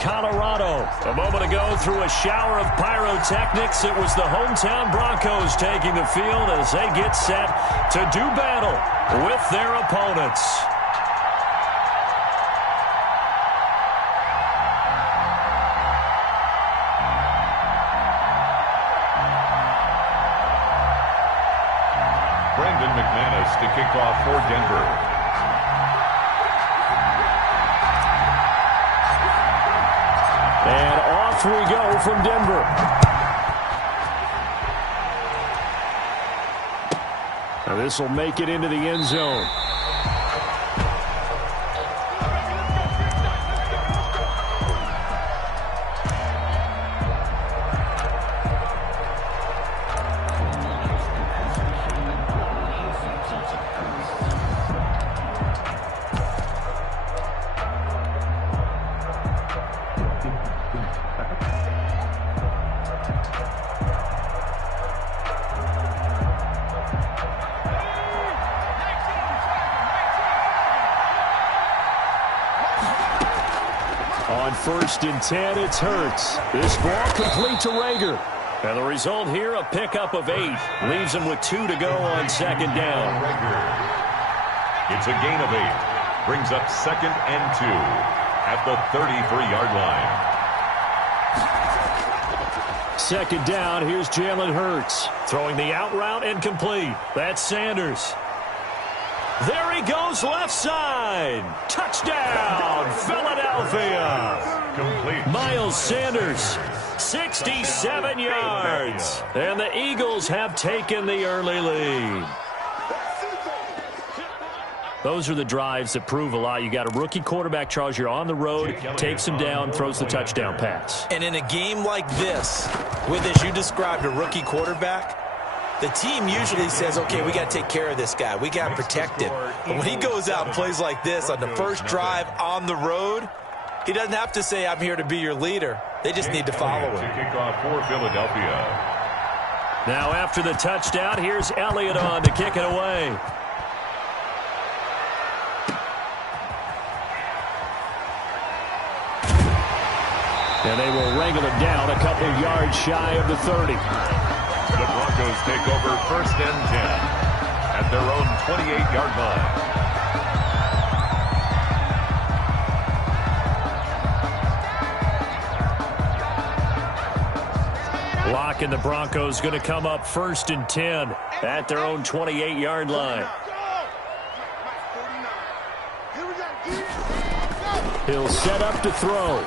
Colorado. A moment ago, through a shower of pyrotechnics, it was the hometown Broncos taking the field as they get set to do battle with their opponents. Brandon McManus to kick off for Denver. And off we go from Denver. Now this will make it into the end zone. On 1st and 10, it's Hurts. This ball complete to Rager. And the result here, a pickup of 8. Leaves him with 2 to go on 2nd down. It's a gain of 8. Brings up 2nd and 2 at the 33-yard line. 2nd down, here's Jalen Hurts. Throwing the out route and complete. That's Sanders. There he goes, left side. Touchdown, Philadelphia. Complete. Miles Sanders, 67 yards. And the Eagles have taken the early lead. Those are the drives that prove a lot. You got a rookie quarterback, Charles. You're on the road, takes him down, throws the touchdown pass. And in a game like this, with, as you described, a rookie quarterback, the team usually says, okay, we got to take care of this guy. We got to protect him. But when he goes out and plays like this on the first drive on the road, he doesn't have to say, I'm here to be your leader. They just need to follow him. To kick off for Philadelphia. Now after the touchdown, here's Elliott on to kick it away. And they will wrangle it down a couple yards shy of the 30. The Broncos take over 1st and 10 at their own 28-yard line. Lock and the Broncos going to come up 1st and 10 at their own 28-yard line. He'll set up to throw.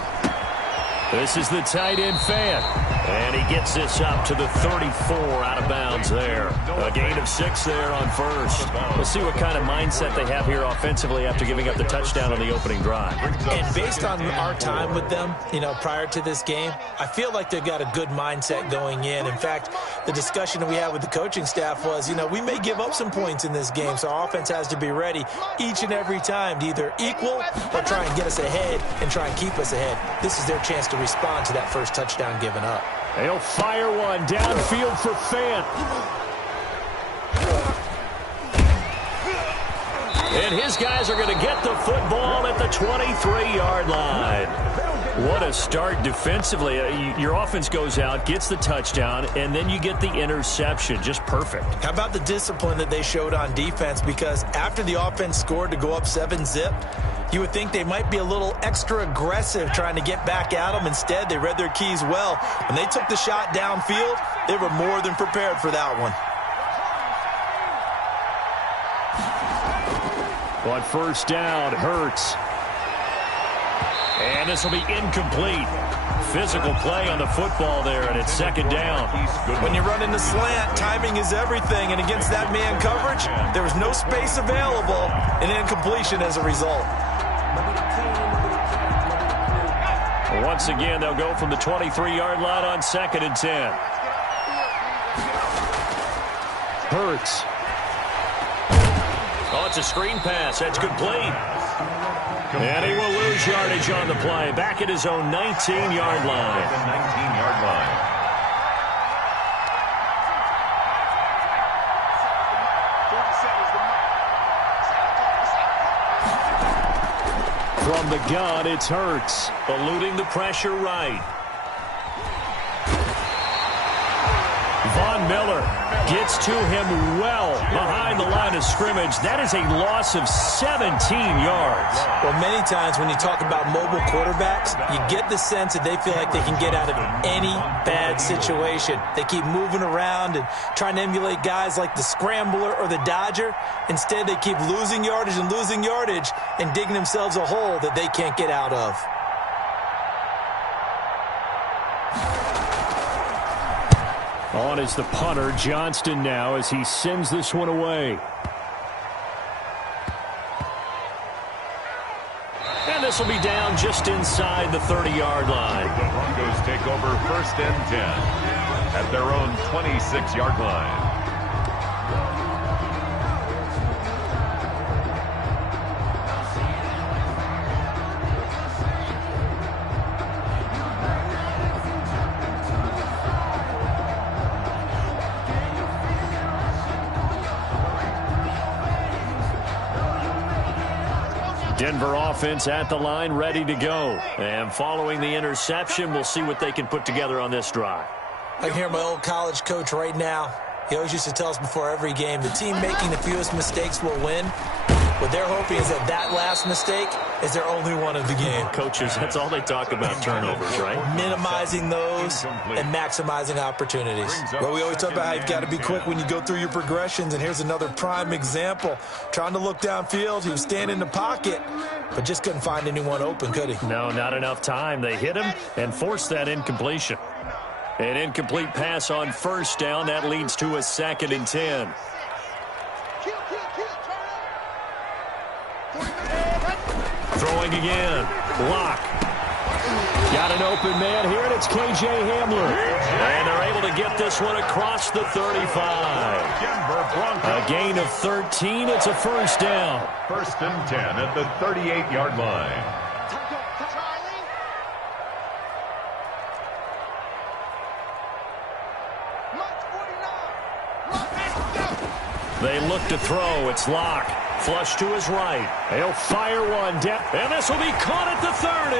This is the tight end fan. And he gets this up to the 34 out of bounds there. A gain of 6 there on 1st. We'll see what kind of mindset they have here offensively after giving up the touchdown on the opening drive. And based on our time with them, prior to this game, I feel like they've got a good mindset going in. In fact, the discussion that we had with the coaching staff was, we may give up some points in this game, so our offense has to be ready each and every time to either equal or try and get us ahead and try and keep us ahead. This is their chance to respond to that first touchdown given up. They'll fire one downfield for Fant. And his guys are going to get the football at the 23-yard line. What a start defensively. Your offense goes out, gets the touchdown, and then you get the interception. Just perfect. How about the discipline that they showed on defense? Because after the offense scored to go up 7-zip, you would think they might be a little extra aggressive trying to get back at them. Instead, they read their keys well. When they took the shot downfield, they were more than prepared for that one. On 1st down, Hurts. And this will be incomplete. Physical play on the football there, and it's 2nd down. When you run in the slant, timing is everything, and against that man coverage, there was no space available, and incompletion as a result. Once again, they'll go from the 23-yard line on 2nd and 10. Hurts. Oh, it's a screen pass. That's complete. And he will lose yardage on the play. Back at his own 19-yard line. 19-yard line. From from the gun, it's Hurts. Eluding the pressure right. Von Miller gets to him well behind the line of scrimmage. That is a loss of 17 yards. Well, many times when you talk about mobile quarterbacks, you get the sense that they feel like they can get out of any bad situation. They keep moving around and trying to emulate guys like the Scrambler or the Dodger. Instead, they keep losing yardage and digging themselves a hole that they can't get out of. On is the punter, Johnston, now as he sends this one away. And this will be down just inside the 30-yard line. The Broncos take over 1st and 10 at their own 26-yard line. Denver offense at the line, ready to go. And following the interception, we'll see what they can put together on this drive. I can hear my old college coach right now. He always used to tell us before every game, the team making the fewest mistakes will win. What they're hoping is that last mistake is their only one of the game. Coaches, that's all they talk about, turnovers, right? Minimizing those and maximizing opportunities. Well, we always talk about how you've got to be quick when you go through your progressions, and here's another prime example. Trying to look downfield, he was standing in the pocket, but just couldn't find anyone open, could he? No, not enough time. They hit him and forced that incompletion. An incomplete pass on 1st down. That leads to a 2nd and 10. Throwing again. Lock. Got an open man here, and it's K.J. Hamler. And they're able to get this one across the 35. A gain of 13. It's a 1st down. 1st and 10 at the 38-yard line. They look to throw. It's Lock. Flush to his right. He'll fire one down. And this will be caught at the 30.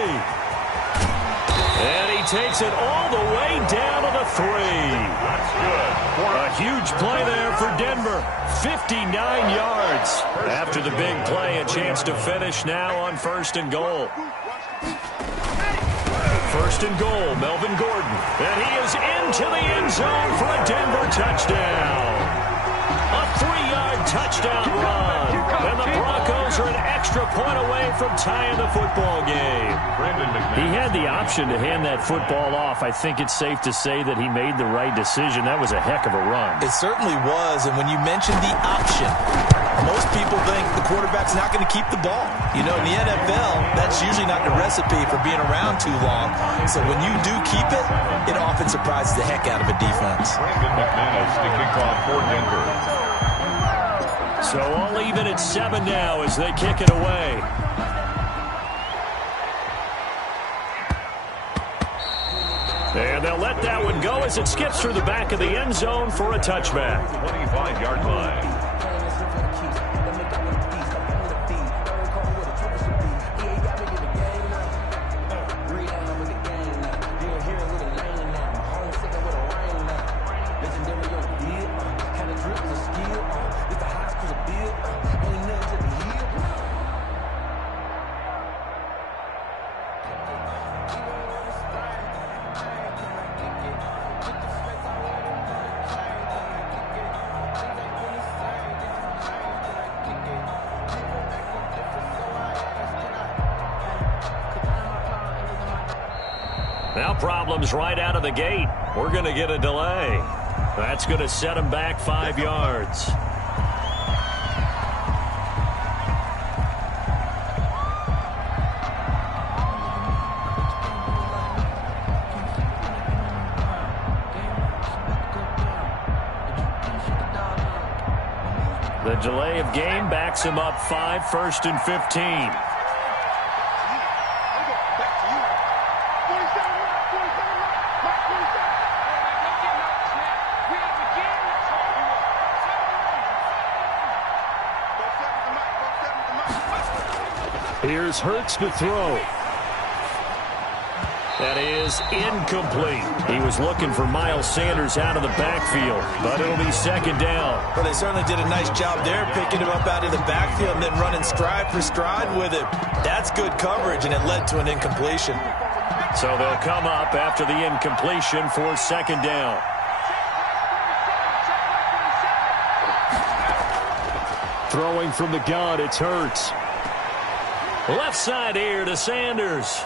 And he takes it all the way down to the 3. That's good. A huge play there for Denver. 59 yards. After the big play, a chance to finish now on 1st and goal. 1st and goal, Melvin Gordon. And he is into the end zone for a Denver touchdown. A 3-yard touchdown run. And the Broncos are an extra point away from tying the football game. He had the option to hand that football off. I think it's safe to say that he made the right decision. That was a heck of a run. It certainly was. And when you mentioned the option, most people think the quarterback's not going to keep the ball. You know, in the NFL, that's usually not the recipe for being around too long. So when you do keep it, it often surprises the heck out of a defense. Brandon McManus to kick off for Denver. So all even at 7 now as they kick it away. And they'll let that one go as it skips through the back of the end zone for a touchback. 25-yard line. Now problems right out of the gate. We're going to get a delay. That's going to set them back 5 yards. The delay of game backs him up 5, 1st and 15. Here's Hurts to throw. That is incomplete. He was looking for Miles Sanders out of the backfield, but it'll be second down. Well, they certainly did a nice job there, picking him up out of the backfield and then running stride for stride with him. That's good coverage, and it led to an incompletion. So they'll come up after the incompletion for second down. Throwing from the gun, it's Hurts. Left side here to Sanders.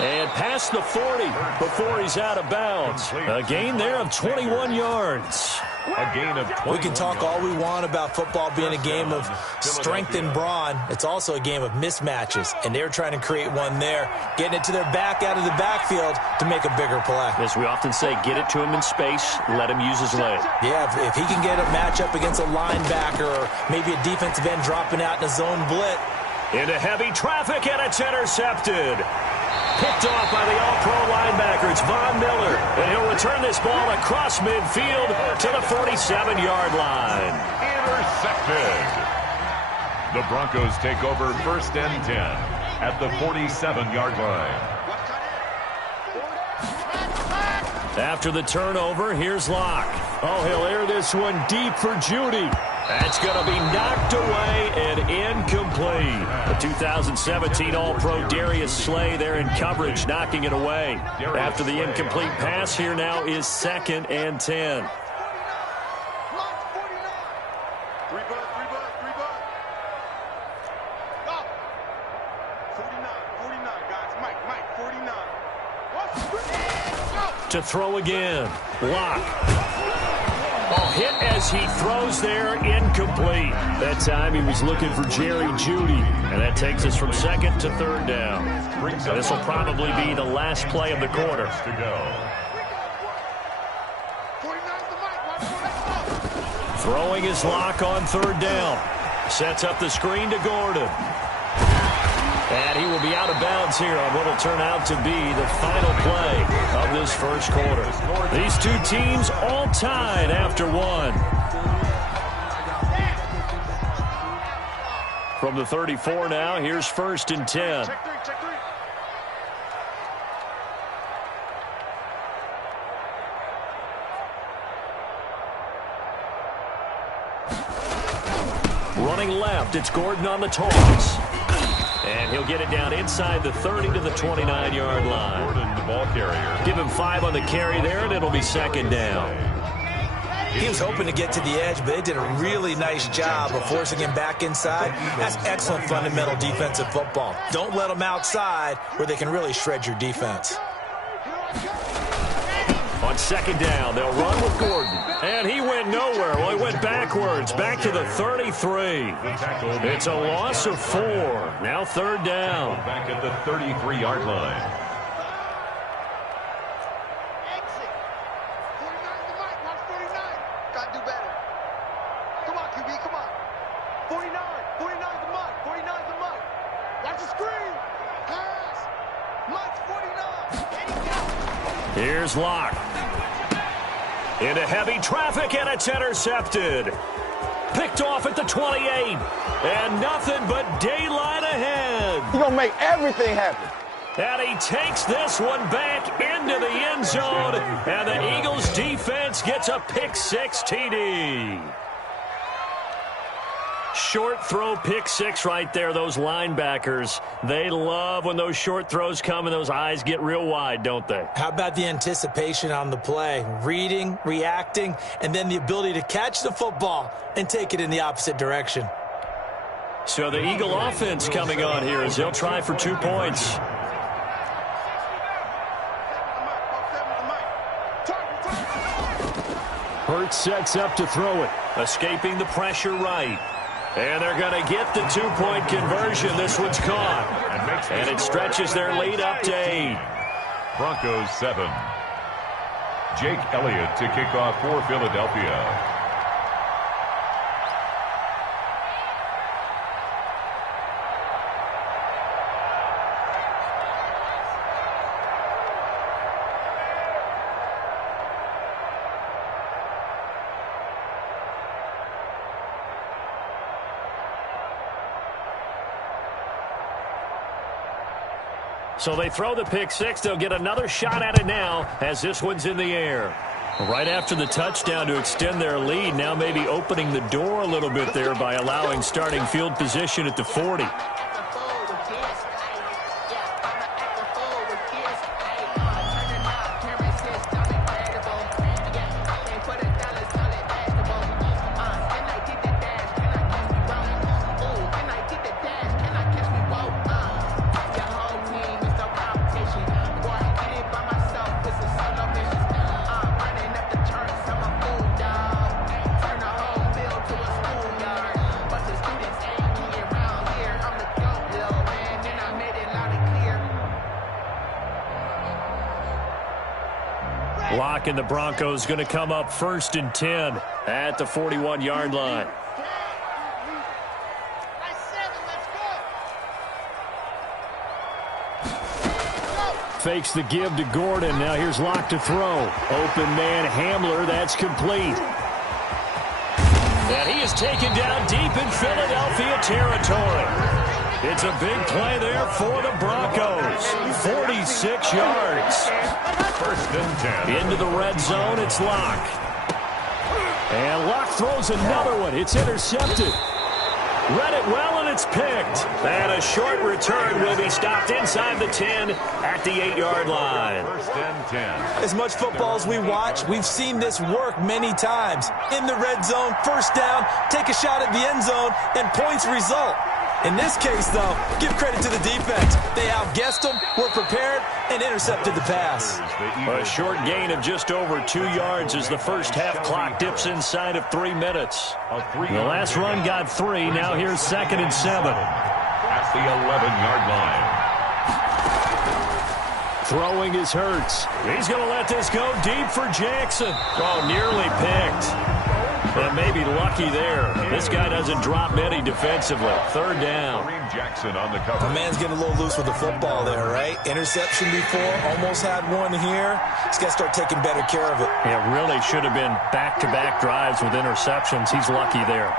And past the 40 before he's out of bounds. A gain there of 21 yards. A gain of 21. We can talk all we want about football being a game of strength and brawn. It's also a game of mismatches, and they're trying to create one there, getting it to their back out of the backfield to make a bigger play. As we often say, get it to him in space, let him use his leg. Yeah, if he can get a matchup against a linebacker or maybe a defensive end dropping out in a zone blitz. Into heavy traffic, and it's intercepted. Picked off by the all-pro linebacker. It's Von Miller. And he'll return this ball across midfield to the 47-yard line. Intercepted. The Broncos take over 1st and 10 at the 47-yard line. After the turnover, here's Locke. Oh, he'll air this one deep for Judy. That's going to be knocked away and incomplete. The 2017 All-Pro Darius Slay there in coverage, knocking it away. After the incomplete pass, here now is 2nd and 10. To throw again. Locke. Oh, hit as he throws there, incomplete. That time he was looking for Jerry Jeudy. And that takes us from 2nd to 3rd down. So this will probably be the last play of the quarter. Throwing his Locke on 3rd down. Sets up the screen to Gordon. And he will be out of bounds here on what will turn out to be the final play of this first quarter. These two teams all tied after one. From the 34 now, here's 1st and 10. Running left, it's Gordon on the toss. And he'll get it down inside the 30 to the 29-yard line. Gordon, the ball carrier. Give him 5 on the carry there, and it'll be 2nd down. He was hoping to get to the edge, but they did a really nice job of forcing him back inside. That's excellent fundamental defensive football. Don't let them outside where they can really shred your defense. On 2nd down, they'll run with Gordon. And he went nowhere. Well, he went backwards, back to the 33. It's a loss of 4. Now 3rd down. Back at the 33-yard line. Got to do better. Come on, QB, come on. 49. 49's the mark. 49's the mark. Watch the screen. Pass. Mark's 49. Here's Locke. Into heavy traffic, and it's intercepted. Picked off at the 28. And nothing but daylight ahead. You're going to make everything happen. And he takes this one back into the end zone. And the Eagles defense gets a pick-6 TD. Short throw, pick-6 right there. Those linebackers, they love when those short throws come and those eyes get real wide, don't they? How about the anticipation on the play? Reading, reacting, and then the ability to catch the football and take it in the opposite direction. So the Eagle offense coming on here as they'll try for 2 points. Hurts sets up to throw it. Escaping the pressure right. And they're going to get the 2-point conversion. This one's caught. And it stretches their lead up to 8. Broncos 7. Jake Elliott to kick off for Philadelphia. So they throw the pick six. They'll get another shot at it now as this one's in the air. Right after the touchdown to extend their lead, now maybe opening the door a little bit there by allowing starting field position at the 40. Lock and the Broncos going to come up 1st and 10 at the 41-yard line. Fakes the give to Gordon. Now here's Lock to throw. Open man Hamler. That's complete. And he is taken down deep in Philadelphia territory. It's a big play there for the Broncos. 46 yards. 1st and 10. Into the red zone, it's Lock. And Lock throws another one. It's intercepted. Read it well, and it's picked. And a short return will be stopped inside the 10 at the 8-yard line. 1st and 10. As much football as we watch, we've seen this work many times. In the red zone, 1st down, take a shot at the end zone, and points result. In this case, though, give credit to the defense. They outguessed them, were prepared, and intercepted the pass. A short gain of just over 2 yards as the first half clock dips inside of 3 minutes. The last run got 3. Now here's 2nd and 7. At the 11-yard line. Throwing is Hurts. He's going to let this go deep for Jackson. Oh, nearly picked. And maybe lucky there. This guy doesn't drop many defensively. 3rd down. Jackson on the cover. The man's getting a little loose with the football there, right? Interception before, almost had one here. He's got to start taking better care of it. It really should have been back-to-back drives with interceptions. He's lucky there.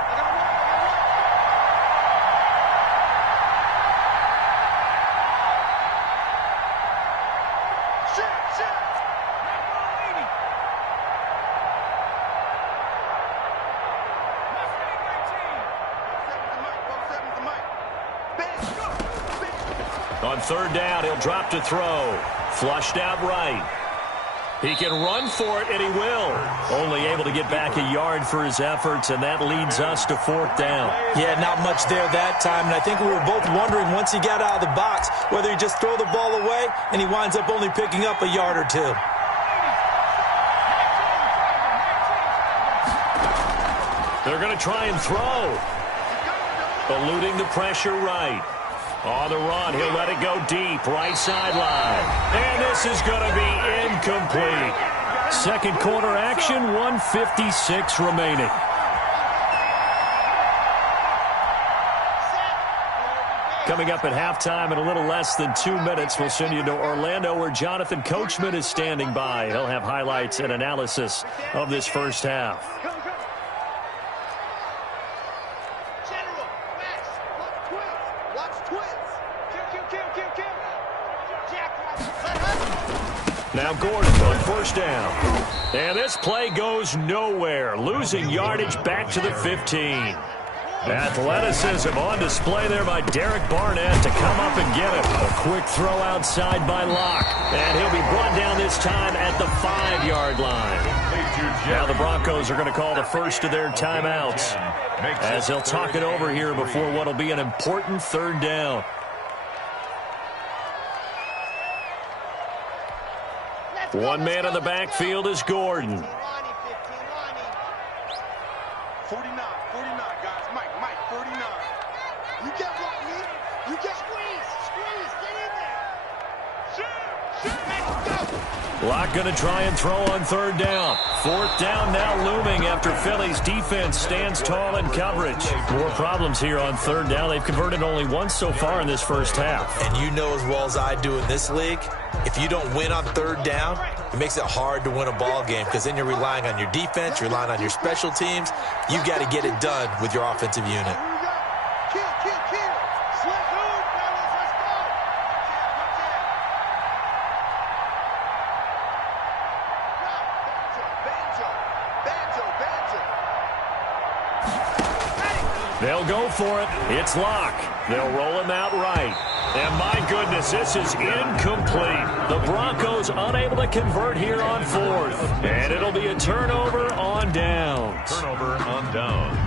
On 3rd down, he'll drop to throw. Flushed out right. He can run for it, and he will. Only able to get back a yard for his efforts, and that leads us to 4th down. Yeah, not much there that time, and I think we were both wondering once he got out of the box whether he just throw the ball away, and he winds up only picking up a yard or 2. They're going to try and throw. Eluding the pressure right. On the run, he'll let it go deep, right sideline. And this is going to be incomplete. 2nd quarter action, 1:56 remaining. Coming up at halftime in a little less than 2 minutes, we'll send you to Orlando where Jonathan Coachman is standing by. He'll have highlights and analysis of this first half. Now Gordon on 1st down. And this play goes nowhere. Losing yardage back to the 15. Athleticism on display there by Derek Barnett to come up and get it. A quick throw outside by Locke. And he'll be brought down this time at the 5-yard line. Now the Broncos are going to call the first of their timeouts as they'll talk it over here before what will be an important 3rd down. One man in the backfield is Gordon. 49, guys. Mike, 49. You get what, me? You get squeeze, get in there. Shoot. Locke going to try and throw on 3rd down. 4th down now looming after Philly's defense stands tall in coverage. More problems here on 3rd down. They've converted only once so far in this first half. And you know as well as I do in this league, if you don't win on 3rd down, it makes it hard to win a ball game because then you're relying on your defense, you're relying on your special teams. You've got to get it done with your offensive unit. Kill. Sweat move, fellas. Let's go. They'll go for it. It's Locke. They'll roll him out right. And my goodness, this is incomplete. The Broncos unable to convert here on fourth. And it'll be a turnover on downs. Turnover on downs.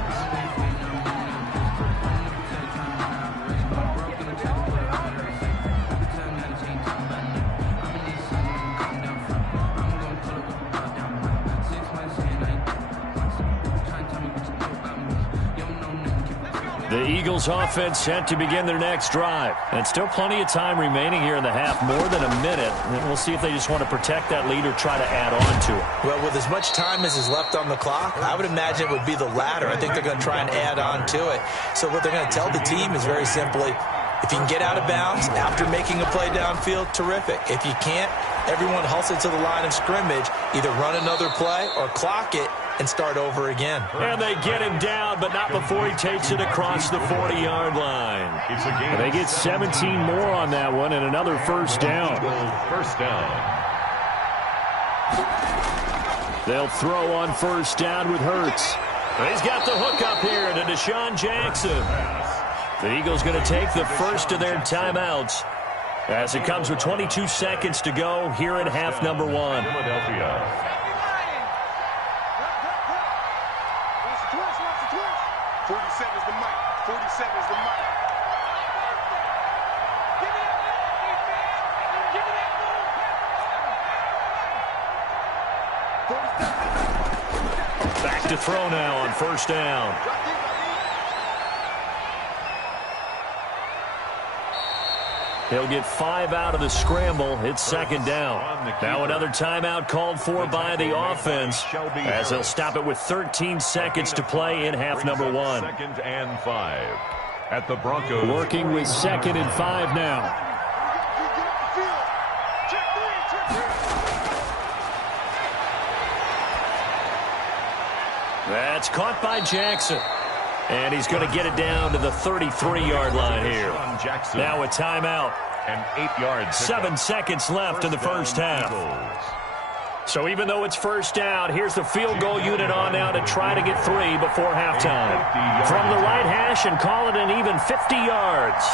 The Eagles offense set to begin their next drive. And still plenty of time remaining here in the half, more than a minute. And we'll see if they just want to protect that lead or try to add on to it. Well, with as much time as is left on the clock, I would imagine it would be the latter. I think they're going to try and add on to it. So what they're going to tell the team is very simply, if you can get out of bounds after making a play downfield, terrific. If you can't, everyone hustle to the line of scrimmage, either run another play or clock it and start over again. And they get him down, but not before he takes it across the 40-yard line. They get 17 more on that one and another first down. First down. They'll throw on first down with Hurts. He's got the hook up here to Deshaun Jackson. The Eagles going to take the first of their timeouts as it comes with 22 seconds to go here in half number one. Philadelphia. 47 is the mic. 47 is the mic. Back to throw now on first down. He'll get 5 out of the scramble. It's second down. Now another timeout called for by the offense as they'll stop it with 13 seconds to play in half number one. Second and 5 at the Broncos. Working with second and 5 now. That's caught by Jackson. And he's going to get it down to the 33-yard line here. Now a timeout. And 8 yards. 7 seconds left in the first half. So even though it's first down, here's the field goal unit on now to try to get 3 before halftime. From the right hash and call it an even 50 yards.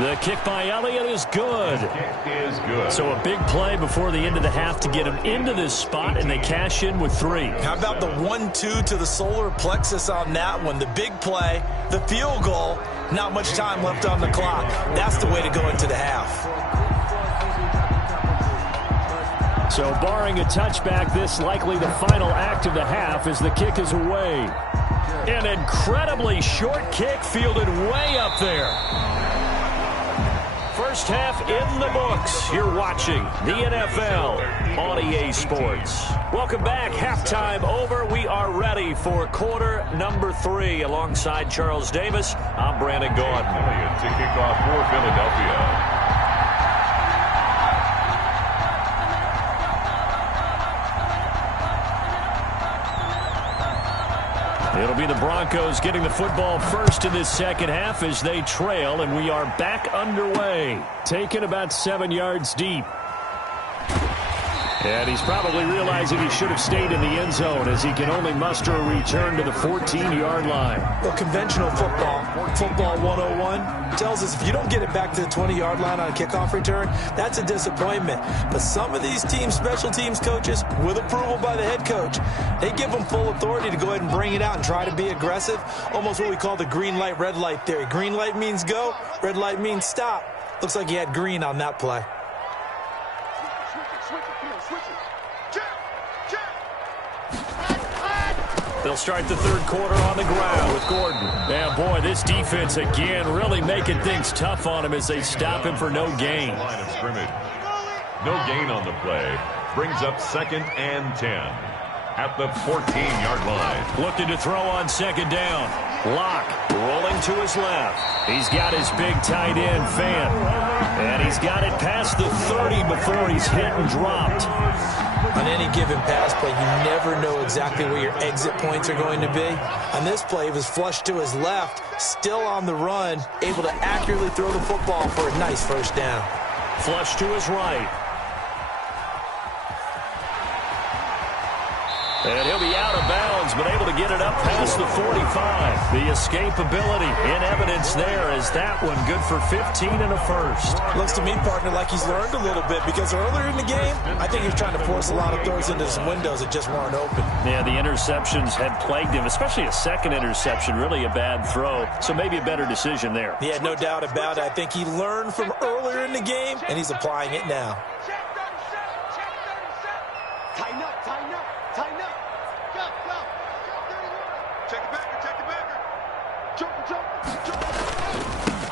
The kick by Elliott is good. So a big play before the end of the half to get him into this spot, and they cash in with 3. How about the 1-2 to the solar plexus on that one? The big play, the field goal, not much time left on the clock. That's the way to go into the half. So barring a touchback, this likely the final act of the half as the kick is away. An incredibly short kick fielded way up there. First half in the books. You're watching the NFL on EA Sports. Welcome back. Halftime over. We are ready for quarter number 3. Alongside Charles Davis, I'm Brandon Gordon. To kick off for Philadelphia. It'll be the Broncos getting the football first in this second half as they trail, and we are back underway. Taken about 7 yards deep. And he's probably realizing he should have stayed in the end zone as he can only muster a return to the 14-yard line. Well, conventional football 101, tells us if you don't get it back to the 20-yard line on a kickoff return, that's a disappointment. But some of these teams, special teams coaches, with approval by the head coach, they give them full authority to go ahead and bring it out and try to be aggressive, almost what we call the green light, red light theory. Green light means go, red light means stop. Looks like he had green on that play. They'll start the third quarter on the ground with Gordon. And boy, this defense again really making things tough on him as they stop him for no gain. Line of scrimmage. No gain on the play. Brings up second and 10 at the 14-yard line. Looking to throw on second down. Locke rolling to his left. He's got his big tight end, Fant. And he's got it past the 30 before he's hit and dropped. On any given pass play, you never know exactly where your exit points are going to be. On this play, he was flushed to his left, still on the run, able to accurately throw the football for a nice first down. Flush to his right. And he'll be out of bounds, but able to get it up past the 45. The escapability in evidence there as that one good for 15 and a first. Looks to me, partner, like he's learned a little bit because earlier in the game, I think he was trying to force a lot of throws into some windows that just weren't open. Yeah, the interceptions had plagued him, especially a second interception, really a bad throw. So maybe a better decision there. Yeah, no doubt about it. I think he learned from earlier in the game, and he's applying it now. Tighten up, tighten up, tighten up. Go, go. Check it back, check it back. Jump.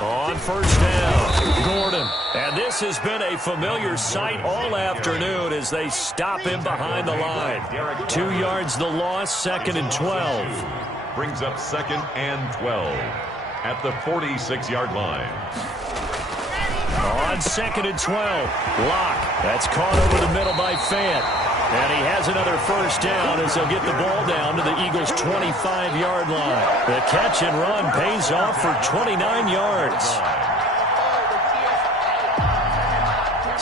On first down, Gordon. And this has been a familiar sight all afternoon as they stop him behind the line. 2 yards the loss, 2nd and 12. Brings up 2nd and 12 at the 46-yard line. On 2nd and 12, Locke. That's caught over the middle by Fant. And he has another first down as they'll get the ball down to the Eagles' 25-yard line. The catch and run pays off for 29 yards.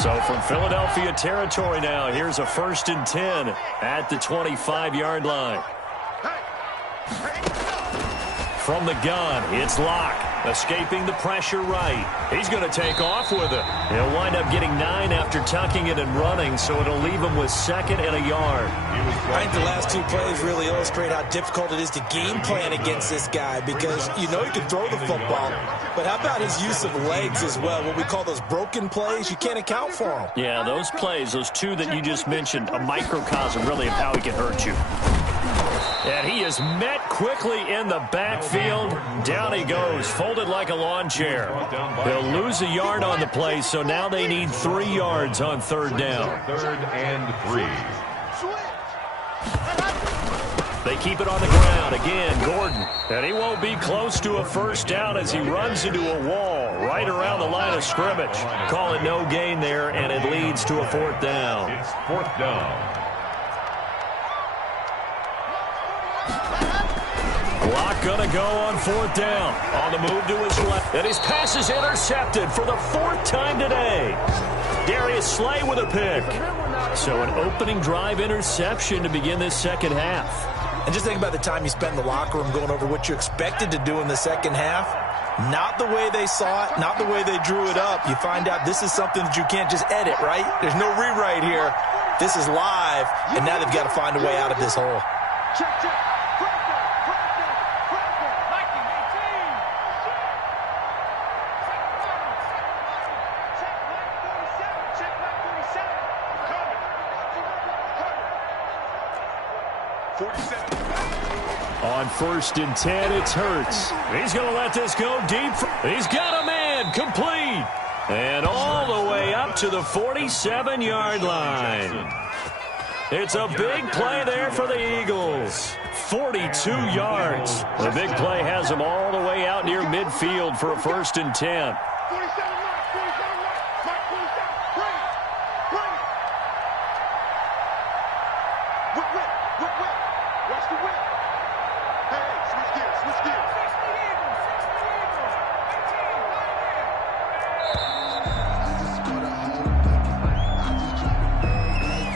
So from Philadelphia territory now, here's a 1st and 10 at the 25-yard line. From the gun, it's Locke. Escaping the pressure right. He's going to take off with it. He'll wind up getting 9 after tucking it and running, so it'll leave him with 2nd and a yard. I think the last 2 plays really illustrate how difficult it is to game plan against this guy because you know he can throw the football, but how about his use of legs as well, what we call those broken plays? You can't account for them. Yeah, those plays, those 2 that you just mentioned, a microcosm really of how he can hurt you. And he is met quickly in the backfield. Down he goes, folded like a lawn chair. They'll lose a yard on the play, so now they need 3 yards on 3rd down. 3rd and 3. They keep it on the ground. Again, Gordon. And he won't be close to a first down as he runs into a wall right around the line of scrimmage. Call it no gain there, and it leads to a 4th down. It's 4th down. Locke gonna go on 4th down. On the move to his left. And his pass is intercepted for the 4th time today. Darius Slay with a pick. So an opening drive interception to begin this 2nd half. And just think about the time you spend in the locker room going over what you expected to do in the 2nd half. Not the way they saw it, not the way they drew it up. You find out this is something that you can't just edit, right? There's no rewrite here. This is live, and now they've got to find a way out of this hole. Check, check. On 1st and 10, it's Hurts. He's going to let this go deep. He's got a man complete. And all the way up to the 47-yard line. It's a big play there for the Eagles. 42 yards. The big play has them all the way out near midfield for a 1st and 10.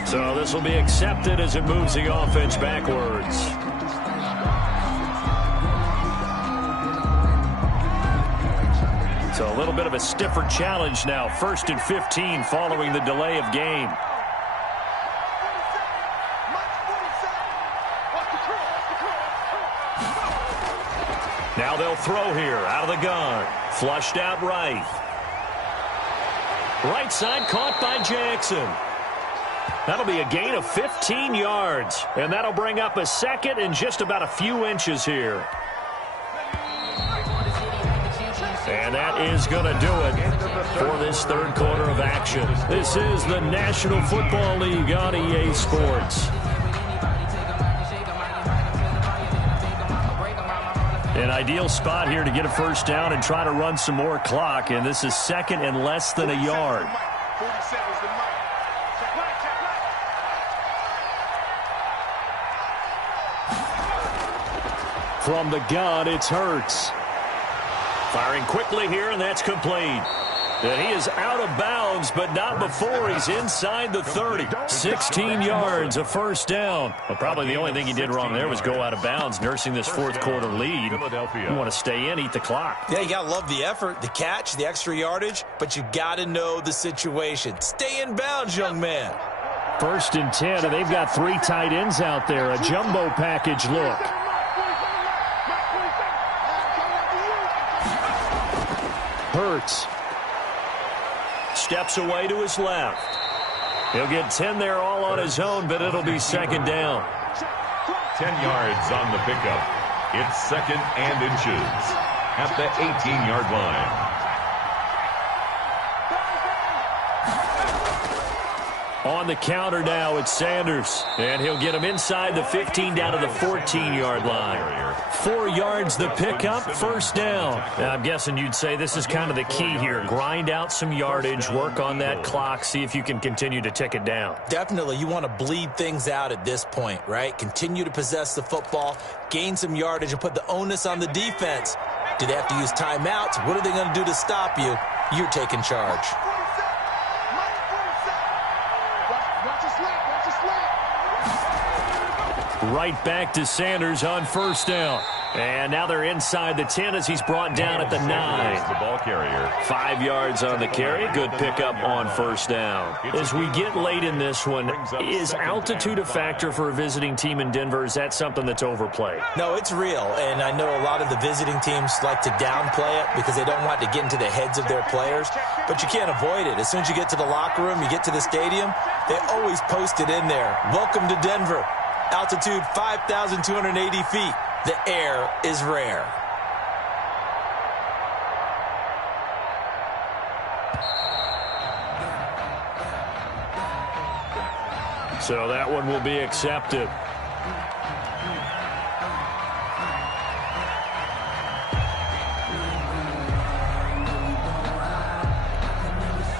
So this will be accepted as it moves the offense backwards. So a little bit of a stiffer challenge now. 1st and 15 following the delay of game. Now they'll throw here out of the gun. Flushed out right. Right side caught by Jackson. That'll be a gain of 15 yards, and that'll bring up a 2nd and just about a few inches here. And that is going to do it for this 3rd quarter of action. This is the National Football League on EA Sports. An ideal spot here to get a first down and try to run some more clock, and this is 2nd and less than a yard. From the gun, it's Hurts. Firing quickly here, and that's complete. And he is out of bounds, but not before he's inside the 30. 16 yards, a first down. Well, probably the only thing he did wrong there was go out of bounds, nursing this fourth quarter lead. You want to stay in, eat the clock. Yeah, you got to love the effort, the catch, the extra yardage, but you got to know the situation. Stay in bounds, young man. 1st and 10, and they've got 3 tight ends out there. A jumbo package look. Hurts. Steps away to his left. He'll get 10 there all on his own, but it'll be 2nd down. 10 yards on the pickup. It's 2nd and inches at the 18-yard line. On the counter now, it's Sanders. And he'll get him inside the 15 down to the 14-yard line. 4 yards the pickup, 1st down. Now, I'm guessing you'd say this is kind of the key here. Grind out some yardage, work on that clock, see if you can continue to tick it down. Definitely, you want to bleed things out at this point, right? Continue to possess the football, gain some yardage, and put the onus on the defense. Do they have to use timeouts? What are they going to do to stop you? You're taking charge. Right back to Sanders on 1st down. And now they're inside the 10 as he's brought down at the 9. The ball carrier. 5 yards on the carry. Good pickup on 1st down. As we get late in this one, is altitude a factor for a visiting team in Denver? Is that something that's overplayed? No, it's real. And I know a lot of the visiting teams like to downplay it because they don't want to get into the heads of their players. But you can't avoid it. As soon as you get to the locker room, you get to the stadium, they always post it in there. Welcome to Denver. Altitude 5,280 feet. The air is rare. So that one will be accepted.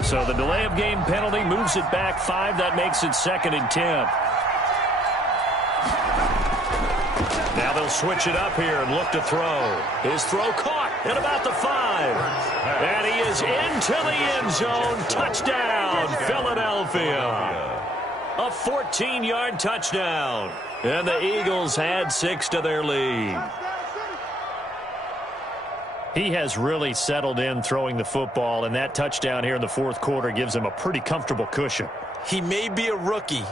So the delay of game penalty moves it back 5. That makes it 2nd and 10. Now they'll switch it up here and look to throw. His throw caught at about the 5. And he is into the end zone. Touchdown, Philadelphia. A 14-yard touchdown. And the Eagles add 6 to their lead. He has really settled in throwing the football, and that touchdown here in the 4th quarter gives him a pretty comfortable cushion. He may be a rookie,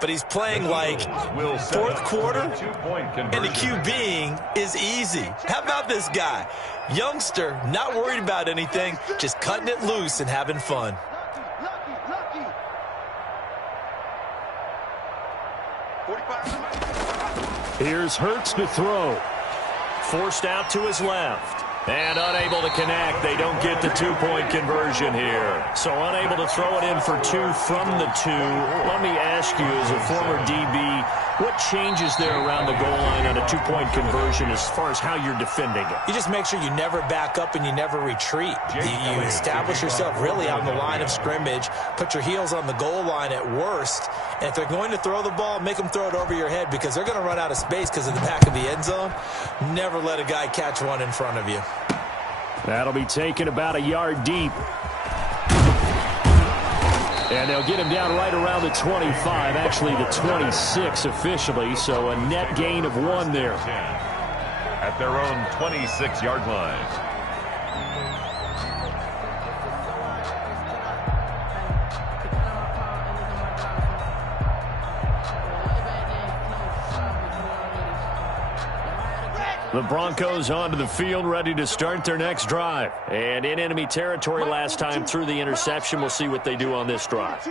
but he's playing like 4th quarter, and the QBing is easy. How about this guy? Youngster, not worried about anything, just cutting it loose and having fun. Here's Hurts to throw. Forced out to his left. And unable to connect. They don't get the 2-point conversion here. So unable to throw it in for 2 from the 2. Let me ask you, as a former DB, what changes there around the goal line on a 2-point conversion as far as how you're defending it? You just make sure you never back up and you never retreat. You establish yourself really on the line of scrimmage, put your heels on the goal line at worst, and if they're going to throw the ball, make them throw it over your head because they're going to run out of space because of the back of the end zone. Never let a guy catch one in front of you. That'll be taken about a yard deep. And they'll get him down right around the 25, actually the 26 officially, so a net gain of 1 there. At their own 26-yard line. The Broncos onto the field, ready to start their next drive. And in enemy territory last time through the interception. We'll see what they do on this drive.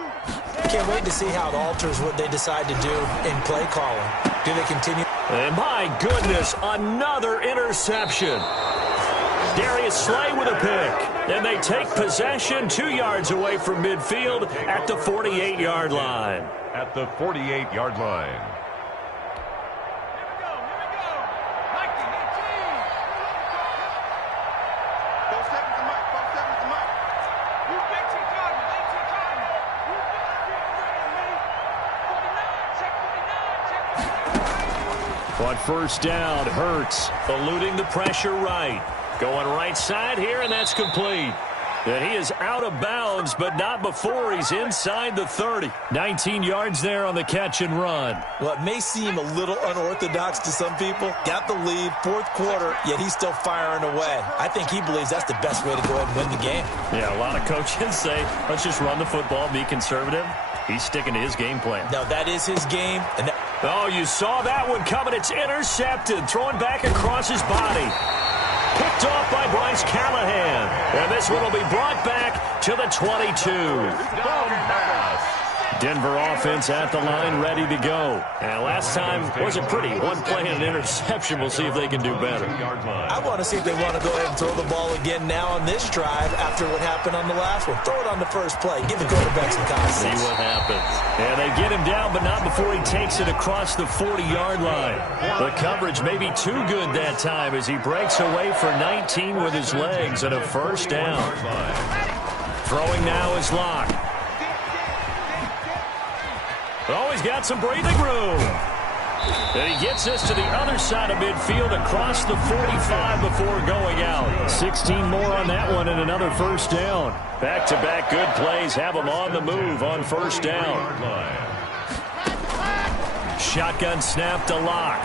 Can't wait to see how it alters what they decide to do in play calling. Do they continue? And my goodness, another interception. Darius Slay with a pick. And they take possession 2 yards away from midfield at the 48-yard line. At the 48-yard line. On 1st down, Hurts eluding the pressure right. Going right side here, and that's complete. And he is out of bounds, but not before he's inside the 30. 19 yards there on the catch and run. Well, it may seem a little unorthodox to some people. Got the lead, fourth quarter, yet he's still firing away. I think he believes that's the best way to go ahead and win the game. Yeah, a lot of coaches say, let's just run the football, be conservative. He's sticking to his game plan. No, that is his game. And oh, you saw that one coming. It's intercepted, throwing back across his body. Picked off by Bryce Callahan. And this one will be brought back to the 22. Denver offense at the line, ready to go. And last time wasn't pretty. One play and an interception. We'll see if they can do better. I want to see if they want to go ahead and throw the ball again now on this drive after what happened on the last one. Throw it on the first play. Give the quarterback some confidence. See what happens. And they get him down, but not before he takes it across the 40-yard line. The coverage may be too good that time as he breaks away for 19 with his legs and a first down. Throwing now is Locke. Oh, he's got some breathing room. And he gets us to the other side of midfield across the 45 before going out. 16 more on that one and another first down. Back-to-back good plays have him on the move on first down. Shotgun snap to Locke.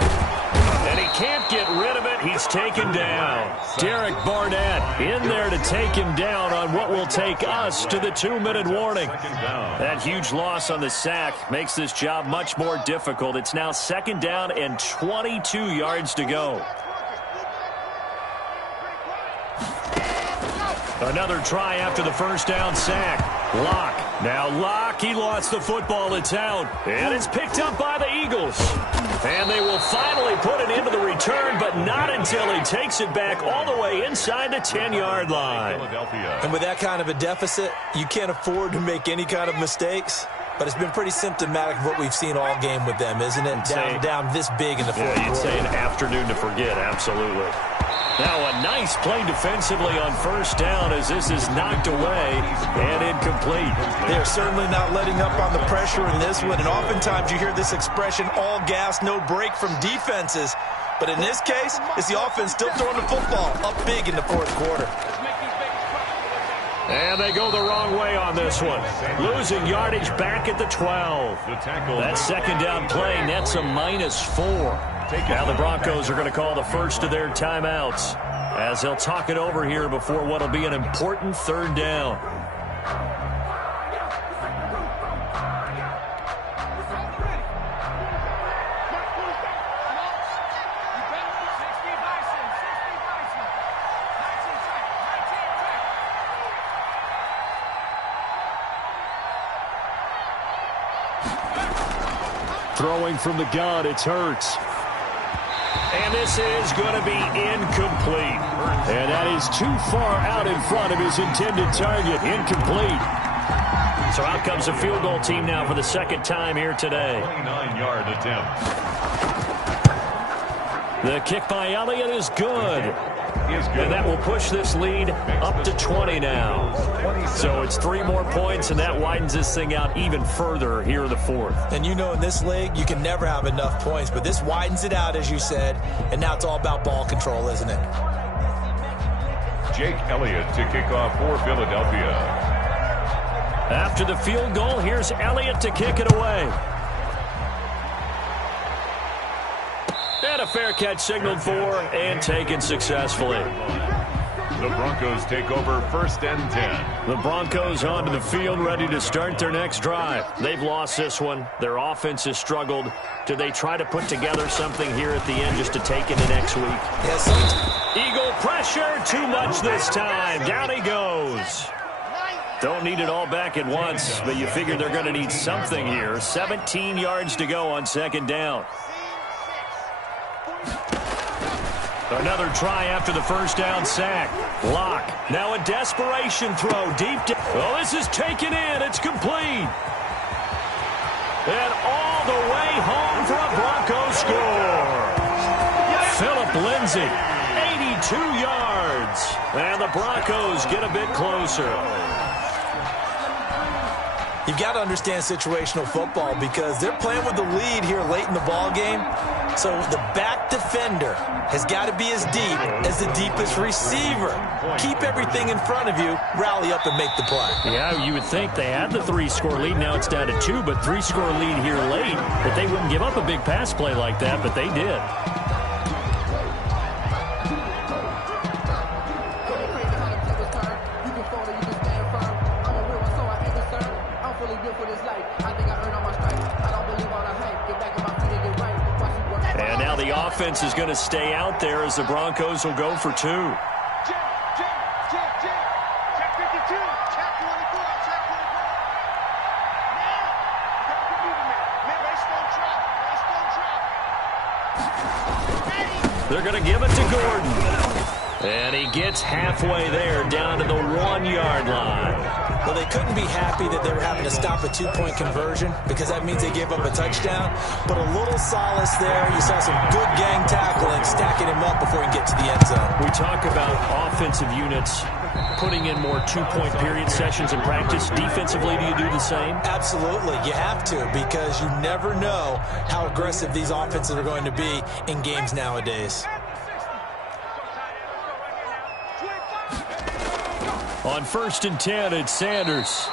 And he can't get rid of it. He's taken down. Derek Barnett in there to take him down on what will take us to the 2-minute warning. That huge loss on the sack makes this job much more difficult. It's now second down and 22 yards to go. Another try after the first down sack. Locke. Now Locke, he lost the football. It's out. And it's picked up by the Eagles. And they will finally put it into the return, but not until he takes it back all the way inside the 10-yard line. And with that kind of a deficit, you can't afford to make any kind of mistakes. But it's been pretty symptomatic of what we've seen all game with them, isn't it? Down this big in the fourth quarter. You'd say an afternoon to forget, absolutely. Now a nice play defensively on first down as this is knocked away and incomplete. They're certainly not letting up on the pressure in this one, and oftentimes you hear this expression, all gas, no break from defenses. But in this case, it's the offense still throwing the football up big in the fourth quarter. And they go the wrong way on this one. Losing yardage back at the 12. That second down play nets a -4. Now the Broncos are going to call the first of their timeouts as they'll talk it over here before what will be an important third down. Throwing from the gun, it's Hurts. And this is going to be incomplete. And that is too far out in front of his intended target. Incomplete. So out comes the field goal team now for the second time here today. 29-yard attempt. The kick by Elliott is good. And that will push this lead up to 20 now. So it's 3 more points, and that widens this thing out even further here in the fourth. And you know in this league, you can never have enough points, but this widens it out, as you said, and now it's all about ball control, isn't it? Jake Elliott to kick off for Philadelphia. After the field goal, here's Elliott to kick it away. And a fair catch signaled for and taken successfully. The Broncos take over first and 10. The Broncos onto the field ready to start their next drive. They've lost this one. Their offense has struggled. Do they try to put together something here at the end just to take into next week? Yes. Eagle pressure, too much this time. Down he goes. Don't need it all back at once, but you figure they're going to need something here. 17 yards to go on second down. Another try after the first down sack. Locke. Now a desperation throw deep down. Oh, this is taken in. It's complete. And all the way home for a Broncos score. Phillip Lindsay, 82 yards. And the Broncos get a bit closer. You've got to understand situational football because they're playing with the lead here late in the ball game. So the back defender has got to be as deep as the deepest receiver. Keep everything in front of you, rally up and make the play. Yeah, you would think they had the 3-score lead. Now it's down to 2, but 3-score lead here late. That they wouldn't give up a big pass play like that, but they did. And now the offense is going to stay out there as the Broncos will go for 2. They're going to give it to Gordon. And he gets halfway there, down to the 1-yard line. Well, they couldn't be happy that they were having to stop a 2-point conversion because that means they gave up a touchdown. But a little solace there. You saw some good gang tackling, stacking him up before he can get to the end zone. We talk about offensive units putting in more 2-point period sessions in practice. Defensively, do you do the same? Absolutely. You have to, because you never know how aggressive these offenses are going to be in games nowadays. On 1st and 10, it's Sanders.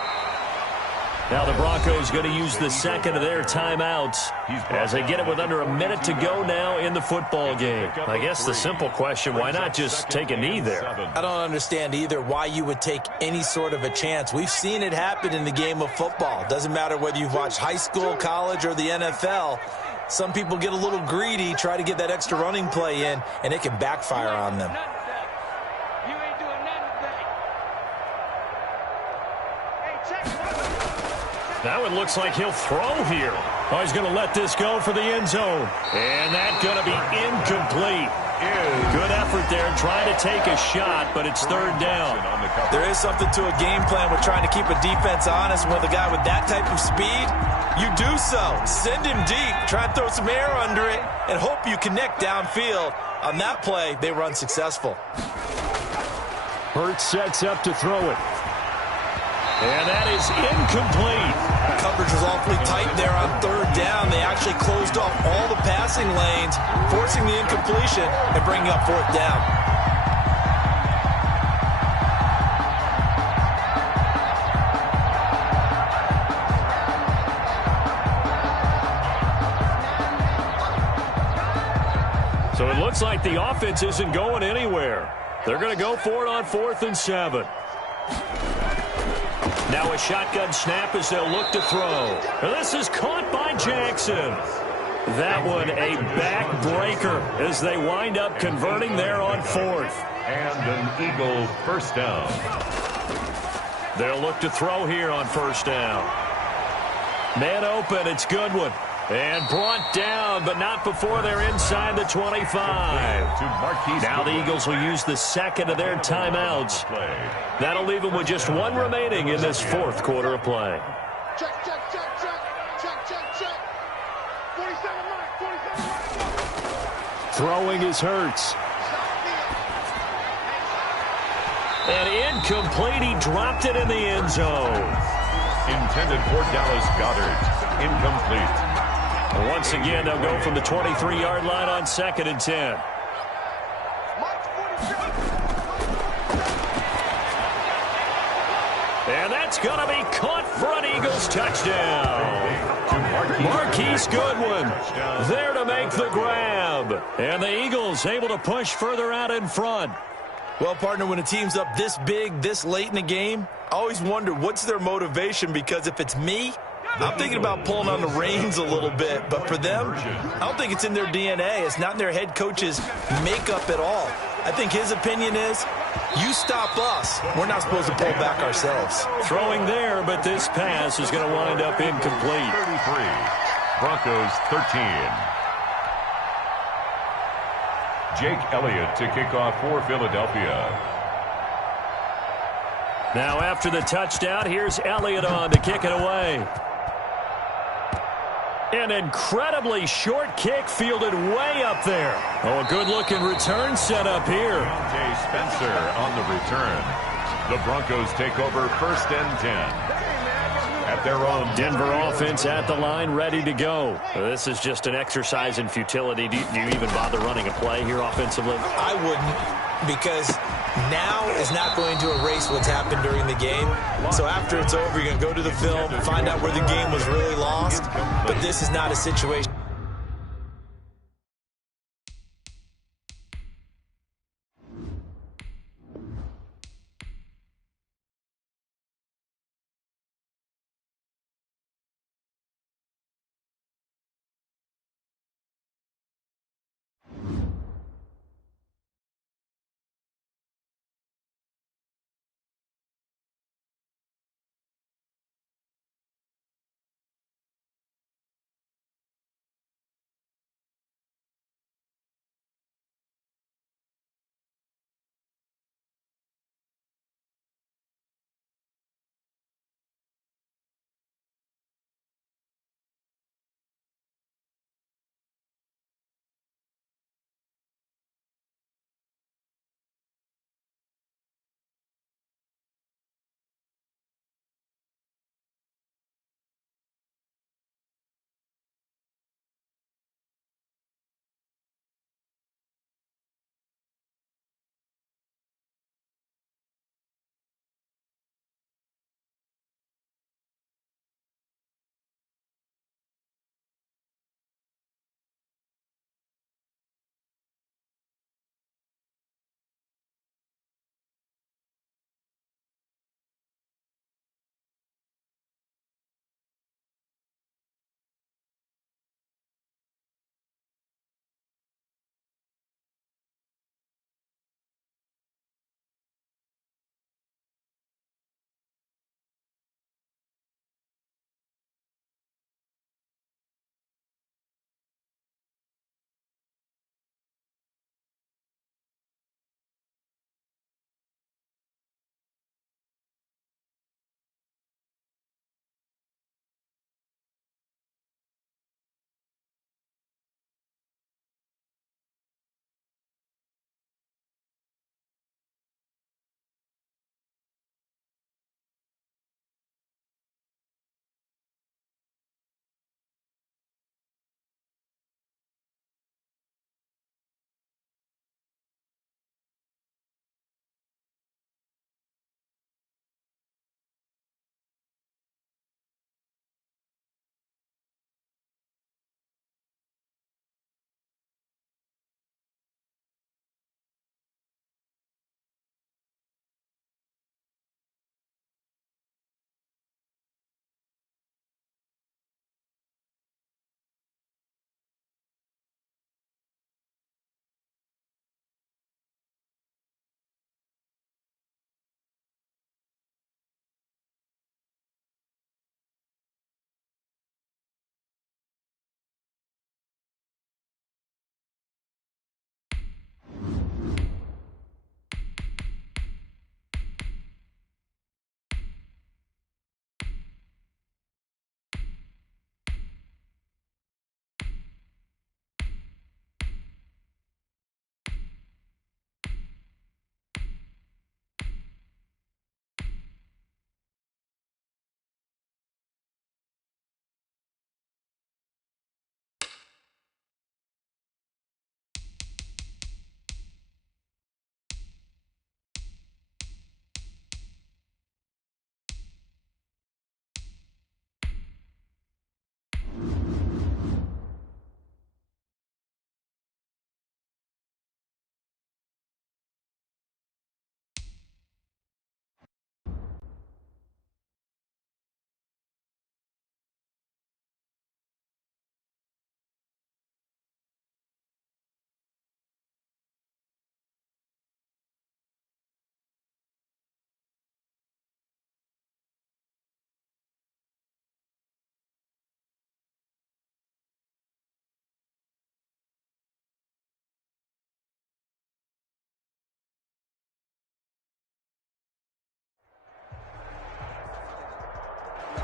Now the Broncos going to use the second of their timeouts as they get it with under a minute to go now in the football game. I guess the simple question, why not just take a knee there? I don't understand either why you would take any sort of a chance. We've seen it happen in the game of football. Doesn't matter whether you've watched high school, college, or the NFL. Some people get a little greedy, try to get that extra running play in, and it can backfire on them. Now it looks like he'll throw here. Oh, he's going to let this go for the end zone. And that's going to be incomplete. Good effort there trying to take a shot, but it's 3rd down. There is something to a game plan with trying to keep a defense honest. With a guy with that type of speed, you do so. Send him deep. Try and throw some air under it and hope you connect downfield. On that play, they were unsuccessful. Hurts sets up to throw it. And that is incomplete. Coverage was awfully tight there on 3rd down. They actually closed off all the passing lanes, forcing the incompletion and bringing up 4th down. So it looks like the offense isn't going anywhere. They're going to go for it on 4th and 7. Now a shotgun snap as they'll look to throw. And this is caught by Jackson. That one a backbreaker as they wind up converting there on 4th. And an Eagle 1st down. They'll look to throw here on 1st down. Man open, it's Goodwin. And brought down, but not before they're inside the 25. Now the Eagles will use the second of their timeouts. That'll leave them with just 1 remaining in this 4th quarter of play. Check, check, check, check. Check, check, check. 47 mark, Throwing is Hurts. And incomplete, he dropped it in the end zone. Intended for Dallas Goedert. Incomplete. And once again, they'll go from the 23-yard line on 2nd and 10. And that's going to be caught for an Eagles touchdown. Marquise Goodwin there to make the grab. And the Eagles able to push further out in front. Well, partner, when a team's up this big, this late in the game, I always wonder what's their motivation, because if it's me, I'm thinking about pulling on the reins a little bit. But for them, I don't think it's in their DNA. It's not in their head coach's makeup at all. I think his opinion is, you stop us, we're not supposed to pull back ourselves. Throwing there, but this pass is going to wind up incomplete. 33, Broncos 13. Jake Elliott to kick off for Philadelphia. Now after the touchdown, here's Elliott on to kick it away. An incredibly short kick fielded way up there. Oh, a good-looking return set up here. Jay Spencer on the return. The Broncos take over 1st and 10. at their own. Denver offense at the line, ready to go. This is just an exercise in futility. Do you even bother running a play here offensively? I wouldn't, because now is not going to erase what's happened during the game. So after it's over, you're going to go to the film, find out where the game was really lost. But this is not a situation.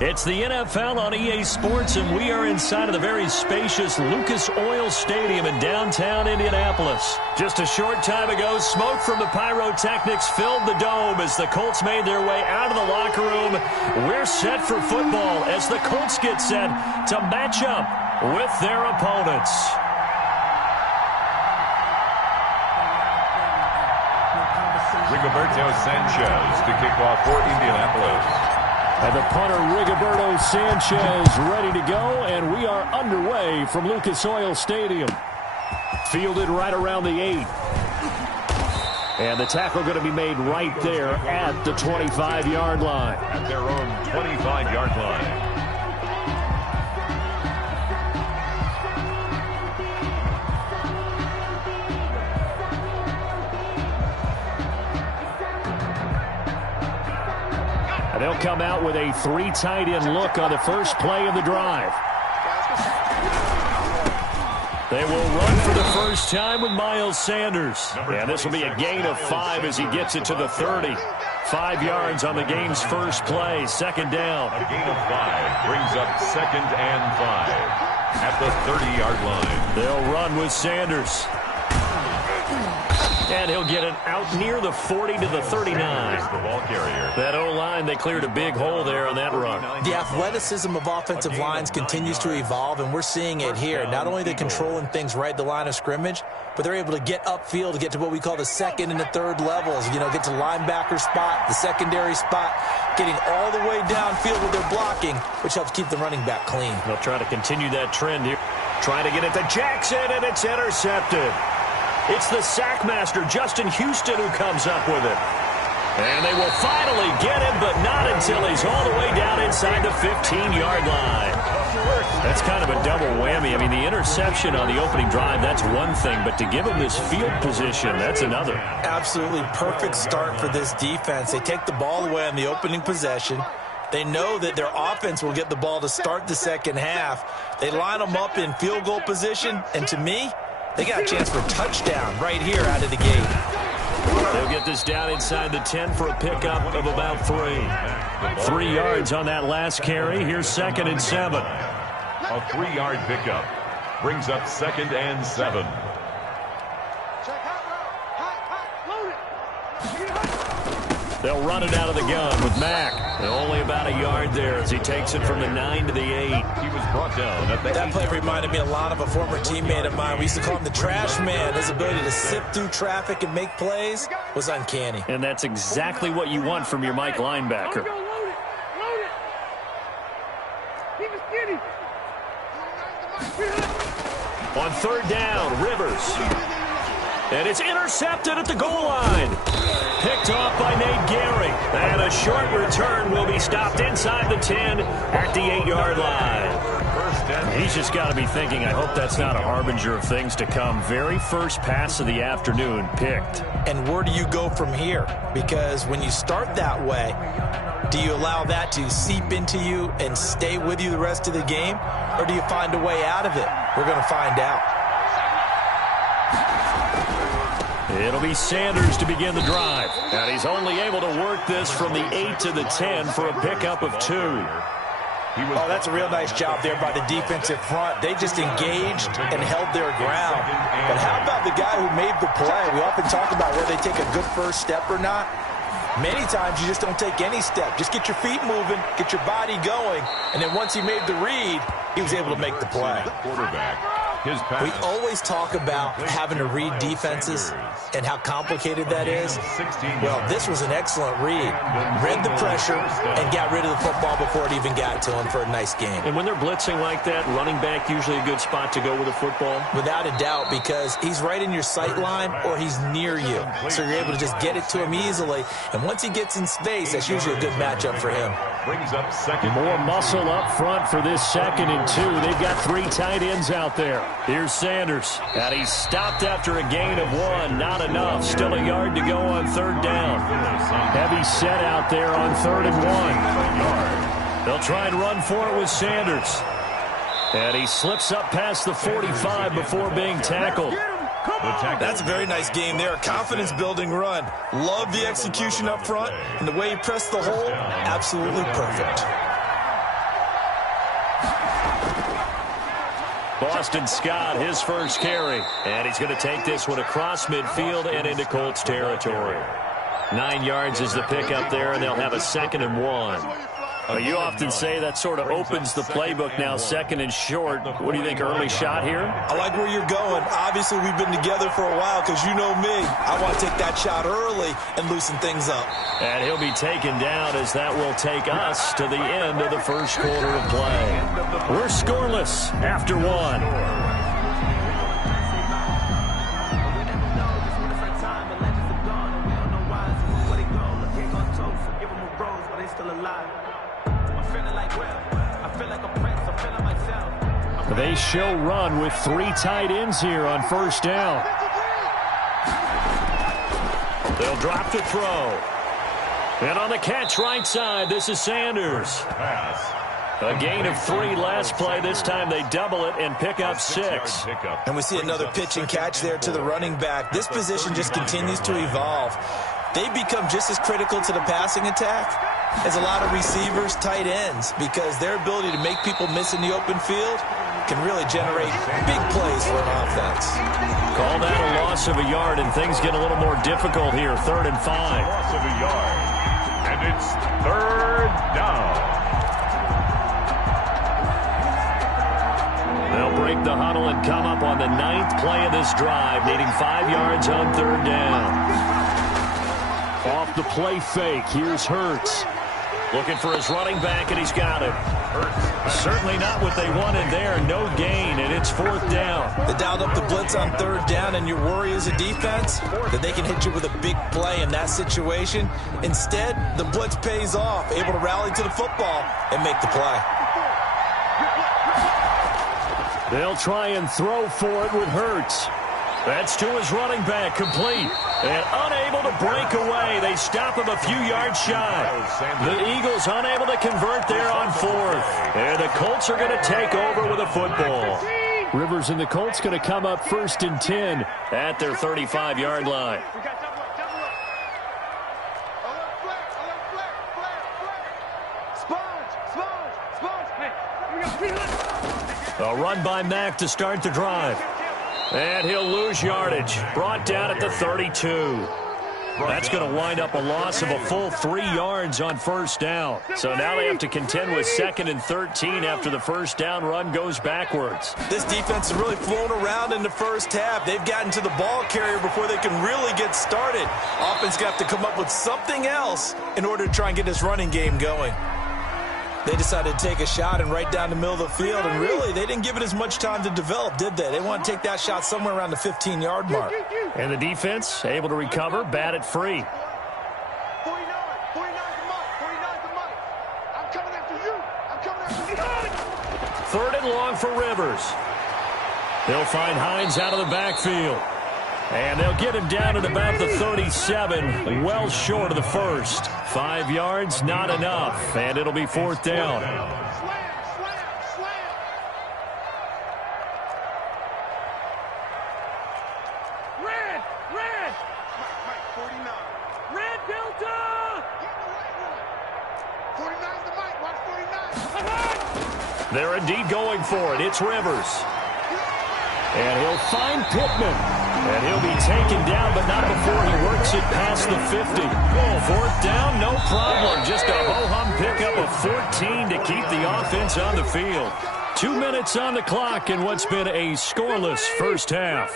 It's the NFL on EA Sports, and we are inside of the very spacious Lucas Oil Stadium in downtown Indianapolis. Just a short time ago, smoke from the pyrotechnics filled the dome as the Colts made their way out of the locker room. We're set for football as the Colts get set to match up with their opponents. Rigoberto Sanchez to kick off for Indianapolis. And the punter, Rigoberto Sanchez, ready to go, and we are underway from Lucas Oil Stadium. Fielded right around the 8. And the tackle going to be made right there at the 25-yard line. At their own 25-yard line. They'll come out with a 3 tight end look on the first play of the drive. They will run for the first time with Miles Sanders. And this will be a gain of 5 as he gets it to the 30. 5 yards on the game's first play. Second down. A gain of 5 brings up 2nd and 5 at the 30-yard line. They'll run with Sanders. And he'll get it out near the 40 to the 39. The ball carrier. That O-line, they cleared a big hole there on that run. The athleticism of offensive lines continues to evolve, and we're seeing it here. Not only are they controlling things right at the line of scrimmage, but they're able to get upfield to get to what we call the second and the third levels. You know, get to linebacker spot, the secondary spot, getting all the way downfield with their blocking, which helps keep the running back clean. They'll try to continue that trend here. Trying to get it to Jackson, and it's intercepted. It's the sack master, Justin Houston, who comes up with it. And they will finally get him, but not until he's all the way down inside the 15-yard line. That's kind of a double whammy. I mean, the interception on the opening drive, that's one thing, but to give him this field position, that's another. Absolutely perfect start for this defense. They take the ball away on the opening possession. They know that their offense will get the ball to start the second half. They line them up in field goal position, and to me, they got a chance for a touchdown right here out of the gate. They'll get this down inside the 10 for a pickup of about 3. 3 yards on that last carry. Here's 2nd and 7. A 3-yard pickup brings up 2nd and 7. They'll run it out of the gun with Mack. And only about a yard there as he takes it from the 9 to the 8. He was brought down at the That play reminded me a lot of a former teammate of mine. We used to call him the trash man. His ability to sift through traffic and make plays was uncanny. And that's exactly what you want from your Mike linebacker. On 3rd down, Rivers. And it's intercepted at the goal line. Picked off by Nate Gehring. And a short return will be stopped inside the 10 at the 8-yard line. He's just got to be thinking, I hope that's not a harbinger of things to come. Very first pass of the afternoon picked. And where do you go from here? Because when you start that way, do you allow that to seep into you and stay with you the rest of the game? Or do you find a way out of it? We're going to find out. It'll be Sanders to begin the drive. And he's only able to work this from the 8 to the 10 for a pickup of 2. Oh, that's a real nice job there by the defensive front. They just engaged and held their ground. But how about the guy who made the play? We often talk about whether they take a good first step or not. Many times you just don't take any step. Just get your feet moving, get your body going, and then once he made the read, he was able to make the play. Quarterback. We always talk about having to read defenses and how complicated that is. Well, this was an excellent read. Read the pressure and got rid of the football before it even got to him for a nice game. And when they're blitzing like that, running back usually a good spot to go with the football? Without a doubt, because he's right in your sight line or he's near you. So you're able to just get it to him easily. And once he gets in space, that's usually a good matchup for him. Brings up 2nd. More muscle up front for this 2nd and 2. They've got 3 tight ends out there. Here's Sanders. And he's stopped after a gain of 1. Not enough. Still a yard to go on 3rd down. Heavy set out there on 3rd and 1. They'll try and run for it with Sanders. And he slips up past the 45 before being tackled. That's a very nice game there. Confidence-building run. Love the execution up front. And the way he pressed the hole, absolutely perfect. Boston Scott, his first carry. And he's going to take this one across midfield and into Colts territory. 9 yards is the pickup there, and they'll have a 2nd and 1. Well, you often say that sort of opens the playbook now, 2nd and short. What do you think, early shot here? I like where you're going. Obviously, we've been together for a while because you know me. I want to take that shot early and loosen things up. And he'll be taken down as that will take us to the end of the first quarter of play. We're scoreless after 1. They show run with 3 tight ends here on first down. They'll drop to throw. And on the catch right side, this is Sanders. A gain of 3 last play. This time they double it and pick up 6. And we see another pitch and catch there to the running back. This position just continues to evolve. They become just as critical to the passing attack as a lot of receivers, tight ends, because their ability to make people miss in the open field can really generate big plays for an offense. Call that a loss of a yard, and things get a little more difficult here. 3rd and 5. Loss of a yard. And it's 3rd down. They'll break the huddle and come up on the 9th play of this drive, needing 5 yards on 3rd down. Off the play fake, here's Hurts. Looking for his running back, and he's got it. Certainly not what they wanted there. No gain, and it's 4th down. They dialed up the blitz on 3rd down, and your worry as a defense that they can hit you with a big play in that situation. Instead, the blitz pays off, able to rally to the football and make the play. They'll try and throw for it with Hurts. That's to his running back, complete. And unable to break away. They stop him a few yards shy. The Eagles unable to convert there on 4th. And the Colts are going to take over with a football. Rivers and the Colts going to come up 1st and 10 at their 35-yard line. A run by Mack to start the drive. And he'll lose yardage. Brought down at the 32. That's going to wind up a loss of a full 3 yards on 1st down. So now they have to contend with 2nd and 13 after the 1st down run goes backwards. This defense has really flown around in the first half. They've gotten to the ball carrier before they can really get started. Offense got to come up with something else in order to try and get this running game going. They decided to take a shot and right down the middle of the field, and really, they didn't give it as much time to develop, did they? They want to take that shot somewhere around the 15-yard mark. And the defense able to recover, bat it free. 49's the mark. 49's the mark. I'm coming after you. I'm coming after you. 3rd and long for Rivers. They'll find Hines out of the backfield. And they'll get him down at about the 37, well short of the 1st. 5 yards, not enough, and it'll be 4th down. Red! Mike, 49. Red Delta! Get the right one. 49's the Mike. Watch 49. They're indeed going for it. It's Rivers. And he'll find Pittman. And he'll be taken down, but not before he works it past the 50. 4th down, no problem. Just a ho-hum pickup of 14 to keep the offense on the field. 2 minutes on the clock in what's been a scoreless first half.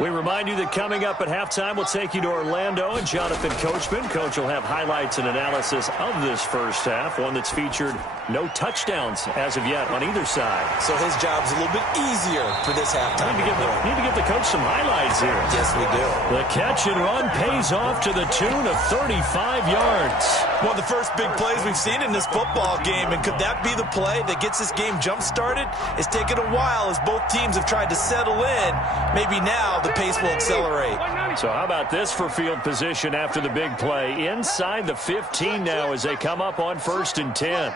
We remind you that coming up at halftime, we'll take you to Orlando and Jonathan Coachman. Coach will have highlights and analysis of this first half, one that's featured no touchdowns as of yet on either side. So his job's a little bit easier for this halftime. Need to give the coach some highlights here. Yes, we do. The catch and run pays off to the tune of 35 yards. One of the first big plays we've seen in this football game, and could that be the play that gets this game jump-started? It's taken a while as both teams have tried to settle in. Maybe now the pace will accelerate. So how about this for field position after the big play? Inside the 15 now as they come up on 1st and 10.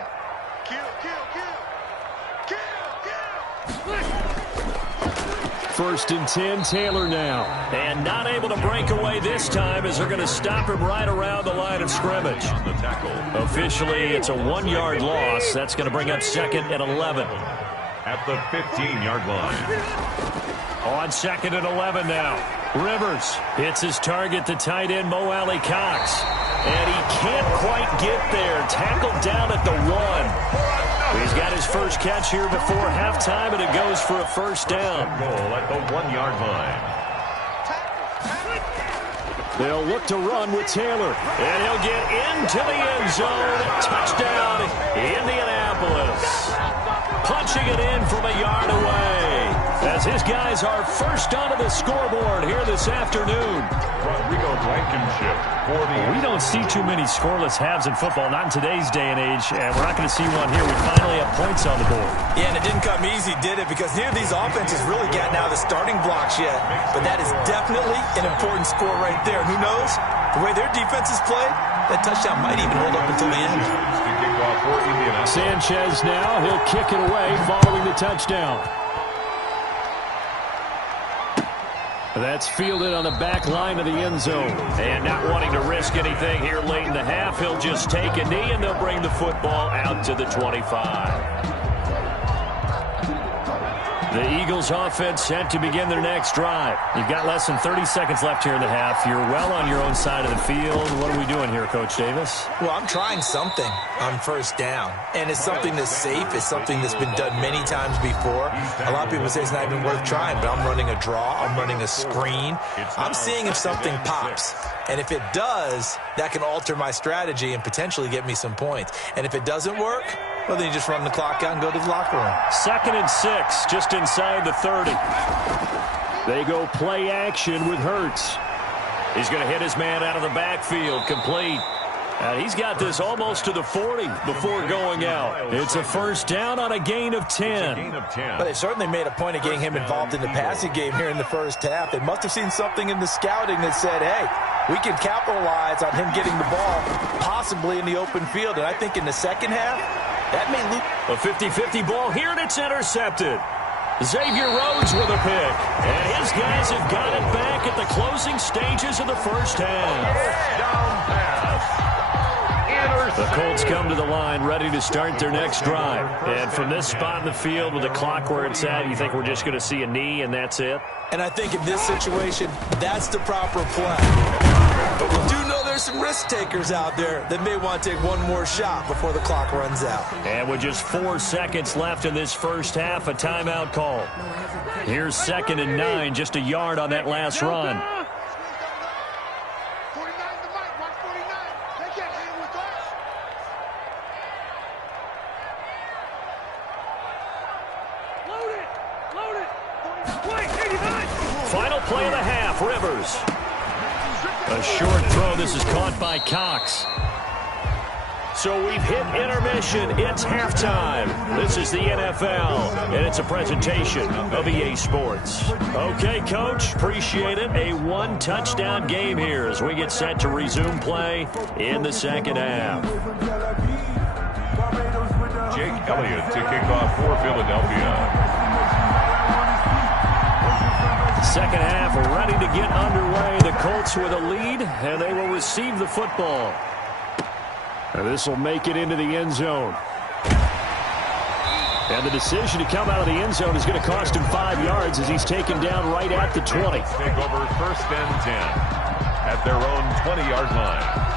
First and 10, Taylor now. And not able to break away this time as they're going to stop him right around the line of scrimmage. Officially, it's a 1-yard loss. That's going to bring up 2nd and 11. at the 15-yard line. On 2nd and 11 now. Rivers hits his target, the tight end, Mo Alley Cox. And he can't quite get there. Tackled down at the 1. He's got his first catch here before halftime, and it goes for a first down. Goal at the 1-yard line. They'll look to run with Taylor. And he'll get into the end zone. Touchdown, Indianapolis. Punching it in from a yard away. As his guys are first onto the scoreboard here this afternoon. Rodrigo Blankenship for the... We don't see too many scoreless halves in football, not in today's day and age, and we're not going to see one here. We finally have points on the board. Yeah, and it didn't come easy, did it? Because neither of these offenses really gotten out of the starting blocks yet. But that is definitely an important score right there. And who knows? The way their defenses play, that touchdown might even hold up until the end. Sanchez now, he'll kick it away following the touchdown. That's fielded on the back line of the end zone. And not wanting to risk anything here late in the half, he'll just take a knee and they'll bring the football out to the 25. The Eagles offense set to begin their next drive. You've got less than 30 seconds left here in the half. You're well on your own side of the field. What are we doing here, Coach Davis? Well, I'm trying something on first down. And it's something that's safe. It's something that's been done many times before. A lot of people say it's not even worth trying, but I'm running a draw. I'm running a screen. I'm seeing if something pops. And if it does, that can alter my strategy and potentially get me some points. And if it doesn't work, well, then you just run the clock out and go to the locker room. 2nd and 6, just inside the 30. They go play action with Hurts. He's going to hit his man out of the backfield, complete. And he's got this almost to the 40 before going out. It's a first down on a gain of 10. But they certainly made a point of getting him involved in the passing game here in the first half. They must have seen something in the scouting that said, hey, we can capitalize on him getting the ball possibly in the open field. And I think in the second half, that may loop. A 50-50 ball here, and it's intercepted. Xavier Rhodes with a pick. And his guys have got it back at the closing stages of the first half. Down pass. The Colts come to the line ready to start their next drive. And from this spot in the field with the clock where it's at, you think we're just going to see a knee and that's it? And I think in this situation, that's the proper play. But we do know there's some risk takers out there that may want to take one more shot before the clock runs out. And with just 4 seconds left in this first half, a timeout call. Here's 2nd and 9, just a yard on that last run. Final play of the half, Rivers. A short throw. This is caught by Cox. So we've hit intermission. It's halftime. This is the NFL, and it's a presentation of EA Sports. Okay, Coach, appreciate it. A one-touchdown game here as we get set to resume play in the second half. Jake Elliott to kick off for Philadelphia. Second half ready to get underway. The Colts with a lead, and they will receive the football. And this will make it into the end zone. And the decision to come out of the end zone is going to cost him 5 yards as he's taken down right at the 20. Take over 1st and 10 at their own 20-yard line.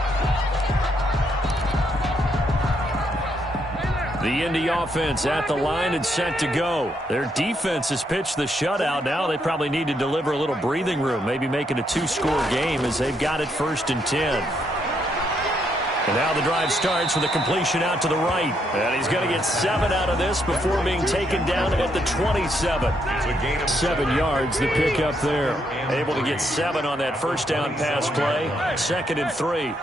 The Indy offense at the line and set to go. Their defense has pitched the shutout. Now they probably need to deliver a little breathing room, maybe make it a 2-score game as they've got it 1st and 10. And now the drive starts with a completion out to the right. And he's going to get 7 out of this before being taken down at the 27. 7 yards, the pickup there. Able to get 7 on that first down pass play. 2nd and 3.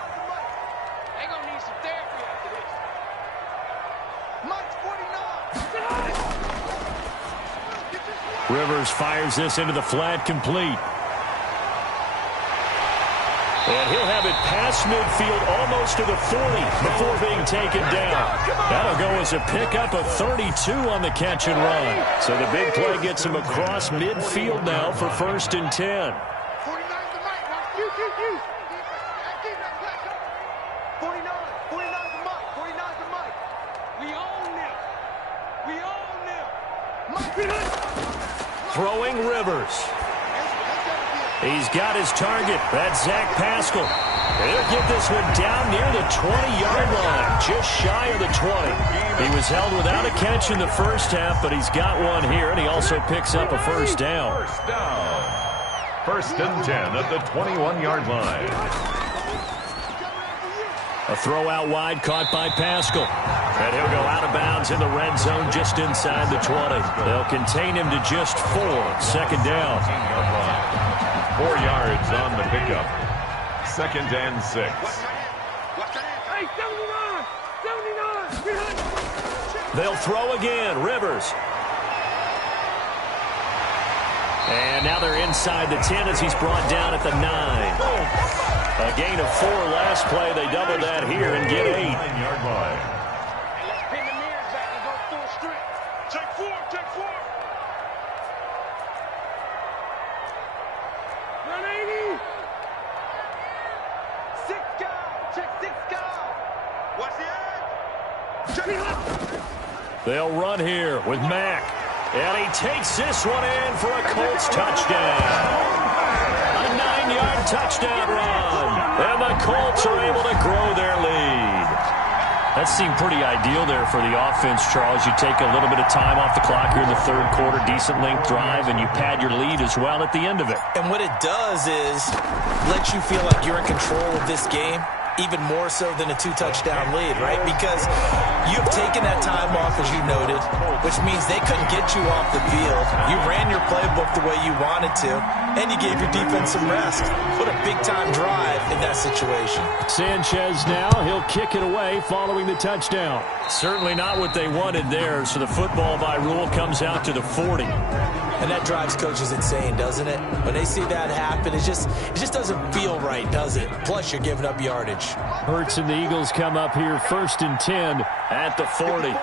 Rivers fires this into the flat, complete. And he'll have it past midfield almost to the 40 before being taken down. That'll go as a pickup of 32 on the catch and run. So the big play gets him across midfield now for 1st and 10. 49's Throwing Rivers. He's got his target. That's Zach Pascal. He'll get this one down near the 20-yard line, just shy of the 20. He was held without a catch in the first half, but he's got one here, and he also picks up a first down. First down. First and 10 at the 21-yard line. A throw out wide caught by Pascal. And he'll go out of bounds in the red zone just inside the 20. They'll contain him to just 4. Second down. 4 yards on the pickup. Second and 6. Hey, 79! 79! They'll throw again. Rivers. And now they're inside the 10 as he's brought down at the 9. A gain of 4 last play. They double that here and get 8. 9-yard line. Let's pin the mirrors back and go full strength. Take 4, take 4. 180. 6 guys, check 6 guys. Watch the edge. Check it out. They'll run here with Mack. And he takes this one in for a Colts touchdown. A 9-yard touchdown run. And the Colts are able to grow their lead. That seemed pretty ideal there for the offense, Charles. You take a little bit of time off the clock here in the third quarter, decent length drive, and you pad your lead as well at the end of it. And what it does is let you feel like you're in control of this game, even more so than a 2-touchdown lead, right? Because you've taken that time off, as you noted, which means they couldn't get you off the field. You ran your playbook the way you wanted to, and you gave your defense some rest. What a big-time drive in that situation. Sanchez now, he'll kick it away following the touchdown. Certainly not what they wanted there, so the football by rule comes out to the 40. And that drives coaches insane, doesn't it? When they see that happen, it just doesn't feel right, does it? Plus, you're giving up yardage. Hurts and the Eagles come up here first and 10 at the 40.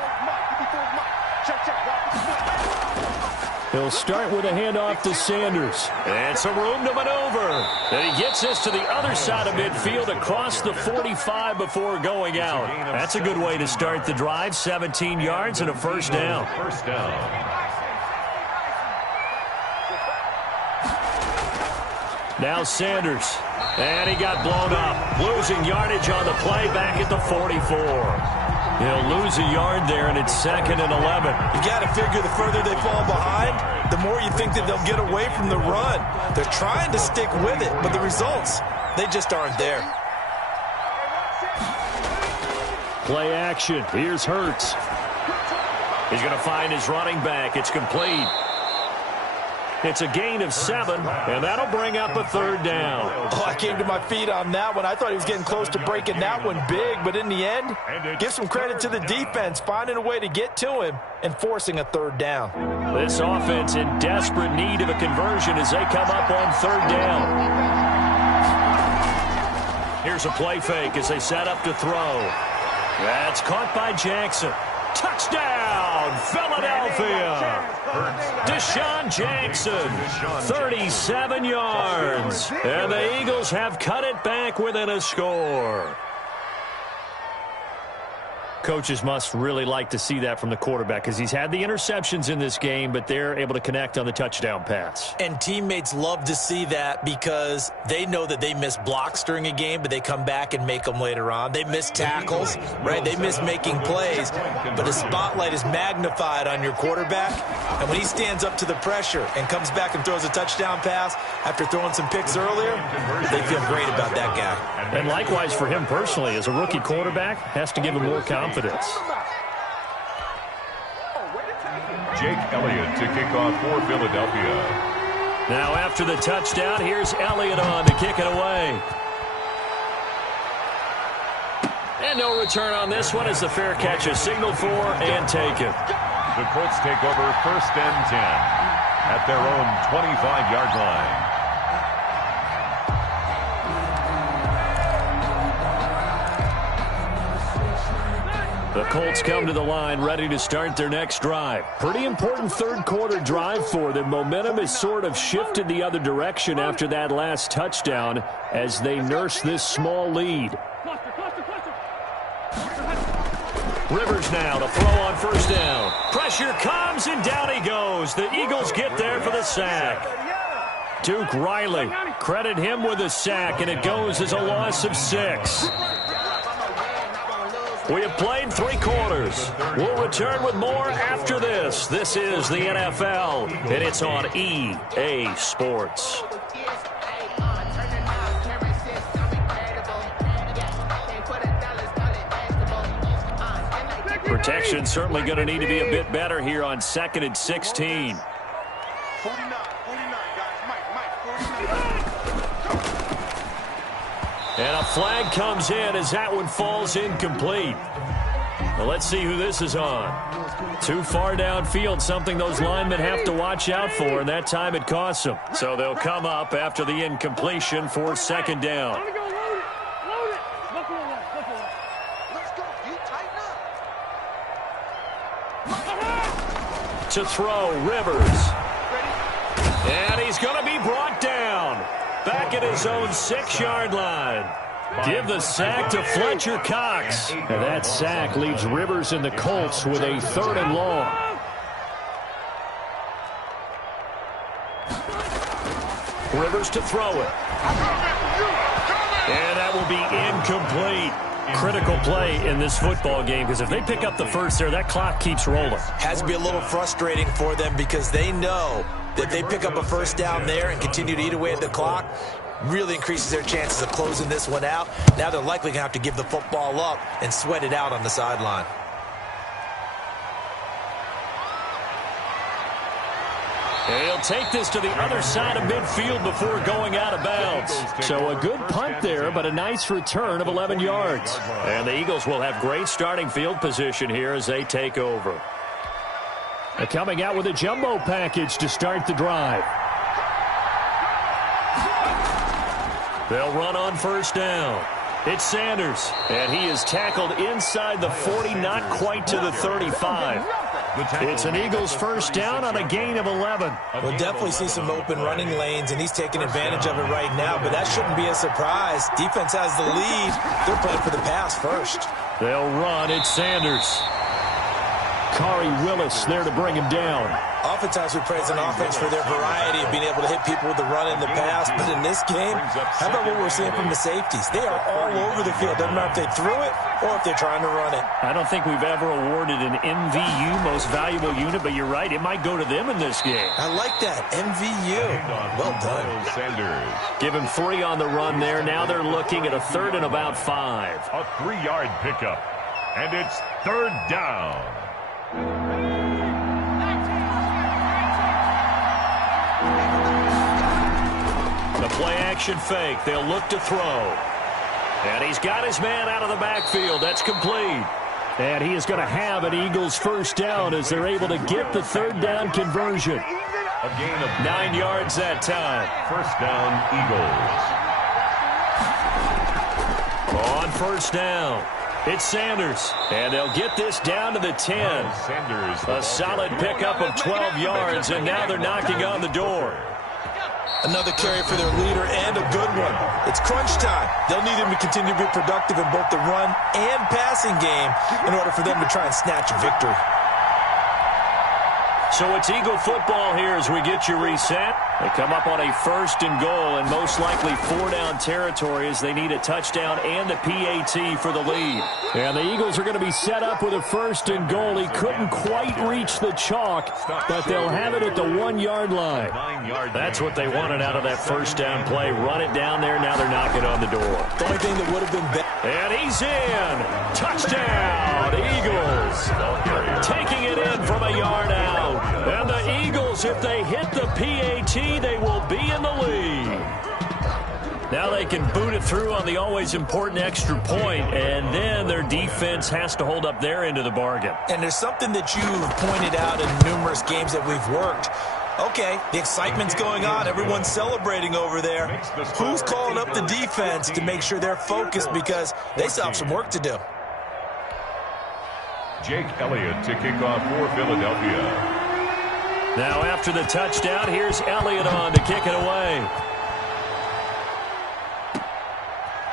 He'll start with a handoff to Sanders. And some room to maneuver. And he gets this to the other side of midfield across the 45 before going out. That's a good way to start the drive. 17 yards and a first down. First down. Now Sanders. And he got blown up. Losing yardage on the play back at the 44. He'll lose a yard there, and it's 2nd and 11. You got to figure the further they fall behind, the more you think that they'll get away from the run. They're trying to stick with it, but the results, they just aren't there. Play action. Here's Hurts. He's going to find his running back. It's complete. It's a gain of 7, and that'll bring up a third down. Oh, I came to my feet on that one. I thought he was getting close to breaking that one big, but in the end, give some credit to the defense, finding a way to get to him and forcing a third down. This offense in desperate need of a conversion as they come up on third down. Here's a play fake as they set up to throw. That's caught by Jackson. Touchdown, Philadelphia. Deshaun Jackson, 37 yards. And the Eagles have cut it back within a score. Coaches must really like to see that from the quarterback because he's had the interceptions in this game, but they're able to connect on the touchdown pass. And teammates love to see that because they know that they miss blocks during a game, but they come back and make them later on. They miss tackles, right? They miss making plays, but the spotlight is magnified on your quarterback. And when he stands up to the pressure and comes back and throws a touchdown pass after throwing some picks earlier, they feel great about that guy. And likewise for him personally, as a rookie quarterback, has to give him more confidence. Jake Elliott to kick off for Philadelphia. Now after the touchdown, here's Elliott on to kick it away. And no return on this one as the fair catch is signaled for and taken. The Colts take over first and 10 at their own 25-yard line. The Colts come to the line ready to start their next drive. Pretty important third quarter drive for them. Momentum has sort of shifted the other direction after that last touchdown as they nurse this small lead. Rivers now to throw on first down. Pressure comes, and down he goes. The Eagles get there for the sack. Duke Riley, credit him with a sack, and it goes as a loss of 6. We have played 3 quarters. We'll return with more after this. This is the NFL, and it's on EA Sports. Protection certainly going to need to be a bit better here on 2nd and 16. 49, guys. Mike, 49. And a flag comes in as that one falls incomplete. Well, let's see who this is on. Too far downfield, something those linemen have to watch out for, and that time it costs them. So they'll come up after the incompletion for 2nd down. To throw, Rivers. And he's going to be brought down. Back at his own 6-yard line. Give the sack to Fletcher Cox. And that sack leaves Rivers and the Colts with a 3rd and long. Rivers to throw it. And that will be incomplete. Critical play in this football game, because if they pick up the first there, that clock keeps rolling. Has to be a little frustrating for them because they know that they pick up a first down there and continue to eat away at the clock, really increases their chances of closing this one out. Now they're likely going to have to give the football up and sweat it out on the sideline. And he'll take this to the other side of midfield before going out of bounds. So a good punt there, but a nice return of 11 yards. And the Eagles will have great starting field position here as they take over. They're coming out with a jumbo package to start the drive. They'll run on first down. It's Sanders, and he is tackled inside the 40, not quite to the 35. It's an Eagles first down on a gain of 11. We'll definitely see some open running lanes, and he's taking advantage of it right now, but that shouldn't be a surprise. Defense has the lead. They're playing for the pass first. They'll run. It's Sanders. Kari Willis there to bring him down. Oftentimes we praise an offense for their variety of being able to hit people with the run in the pass, but in this game, how about what we're seeing from the safeties? They are all over the field. Doesn't matter if they threw it or if they're trying to run it. I don't think we've ever awarded an MVU, most valuable unit, but you're right, it might go to them in this game. I like that, MVU. Well done. Sanders. Give him 3 on the run there. Now they're looking at a 3rd and about 5. A 3-yard pickup. And it's 3rd down. The play-action fake. They'll look to throw. And he's got his man out of the backfield. That's complete. And he is going to have an Eagles first down as they're able to get the 3rd down conversion. A gain of 9 yards that time. First down, Eagles. On first down, it's Sanders. And they'll get this down to the 10. Sanders. A solid pickup of 12 yards, and now they're knocking on the door. Another carry for their leader and a good one. It's crunch time. They'll need him to continue to be productive in both the run and passing game in order for them to try and snatch a victory. So it's Eagle football here as we get you reset. They come up on a 1st and goal and most likely 4-down territory as they need a touchdown and a PAT for the lead. And the Eagles are going to be set up with a 1st and goal. He couldn't quite reach the chalk, but they'll have it at the 1-yard line. That's what they wanted out of that first down play. Run it down there. Now they're knocking on the door. The only thing that would have been better. And he's in. Touchdown, Eagles. Taking it in from a yard out. And the Eagles, if they hit the PAT, they will be in the lead. Now they can boot it through on the always important extra point, and then their defense has to hold up their end of the bargain. And there's something that you've pointed out in numerous games that we've worked. Okay, the excitement's going on. Everyone's celebrating over there. Who's calling up the defense to make sure they're focused because they still have some work to do? Jake Elliott to kick off for Philadelphia. Now after the touchdown, here's Elliott on to kick it away.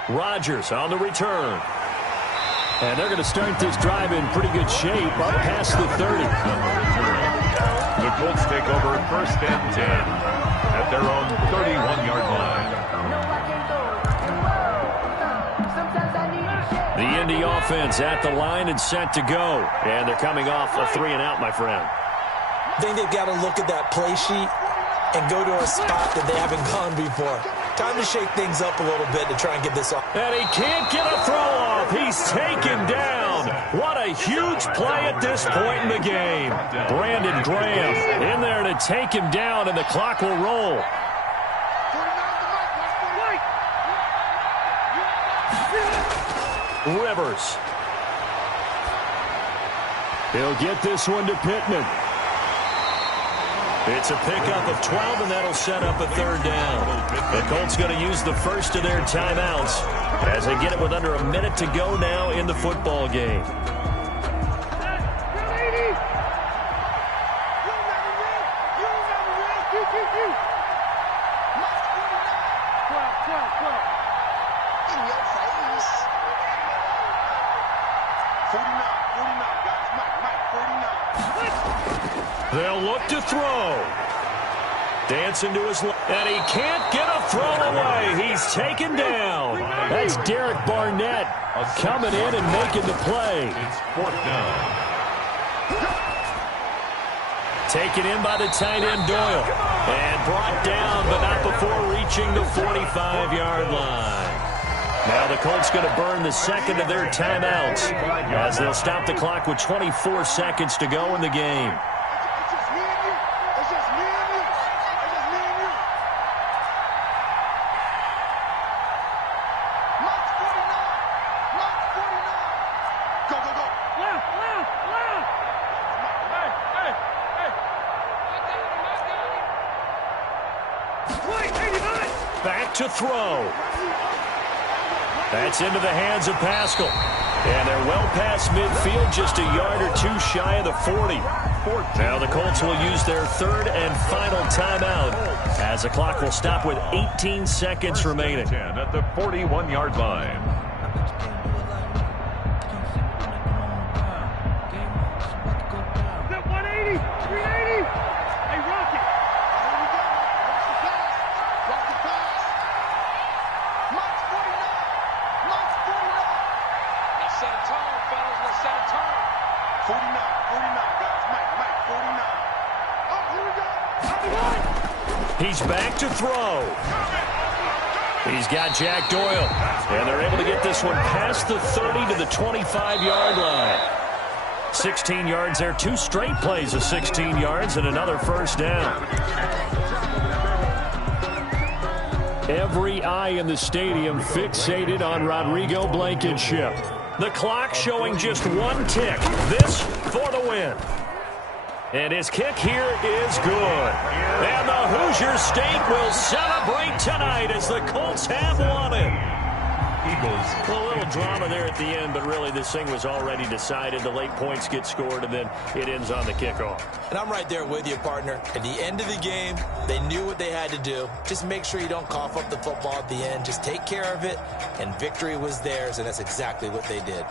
Rodgers on the return. And they're going to start this drive in pretty good shape up past the 30. The Colts take over first and 10 at their own 31-yard line. The Indy offense at the line and set to go. And they're coming off a 3-and-out, my friend. I think they've got to look at that play sheet and go to a spot that they haven't gone before. Time to shake things up a little bit to try and get this off. And he can't get a throw off. He's taken down. What a huge play at this point in the game. Brandon Graham in there to take him down, and the clock will roll. Rivers. He'll get this one to Pittman. It's a pickup of 12, and that'll set up a third down. The Colts going to use the first of their timeouts as they get it with under a minute to go now in the football game. They'll look to throw. Dancing to his left. And he can't get a throw away. He's taken down. That's Derek Barnett coming in and making the play. It's fourth down. Taken in by the tight end Doyle. And brought down, but not before reaching the 45-yard line. Now the Colts going to burn the second of their timeouts as they'll stop the clock with 24 seconds to go in the game. Back to throw. That's into the hands of Pascal. And they're well past midfield, just a yard or two shy of the 40. Now the Colts will use their third and final timeout as the clock will stop with 18 seconds remaining. 10 at the 41-yard line. He's back to throw. He's got Jack Doyle. And they're able to get this one past the 30 to the 25-yard line. 16 yards there. Two straight plays of 16 yards and another first down. Every eye in the stadium fixated on Rodrigo Blankenship. The clock showing just one tick. This for the win. And his kick here is good. And the Hoosier State will celebrate tonight as the Colts have won it. Eagles. A little drama there at the end, but really this thing was already decided. The late points get scored, and then it ends on the kickoff. And I'm right there with you, partner. At the end of the game, they knew what they had to do. Just make sure you don't cough up the football at the end. Just take care of it, and victory was theirs, and that's exactly what they did.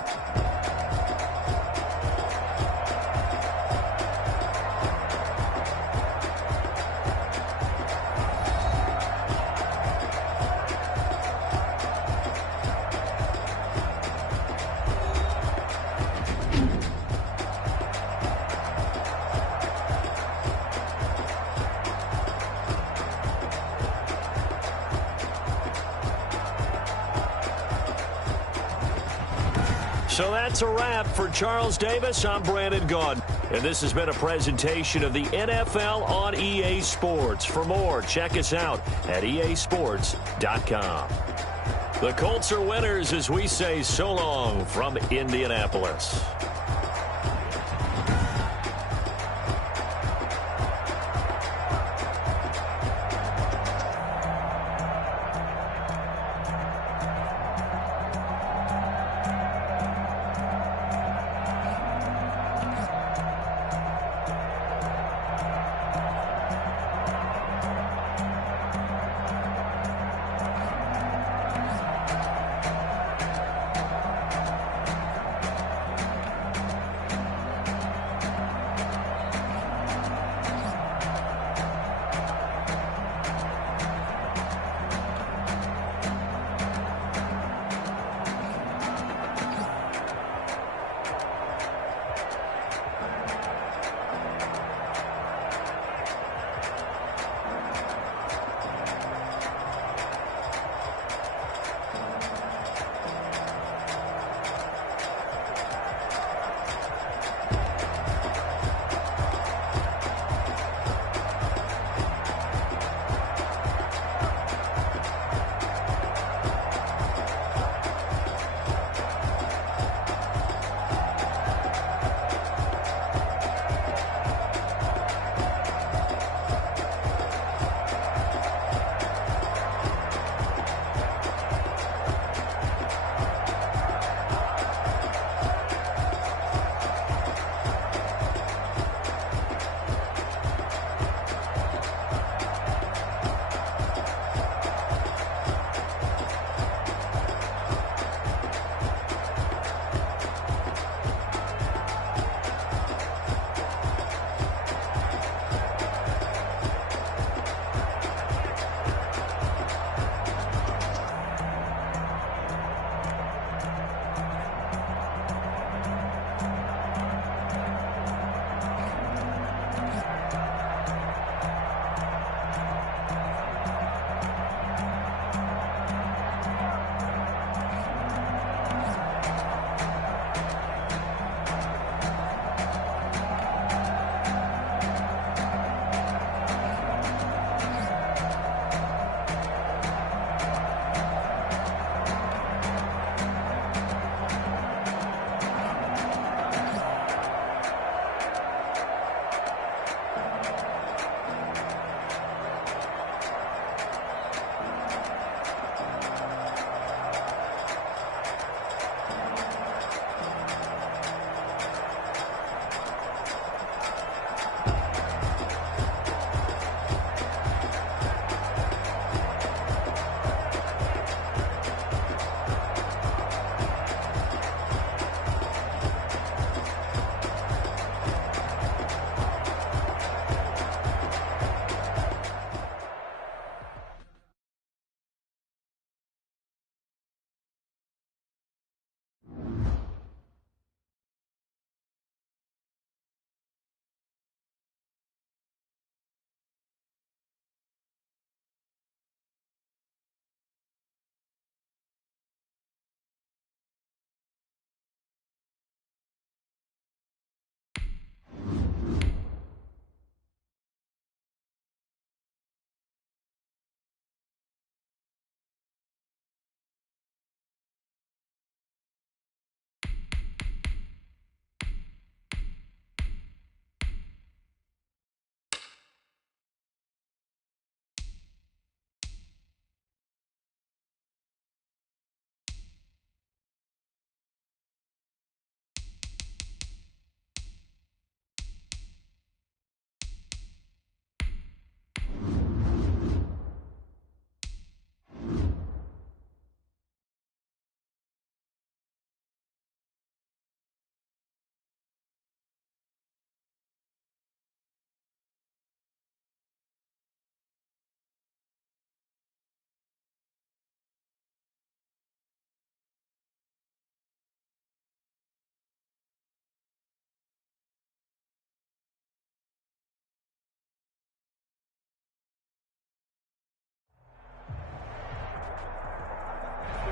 So that's a wrap for Charles Davis. I'm Brandon Gaudin. And this has been a presentation of the NFL on EA Sports. For more, check us out at easports.com. The Colts are winners as we say so long from Indianapolis.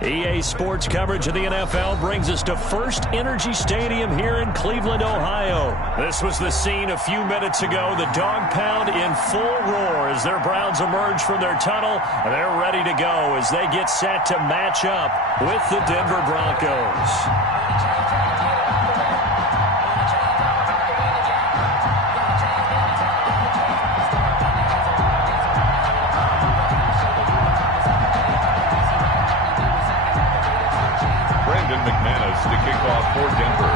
EA Sports coverage of the NFL brings us to First Energy Stadium here in Cleveland, Ohio. This was the scene a few minutes ago. The dog pound in full roar as their Browns emerge from their tunnel. They're ready to go as they get set to match up with the Denver Broncos. To kick off for Denver.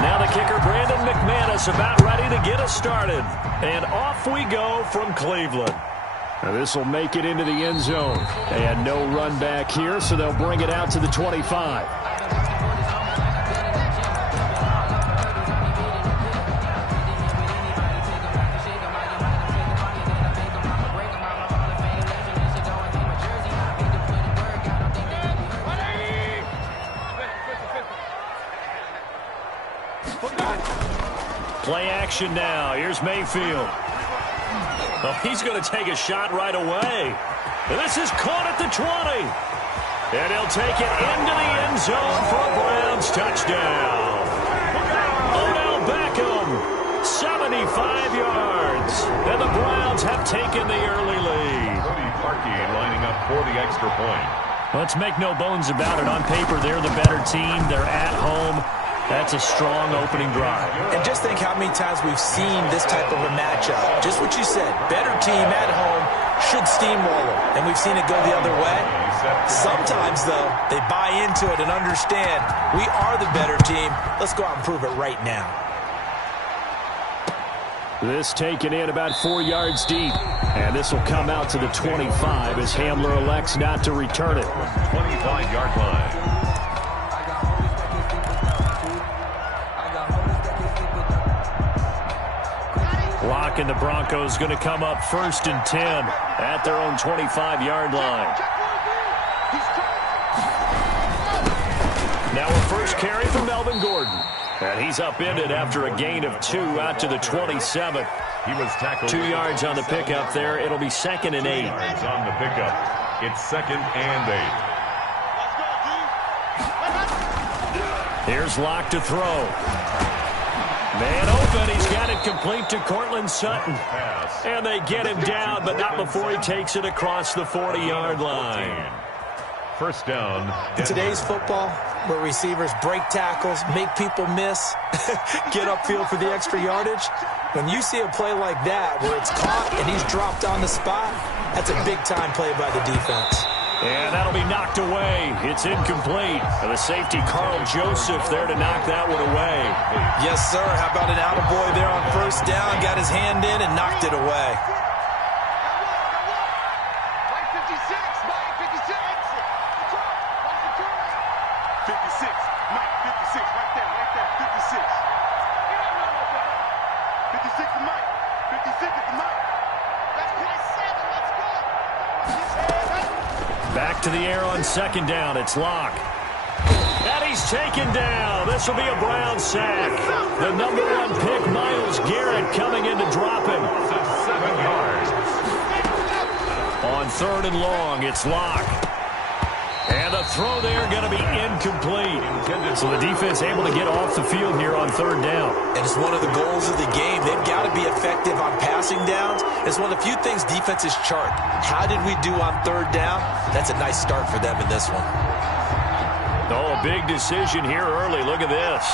Now the kicker, Brandon McManus, about ready to get us started. And off we go from Cleveland. Now this will make it into the end zone. And no run back here, so they'll bring it out to the 25. Play action now. Here's Mayfield. Oh, he's going to take a shot right away. And this is caught at the 20. And he'll take it into the end zone for a Browns touchdown. Odell Beckham, 75 yards. And the Browns have taken the early lead. Cody Parkey lining up for the extra point. Let's make no bones about it. On paper, they're the better team. They're at home. That's a strong opening drive. And just think how many times we've seen this type of a matchup. Just what you said, better team at home should steamroll them. And we've seen it go the other way. Sometimes, though, they buy into it and understand we are the better team. Let's go out and prove it right now. This taken in about 4 yards deep. And this will come out to the 25 as Hamler elects not to return it. 25-yard line. Lock and the Broncos going to come up 1st and 10 at their own 25-yard line. Now a first carry from Melvin Gordon. And he's upended after a gain of 2 out to the 27. He was tackled 2 yards on the pickup there. It'll be 2nd and 8. Yards on the pickup. It's 2nd and 8. Here's Locke to throw. Man open, he's got it complete to Cortland Sutton. And they get him down, but not before he takes it across the 40-yard line. First down. In today's football, where receivers break tackles, make people miss, get upfield for the extra yardage, when you see a play like that where it's caught and he's dropped on the spot, that's a big-time play by the defense. And that'll be knocked away. It's incomplete. And the safety, Carl Joseph, there to knock that one away. Yes, sir. How about an attaboy there on first down? Got his hand in and knocked it away. Mike 56, Mike 56. 56, Mike 56, right there, 56. 56 to Mike, 56 to Mike. That's plus 7, let's go. Back to the air on 2nd down. It's Locke. And he's taken down. This will be a Brown sack. The #1 pick, Myles Garrett, coming in to drop him. 7 yards. On 3rd and long, it's Locke. And the throw there going to be incomplete. So the defense able to get off the field here on 3rd down. And it's one of the goals of the game. They've got to be effective on passing downs. It's one of the few things defenses chart. How did we do on 3rd down? That's a nice start for them in this one. Oh, a big decision here early. Look at this.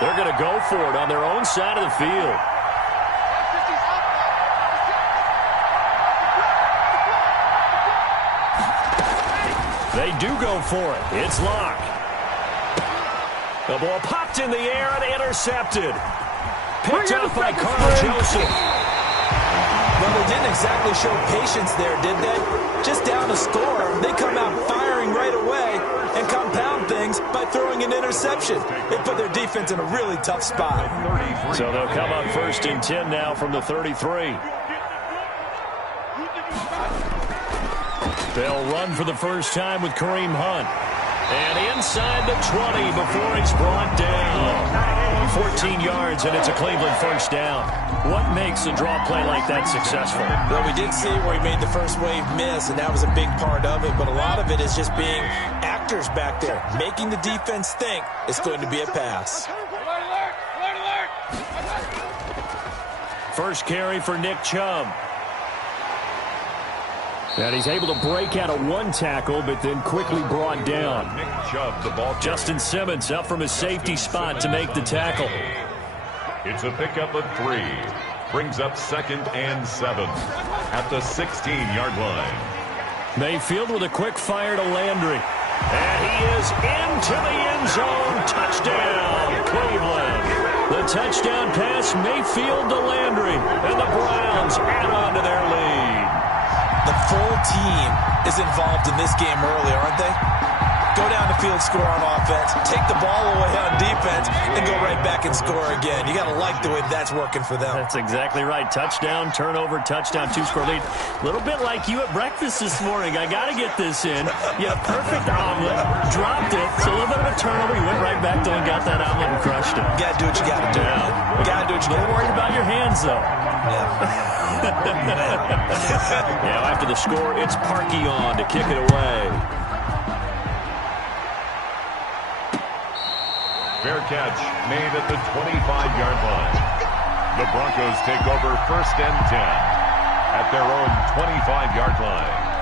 They're going to go for it on their own side of the field. They do go for it. It's Locke. The ball popped in the air and intercepted. Picked up by Carl Joseph. Well, they didn't exactly show patience there, did they? Just down a score, they come out firing right away and compound things by throwing an interception. They put their defense in a really tough spot. So they'll come up 1st and 10 now from the 33. They'll run for the first time with Kareem Hunt. And in inside the 20 before he's brought down. 14 yards, and it's a Cleveland first down. What makes a draw play like that successful? Well, we did see where he made the first wave miss, and that was a big part of it, but a lot of it is just being actors back there, making the defense think it's going to be a pass. First carry for Nick Chubb. And he's able to break out of one tackle, but then quickly brought down. Nick Chubb, the ball. Justin Simmons up from his safety spot to make the tackle. It's a pickup of 3. Brings up 2nd and 7 at the 16-yard line. Mayfield with a quick fire to Landry. And he is into the end zone. Touchdown, Cleveland. The touchdown pass, Mayfield to Landry. And the Browns add on to their lead. The full team is involved in this game early, aren't they? Go down the field, score on offense, take the ball away on defense, and go right back and score again. You got to like the way that's working for them. That's exactly right. Touchdown, turnover, touchdown, 2-score lead. A little bit like you at breakfast this morning. I got to get this in. You had a perfect omelet, dropped it. It's a little bit of a turnover. You went right back to and got that omelet and crushed it. You got to do what you got to do. Yeah. Got to do what you got to do. A little worried about your hands, though. Yeah. Now, after the score, it's Parkey on to kick it away. Fair catch made at the 25-yard line. The Broncos take over 1st and 10 at their own 25-yard line.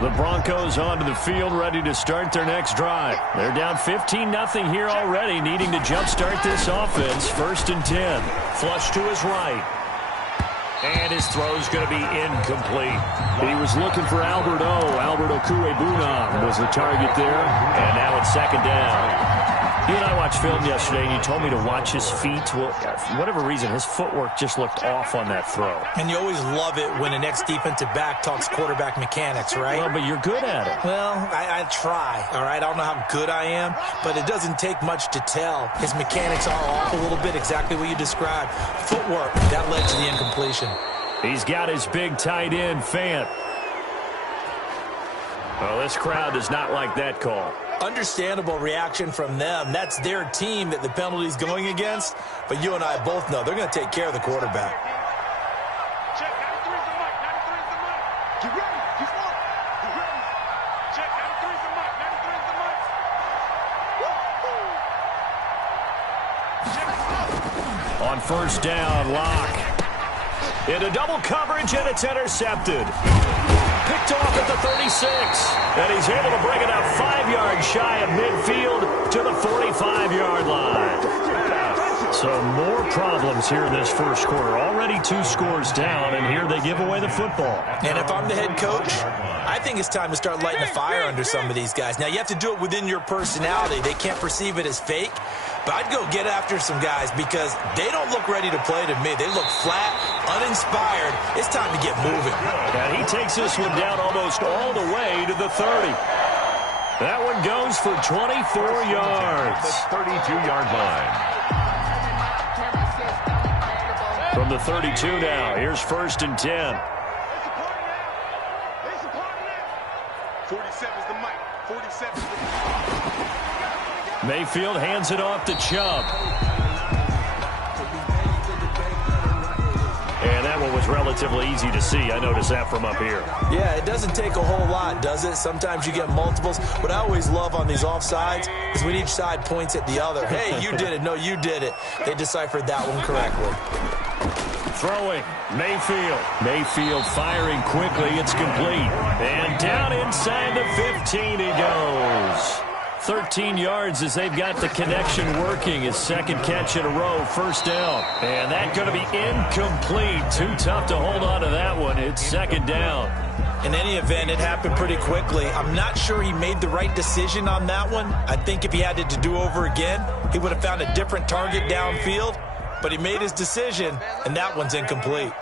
The Broncos onto the field, ready to start their next drive. They're down 15-0 here already, needing to jumpstart this offense. 1st and 10. Flush to his right. And his throw's going to be incomplete. He was looking for Albert Okuebuna was the target there. And now it's 2nd down. You and I watched film yesterday, and you told me to watch his feet. Well, for whatever reason, his footwork just looked off on that throw. And you always love it when an ex-defensive back talks quarterback mechanics, right? Well, but you're good at it. Well, I try, all right? I don't know how good I am, but it doesn't take much to tell. His mechanics are off a little bit, exactly what you described. Footwork, that led to the incompletion. He's got his big tight end, Fant. Well, this crowd does not like that call. Understandable reaction from them. That's their team that the penalty's going against. But you and I both know they're going to take care of the quarterback. Check, 93's the mic, 93's the mic. Get ready, get on. Get ready. Check, 93's the mic, 93's the mic. Check. On 1st down, Locke. Into double coverage, and it's intercepted. Picked off at the 36. And he's able to bring it out 5 yards shy of midfield to the 45-yard line. So more problems here in this first quarter. Already 2 scores down, and here they give away the football. And if I'm the head coach, I think it's time to start lighting a fire under some of these guys. Now, you have to do it within your personality. They can't perceive it as fake. But I'd go get after some guys because they don't look ready to play to me. They look flat, uninspired. It's time to get moving. And he takes this one down almost all the way to the 30. That one goes for 24 yards. The 32-yard line. From the 32 now, here's 1st and 10. There's a party now. 47's the mic. 47's the mic. Mayfield hands it off to Chubb. And that one was relatively easy to see. I noticed that from up here. Yeah, it doesn't take a whole lot, does it? Sometimes you get multiples. What I always love on these offsides is when each side points at the other. Hey, you did it. No, you did it. They deciphered that one correctly. Throwing, Mayfield. Mayfield firing quickly. It's complete. And down inside the 15 he goes. 13 yards as they've got the connection working. His 2nd catch in a row, 1st down. And that's going to be incomplete. Too tough to hold on to that one. It's 2nd down. In any event, it happened pretty quickly. I'm not sure he made the right decision on that one. I think if he had it to do over again, he would have found a different target downfield. But he made his decision, and that one's incomplete.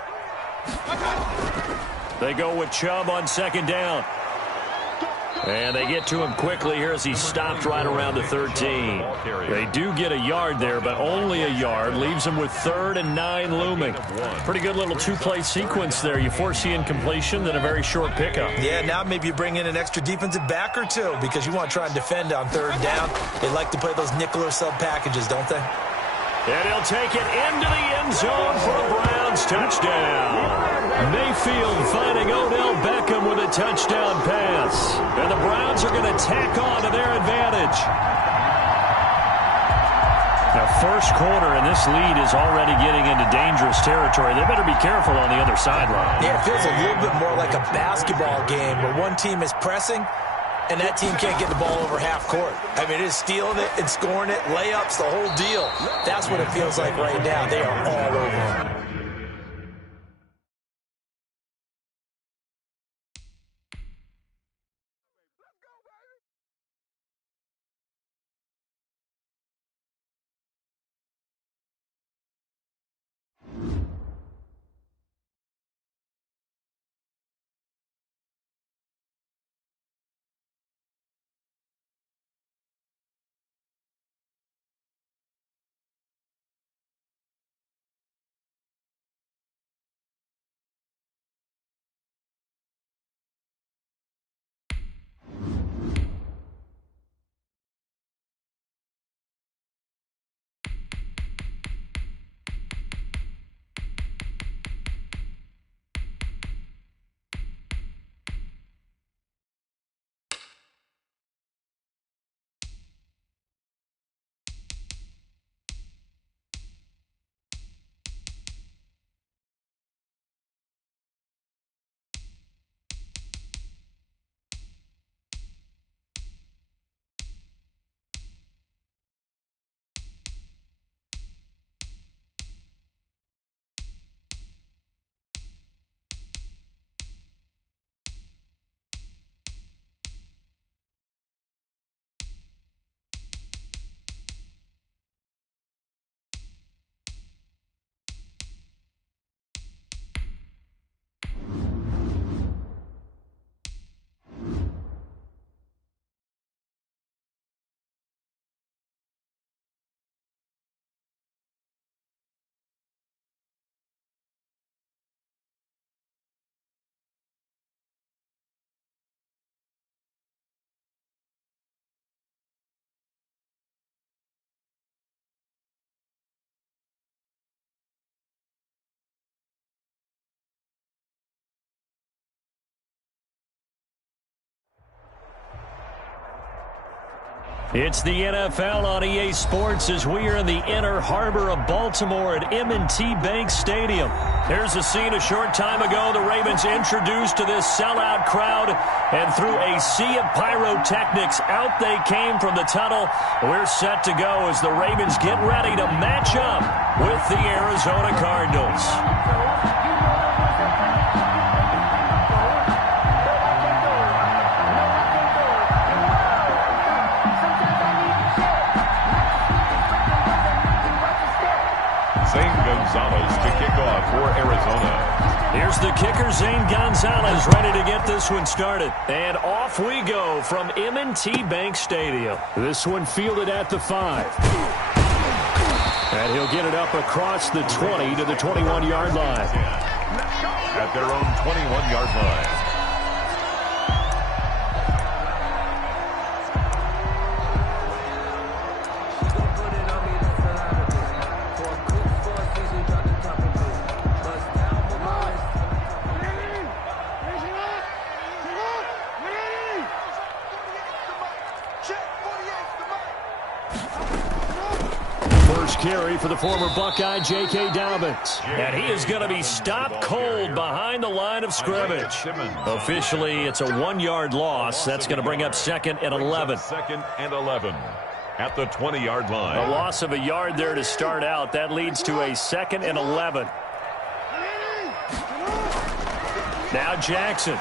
They go with Chubb on 2nd down. And they get to him quickly here as he stopped right around the 13. They do get a yard there, but only a yard. Leaves him with 3rd and 9 looming. Pretty good little two-play sequence there. You force the incompletion, then a very short pickup. Yeah, now maybe you bring in an extra defensive back or two because you want to try and defend on 3rd down. They like to play those nickel or sub packages, don't they? And he'll take it into the end zone for a Browns touchdown. Mayfield finding Odell Beckham with a touchdown pass. And the Browns are going to tack on to their advantage. Now, first quarter, and this lead is already getting into dangerous territory. They better be careful on the other sideline. Yeah, it feels a little bit more like a basketball game where one team is pressing and that team can't get the ball over half court. I mean, it is stealing it and scoring it, layups, the whole deal. That's what it feels like right now. They are all over them. It's the NFL on EA Sports as we are in the inner harbor of Baltimore at M&T Bank Stadium. Here's a scene a short time ago. The Ravens introduced to this sellout crowd, and through a sea of pyrotechnics, out they came from the tunnel. We're set to go as the Ravens get ready to match up with the Arizona Cardinals. Gonzalez to kick off for Arizona. Here's the kicker, Zane Gonzalez, ready to get this one started. And off we go from M&T Bank Stadium. This one fielded at the 5. And he'll get it up across the 20 to the 21-yard line. At their own 21-yard line. Carry for the former Buckeye, J.K. Dobbins. And he is going to be stopped cold behind the line of scrimmage. Officially, it's a 1-yard loss. That's going to bring up 2nd and 11. 2nd and 11 at the 20-yard line. A loss of a yard there to start out. That leads to a 2nd and 11. Now Jackson.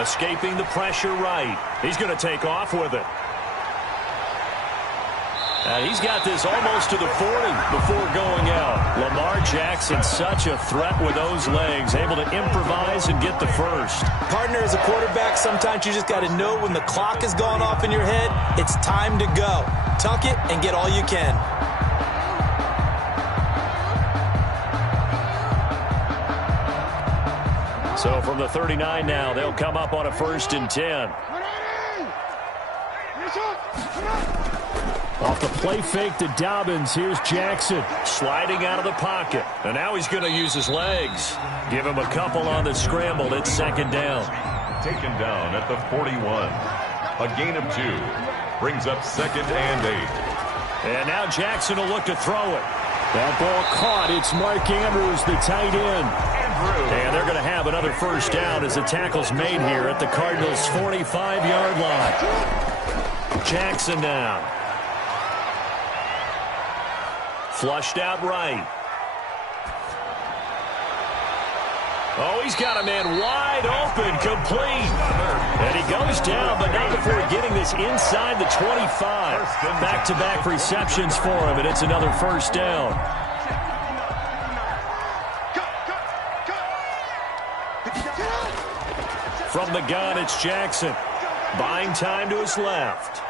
Escaping the pressure right. He's going to take off with it. He's got this almost to the 40 before going out. Lamar Jackson, such a threat with those legs, able to improvise and get the first. Partner, as a quarterback, sometimes you just got to know when the clock has gone off in your head, it's time to go. Tuck it and get all you can. So from the 39 now, they'll come up on a 1st and 10. Off the play fake to Dobbins, here's Jackson sliding out of the pocket. And now he's going to use his legs. Give him a couple on the scramble. It's 2nd down. Taken down at the 41. A gain of 2. Brings up 2nd and 8. And now Jackson will look to throw it. That ball caught. It's Mark Andrews, the tight end. And they're going to have another 1st down as the tackle's made here at the Cardinals' 45-yard line. Jackson down. Flushed out right. Oh, he's got a man wide open, complete. And he goes down, but not before getting this inside the 25. Back-to-back receptions for him, and it's another 1st down. From the gun, it's Jackson. Buying time to his left.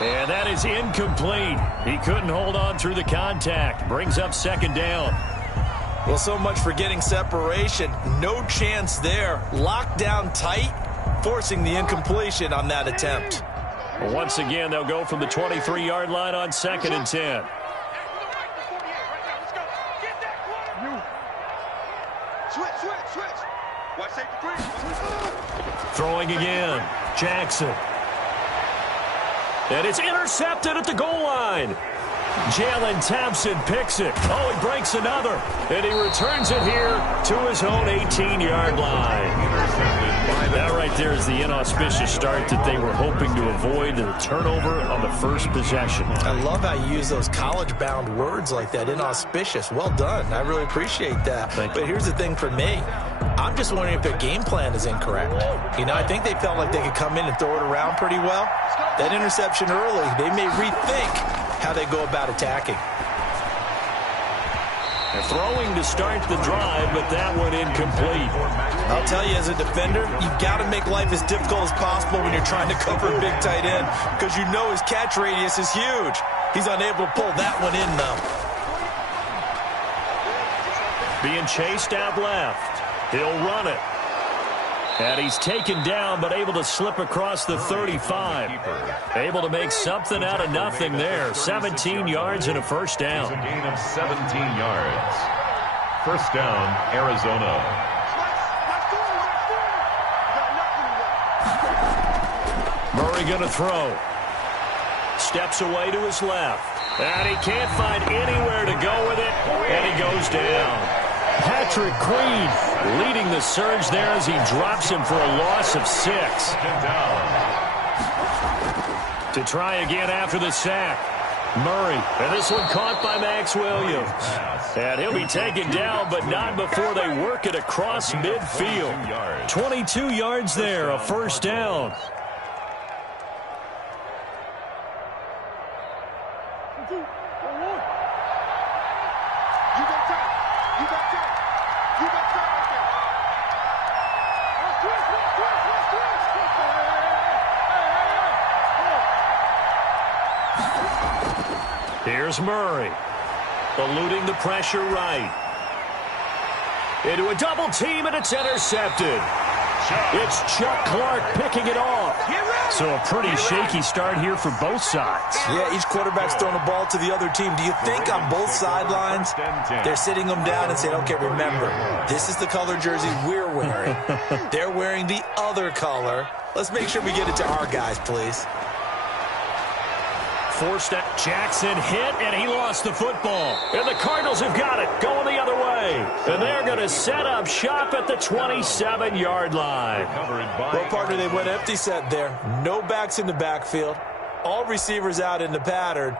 And that is incomplete. He couldn't hold on through the contact. Brings up 2nd down. Well, so much for getting separation. No chance there. Locked down tight, forcing the incompletion on that attempt. Once again, they'll go from the 23-yard line on 2nd and 10. Throwing again. Jackson. And it's intercepted at the goal line. Jalen Thompson picks it. Oh, he breaks another. And he returns it here to his own 18-yard line. That right there is the inauspicious start that they were hoping to avoid, the turnover on the first possession. I love how you use those college-bound words like that, inauspicious. Well done. I really appreciate that. But here's the thing for me. I'm just wondering if their game plan is incorrect. You know, I think they felt like they could come in and throw it around pretty well. That interception early, they may rethink how they go about attacking. They're throwing to start the drive, but that one incomplete. I'll tell you, as a defender, you've got to make life as difficult as possible when you're trying to cover a big tight end, because you know his catch radius is huge. He's unable to pull that one in, though. Being chased out left. He'll run it. And he's taken down, but able to slip across the 35. Able to make something out of nothing there. 17 yards and a 1st down. A gain of 17 yards. 1st down, Arizona. Murray going to throw. Steps away to his left. And he can't find anywhere to go with it. And he goes down. Patrick Queen leading the surge there as he drops him for a loss of 6. To try again after the sack. Murray, and this one caught by Max Williams. And he'll be taken down, but not before they work it across midfield. 22 yards there, a 1st down. Here's Murray, eluding the pressure right. Into a double team, and it's intercepted. It's Chuck Clark picking it off. So a pretty shaky start here for both sides. Yeah, each quarterback's throwing the ball to the other team. Do you think on both sidelines they're sitting them down and saying, okay, remember, this is the color jersey we're wearing. They're wearing the other color. Let's make sure we get it to our guys, please. Forced at Jackson hit, and he lost the football. And the Cardinals have got it, going the other way. And they're going to set up shop at the 27-yard line. Well, partner, they went empty set there. No backs in the backfield. All receivers out in the pattern.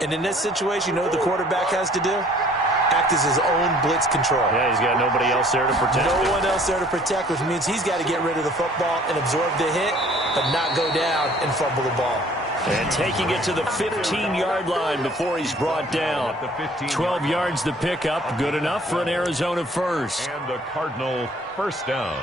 And in this situation, you know what the quarterback has to do? Act as his own blitz control. Yeah, he's got nobody else there to protect him. No one else there to protect, which means he's got to get rid of the football and absorb the hit, but not go down and fumble the ball. And taking it to the 15-yard line before he's brought down. 12 yards to pick up. Good enough for an Arizona first. And the Cardinal first down.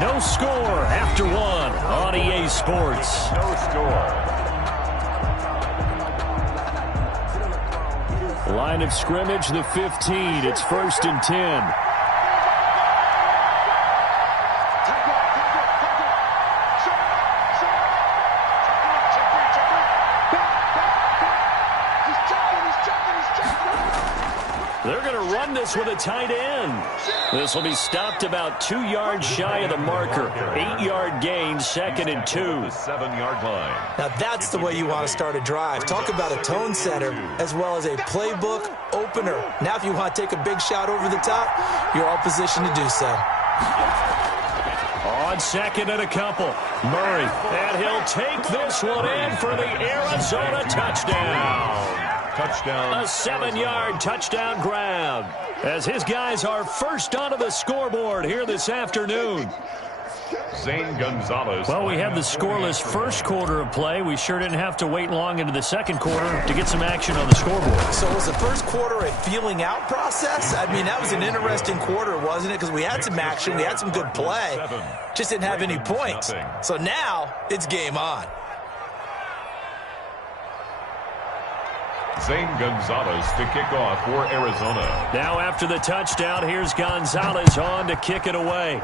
No score after one on EA Sports. No score. Line of scrimmage, the 15. It's 1st and 10. They're going to run this with a tight end. This will be stopped about 2 yards shy of the marker. 8-yard gain, 2nd and 2. The 7-yard line. Now that's the way you want to start a drive. Talk about a tone setter as well as a playbook opener. Now if you want to take a big shot over the top, you're all positioned to do so. On 2nd and a couple. Murray, and he'll take this one in for the Arizona touchdown. Touchdown. A 7-yard touchdown grab as his guys are first onto the scoreboard here this afternoon. Zane Gonzalez. Well, we had the scoreless first quarter of play. We sure didn't have to wait long into the second quarter to get some action on the scoreboard. So was the first quarter a feeling out process? I mean, that was an interesting quarter, wasn't it? Because we had some action, we had some good play, just didn't have any points. So now it's game on. Zane Gonzalez to kick off for Arizona. Now after the touchdown, here's Gonzalez on to kick it away.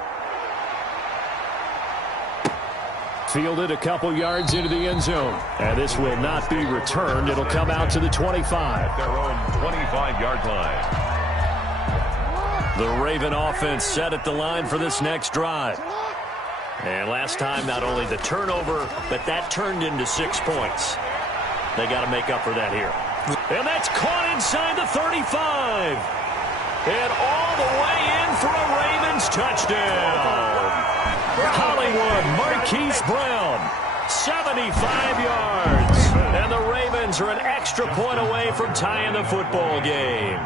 Fielded a couple yards into the end zone. And this will not be returned. It'll come out to the 25. Their own 25-yard line. The Raven offense set at the line for this next drive. And last time, not only the turnover, but that turned into 6 points. They got to make up for that here. And that's caught inside the 35. And all the way in for a Ravens touchdown. Hollywood Marquise Brown, 75 yards. And the Ravens are an extra point away from tying the football game.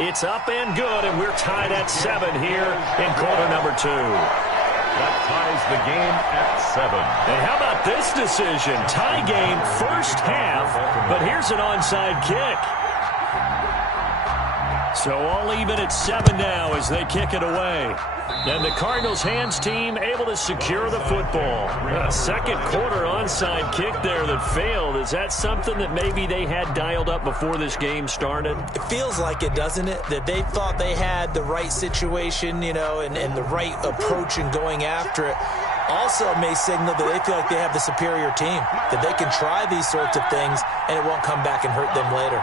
It's up and good, and we're tied at 7 here in quarter number 2. That ties the game at 7. And how about this decision? Tie game first half, but here's an onside kick. So all even at 7 now as they kick it away. And the Cardinals hands team able to secure the football. A second quarter onside kick there that failed. Is that something that maybe they had dialed up before this game started? It feels like it, doesn't it? That they thought they had the right situation, you know, and the right approach in going after it. Also may signal that they feel like they have the superior team, that they can try these sorts of things and it won't come back and hurt them later.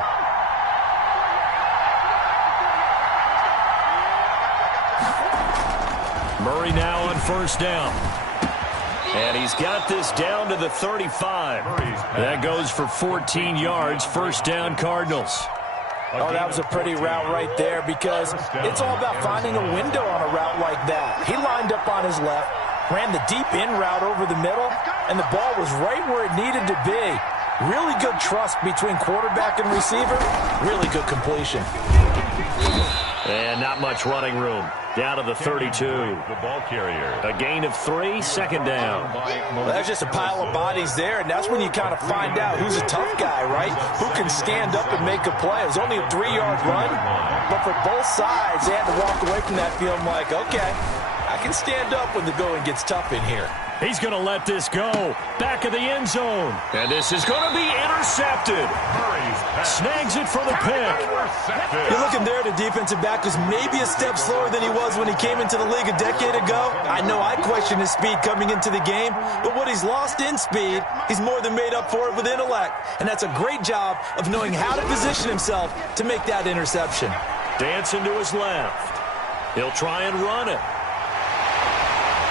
Murray now on first down. And he's got this down to the 35. That goes for 14 yards. First down, Cardinals. Oh, that was a pretty route right there because it's all about finding a window on a route like that. He lined up on his left, ran the deep in route over the middle, and the ball was right where it needed to be. Really good trust between quarterback and receiver. Really good completion. And not much running room. Down to the 32. The ball carrier. A gain of 3, second down. Well, there's just a pile of bodies there, and that's when you kind of find out who's a tough guy, right? Who can stand up and make a play. It was only a 3-yard run, but for both sides, they had to walk away from that feeling like, okay, I can stand up when the going gets tough in here. He's going to let this go. Back of the end zone. And this is going to be intercepted. Snags it for the pick. You're looking there at a defensive back who's maybe a step slower than he was when he came into the league a decade ago. I know I questioned his speed coming into the game, but what he's lost in speed, he's more than made up for it with intellect. And that's a great job of knowing how to position himself to make that interception. Dancing to his left. He'll try and run it.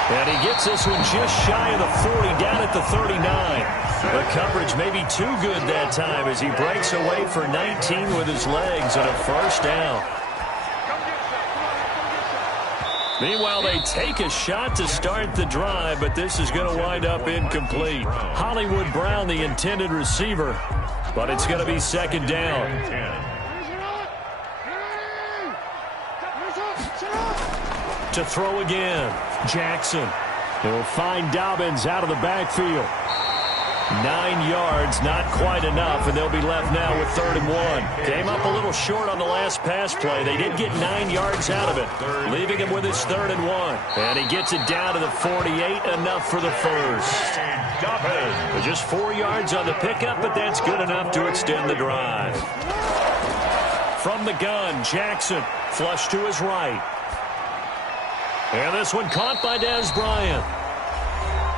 And he gets this one just shy of the 40, down at the 39. The coverage may be too good that time as he breaks away for 19 with his legs and a first down. Meanwhile, they take a shot to start the drive, but this is going to wind up incomplete. Hollywood Brown, the intended receiver, but it's going to be second down. To throw again, Jackson. He'll find Dobbins out of the backfield. 9 yards, not quite enough, and they'll be left now with 3rd and 1. Came up a little short on the last pass play. They did get 9 yards out of it, leaving him with his 3rd and 1. And he gets it down to the 48, enough for the first. Just 4 yards on the pickup, but that's good enough to extend the drive. From the gun, Jackson, flush to his right. And this one caught by Dez Bryant.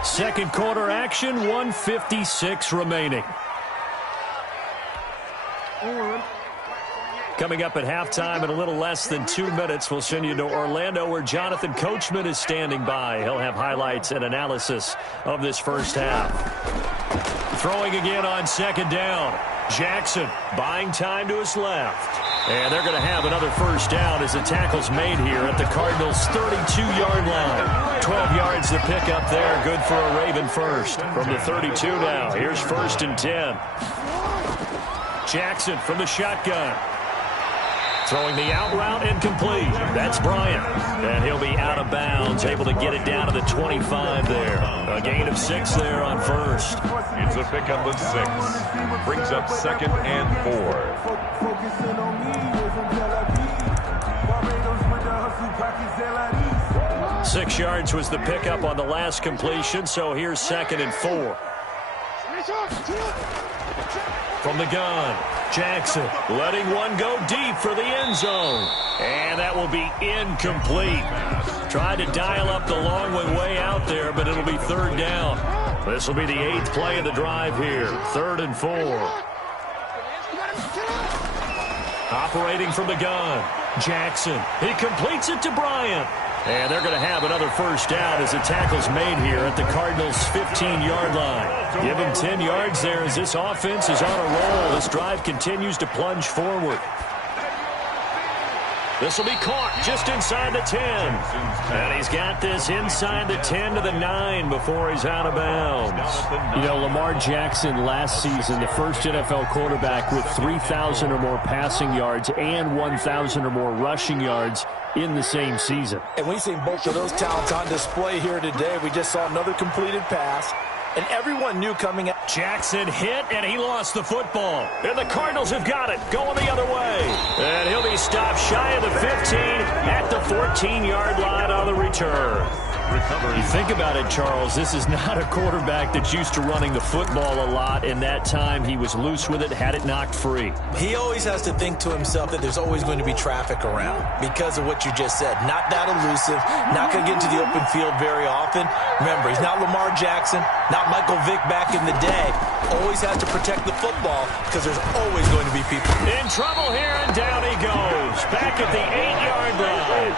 Second quarter action, 1:56 remaining. Coming up at halftime in a little less than 2 minutes, we'll send you to Orlando where Jonathan Coachman is standing by. He'll have highlights and analysis of this first half. Throwing again on second down. Jackson buying time to his left. And they're going to have another first down as the tackle's made here at the Cardinals' 32-yard line. 12 yards to pick up there. Good for a Raven first. From the 32 now, here's 1st and 10. Jackson from the shotgun. Throwing the out route, incomplete. That's Bryant. And he'll be out of bounds, able to get it down to the 25 there. A gain of 6 there on first. It's a pickup of 6. Brings up 2nd and 4. 6 yards was the pickup on the last completion, so here's 2nd and 4. From the gun, Jackson letting one go deep for the end zone. And that will be incomplete. Tried to dial up the long way out there, but it'll be 3rd down. This will be the 8th play of the drive here. 3rd and 4. Operating from the gun, Jackson. He completes it to Bryant. And they're going to have another first down as the tackle's made here at the Cardinals' 15-yard line. Give them 10 yards there as this offense is on a roll. This drive continues to plunge forward. This will be caught just inside the 10. And he's got this inside the 10 to the 9 before he's out of bounds. You know, Lamar Jackson last season, the first NFL quarterback with 3,000 or more passing yards and 1,000 or more rushing yards in the same season. And we've seen both of those talents on display here today. We just saw another completed pass. And everyone knew coming out. Jackson hit, and he lost the football. And the Cardinals have got it, going the other way. And he'll be stopped shy of the 15 at the 14-yard line on the return. You think about it, Charles, this is not a quarterback that's used to running the football a lot. In that time, he was loose with it, had it knocked free. He always has to think to himself that there's always going to be traffic around because of what you just said. Not that elusive, not going to get into the open field very often. Remember, he's not Lamar Jackson, not Michael Vick back in the day. Always has to protect the football because there's always going to be people. In trouble here, and down he goes. Back at the 8-yard line.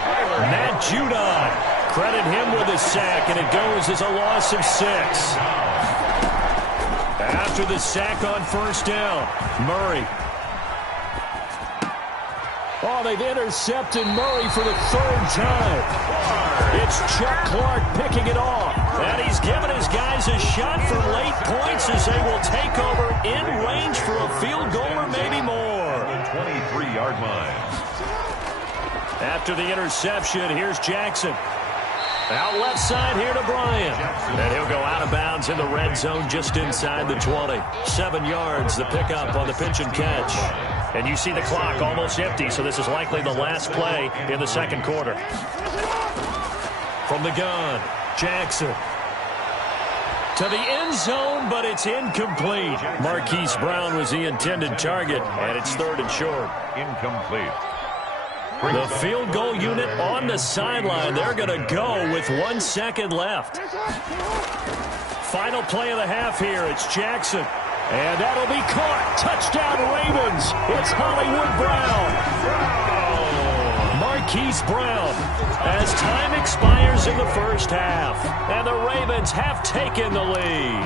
Matt Judon. Credit him with a sack, and it goes as a loss of 6. After the sack on first down, Murray. Oh, they've intercepted Murray for the 3rd time. It's Chuck Clark picking it off. And he's given his guys a shot for late points as they will take over in range for a field goal or maybe more. 23-yard line. After the interception, here's Jackson. Out left side here to Bryant. And he'll go out of bounds in the red zone just inside the 20. 7 yards, the pickup on the pitch and catch. And you see the clock almost empty, so this is likely the last play in the second quarter. From the gun, Jackson. To the end zone, but it's incomplete. Marquise Brown was the intended target, and it's 3rd and short. Incomplete. The field goal unit on the sideline. They're going to go with 1 second left. Final play of the half here. It's Jackson. And that'll be caught. Touchdown, Ravens. It's Hollywood Brown. Marquise Brown. As time expires in the first half. And the Ravens have taken the lead.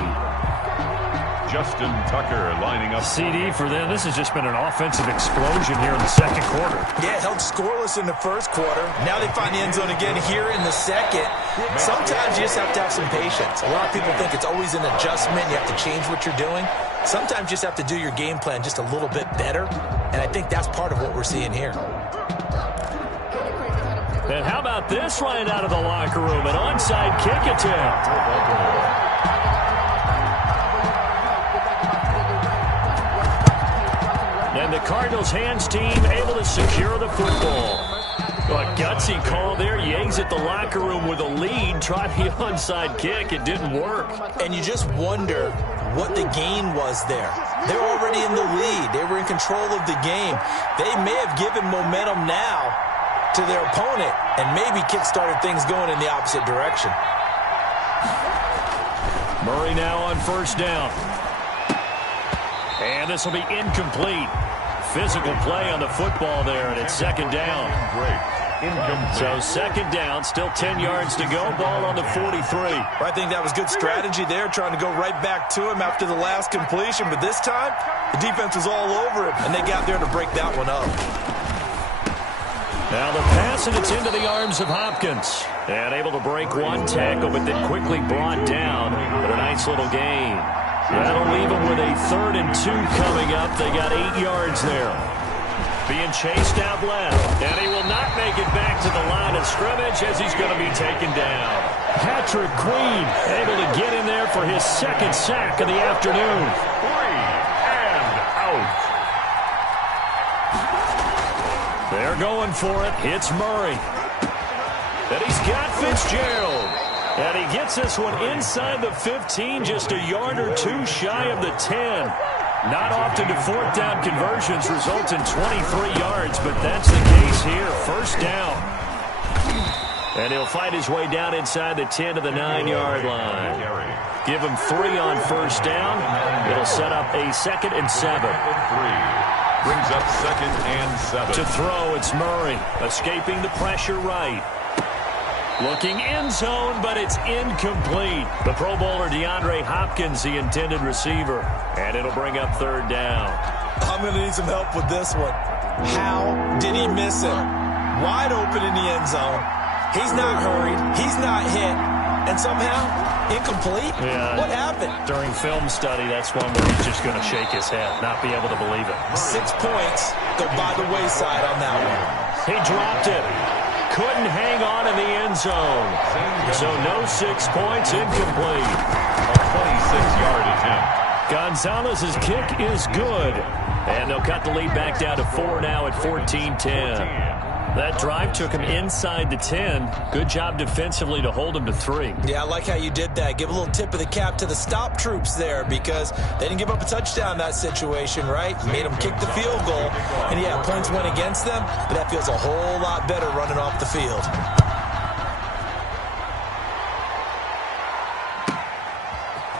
Justin Tucker lining up. CD for them. This has just been an offensive explosion here in the second quarter. Yeah, held scoreless in the first quarter. Now they find the end zone again here in the second. Sometimes you just have to have some patience. A lot of people think it's always an adjustment. You have to change what you're doing. Sometimes you just have to do your game plan just a little bit better, and I think that's part of what we're seeing here. And how about this right out of the locker room? An onside kick attempt. And the Cardinals' hands team able to secure the football. A gutsy call there. You exit the locker room with a lead. Try the onside kick. It didn't work. And you just wonder what the gain was there. They're already in the lead. They were in control of the game. They may have given momentum now to their opponent and maybe kick-started things going in the opposite direction. Murray now on first down. And this will be incomplete. Physical play on the football there, and it's second down. Great. Incomplete. So second down, still 10 yards to go. Ball on the 43. I think that was good strategy there, trying to go right back to him after the last completion. But this time, the defense was all over him, and they got there to break that one up. Now the pass, and it's into the arms of Hopkins. And able to break one tackle, but then quickly brought down. But a nice little gain. That'll leave them with a 3rd and 2 coming up. They got 8 yards there. Being chased out left. And he will not make it back to the line of scrimmage as he's going to be taken down. Patrick Queen able to get in there for his 2nd sack of the afternoon. 3 and out. They're going for it. It's Murray. And he's got Fitzgerald. And he gets this one inside the 15, just a yard or 2 shy of the 10. Not often do 4th down conversions result in 23 yards, but that's the case here. First down. And he'll fight his way down inside the 10 to the 9-yard line. Give him 3 on first down. It'll set up a 2nd and 7. 3. Brings up 2nd and 7. To throw, it's Murray. Escaping the pressure right. Looking end zone, but it's incomplete. The Pro Bowler DeAndre Hopkins, the intended receiver. And it'll bring up 3rd down. I'm going to need some help with this one. How did he miss it? Wide open in the end zone. He's not hurried. He's not hit. And somehow, incomplete? Yeah. What happened? During film study, that's one where he's just going to shake his head, not be able to believe it. 6 points go by the wayside on that one. He dropped it. Couldn't hang on in the end zone. So no 6 points, incomplete. A 26-yard attempt. Gonzalez's kick is good. And they'll cut the lead back down to 4 now at 14-10. That drive took him inside the 10. Good job defensively to hold him to 3. Yeah, I like how you did that. Give a little tip of the cap to the stop troops there because they didn't give up a touchdown in that situation, right? Made them kick the field goal. And, yeah, points went against them, but that feels a whole lot better running off the field.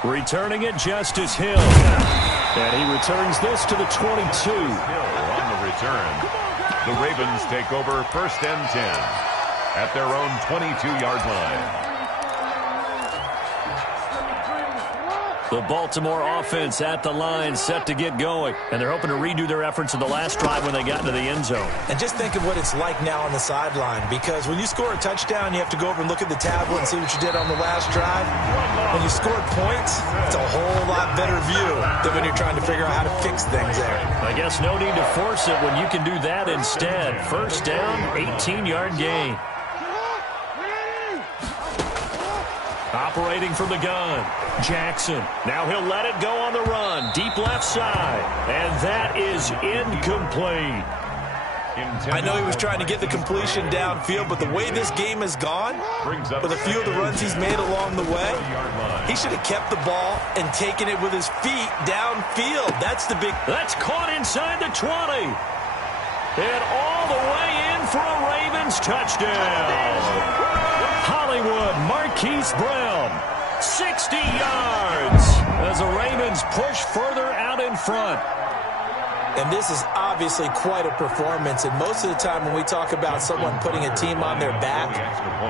Returning it, Justice Hill. And he returns this to the 22. Hill on the return. The Ravens take over 1st and 10 at their own 22-yard line. The Baltimore offense at the line, set to get going. And they're hoping to redo their efforts in the last drive when they got into the end zone. And just think of what it's like now on the sideline, because when you score a touchdown, you have to go over and look at the tablet and see what you did on the last drive. When you scored points, it's a whole lot better view than when you're trying to figure out how to fix things there. I guess no need to force it when you can do that instead. First down, 18-yard gain. Operating from the gun, Jackson. Now he'll let it go on the run. Deep left side. And that is incomplete. I know he was trying to get the completion downfield, but the way this game has gone, with a few of the runs he's made along the way, he should have kept the ball and taken it with his feet downfield. That's the big... That's caught inside the 20. And all the way in for a Ravens touchdown. Hollywood Marquise Brown, 60 yards as the Ravens push further out in front. And this is obviously quite a performance. And most of the time when we talk about someone putting a team on their back,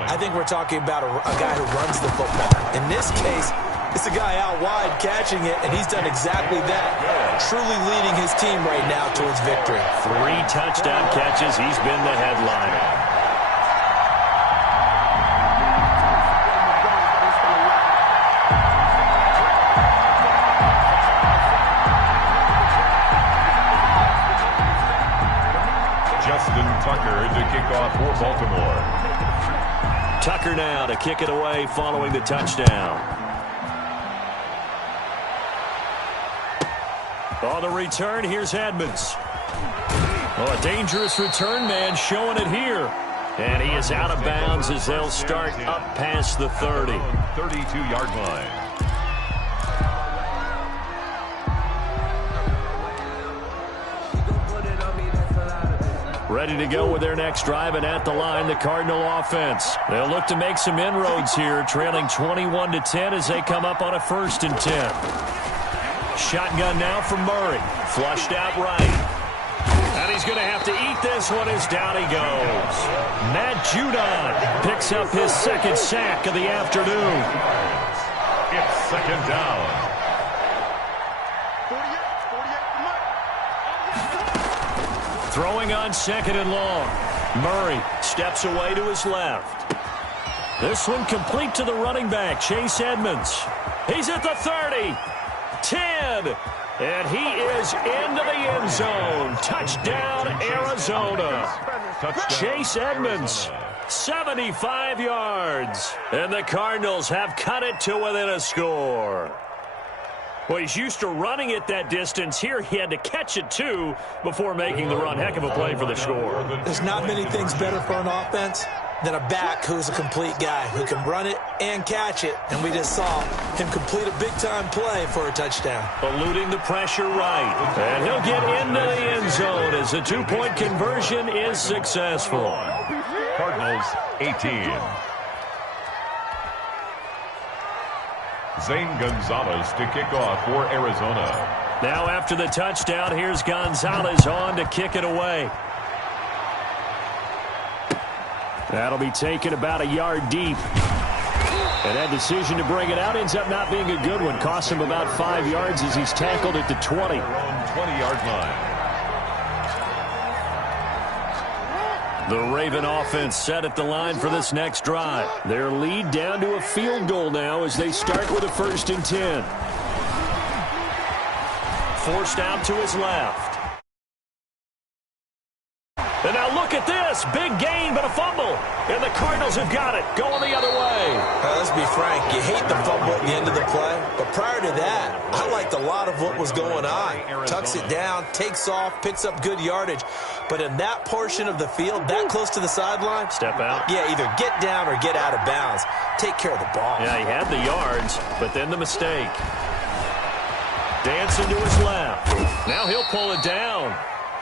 I think we're talking about a guy who runs the football. In this case, It's a guy out wide catching it, and he's done exactly that. Truly leading his team right now towards victory. 3 touchdown catches. He's been the headliner. Tucker to kick off for Baltimore. Tucker now to kick it away following the touchdown. On the return, here's Edmonds. Oh, a dangerous return man showing it here. And he is out of bounds as they'll start up past the 30. 32-yard line. Ready to go with their next drive, and at the line, the Cardinal offense. They'll look to make some inroads here, trailing 21-10 as they come up on a 1st and 10. Shotgun now from Murray. Flushed out right. And he's going to have to eat this one as down he goes. Matt Judon picks up his 2nd sack of the afternoon. It's 2nd down. Throwing on 2nd and long. Murray steps away to his left. This one complete to the running back, Chase Edmonds. He's at the 30. 10. And he is into the end zone. Touchdown, Arizona. Chase Edmonds, 75 yards. And the Cardinals have cut it to within a score. Well, he's used to running it that distance. Here he had to catch it, too, before making the run. Heck of a play for the score. There's not many things better for an offense than a back who's a complete guy, who can run it and catch it. And we just saw him complete a big-time play for a touchdown. Eluding the pressure right. And he'll get into the end zone as the 2-point conversion is successful. Cardinals 18. Zane Gonzalez to kick off for Arizona. Now after the touchdown, here's Gonzalez on to kick it away. That'll be taken about a yard deep. And that decision to bring it out ends up not being a good one. Costs him about 5 yards as he's tackled at the 20. 20-yard line. The Raven offense set at the line for this next drive. Their lead down to a field goal now as they start with a 1st and 10. Forced out to his left. And now look at this. Big gain, but a fumble. And the Cardinals have got it. Going the other way. Let's be frank. You hate the fumble at the end of the play. But prior to that, I liked a lot of what was going on. Tucks it down, takes off, picks up good yardage. But in that portion of the field, that close to the sideline. Step out. Yeah, either get down or get out of bounds. Take care of the ball. Yeah, he had the yards, but then the mistake. Dancing to his left. Now he'll pull it down.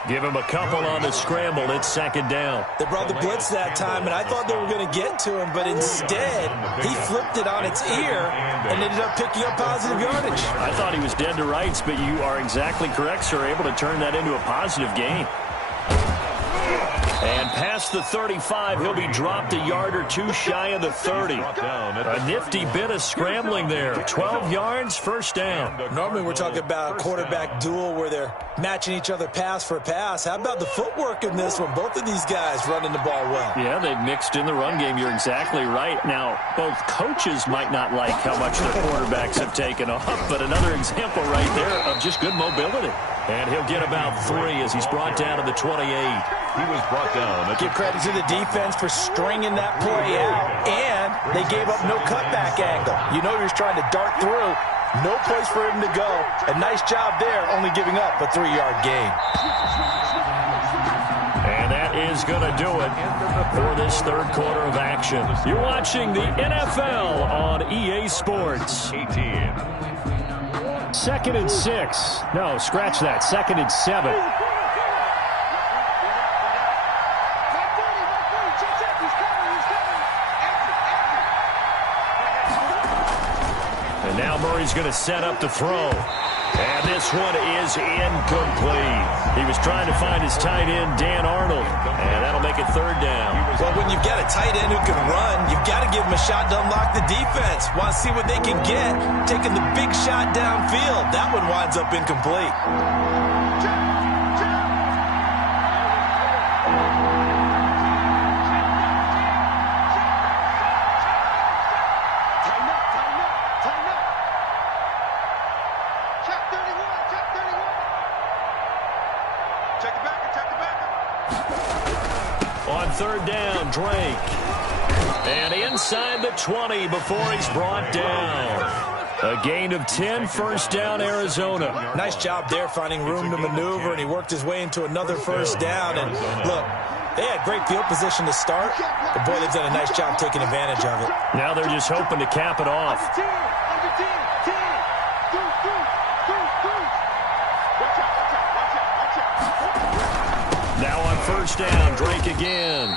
Give him a couple on the scramble. It's 2nd down. They brought the blitz that time, and I thought they were going to get to him, but instead, he flipped it on its ear and ended up picking up positive yardage. I thought he was dead to rights, but you are exactly correct, sir. Able to turn that into a positive gain. And past the 35, he'll be dropped a yard or two shy of the 30. A nifty bit of scrambling there. 12 yards, 1st down. Normally we're talking about a quarterback duel where they're matching each other pass for pass. How about the footwork in this one? Both of these guys running the ball well. Yeah, they've mixed in the run game. You're exactly right. Now, both coaches might not like how much their quarterbacks have taken off, but another example right there of just good mobility. And he'll get about 3 as he's brought down to the 28. He was brought down. Give credit to the defense for stringing that play out, and they gave up no cutback angle. You know he was trying to dart through. No place for him to go. A nice job there, only giving up a 3-yard gain. And that is going to do it for this 3rd quarter of action. You're watching the NFL on EA Sports. 18. 2nd and 6. No, scratch that. 2nd and 7. And now Murray's going to set up to throw. And this one is incomplete. He was trying to find his tight end, Dan Arnold. And that'll make it 3rd down. Well, when you've got a tight end who can run, you've got to give him a shot to unlock the defense. Want to see what they can get, taking the big shot downfield. That one winds up incomplete. On third down, Drake. And inside the 20 before he's brought down. A gain of 10, first down, Arizona. Nice job there finding room to maneuver, and he worked his way into another first down. And look, they had great field position to start, but boy, they've done a nice job taking advantage of it. Now they're just hoping to cap it off. Now on first down, Drake again.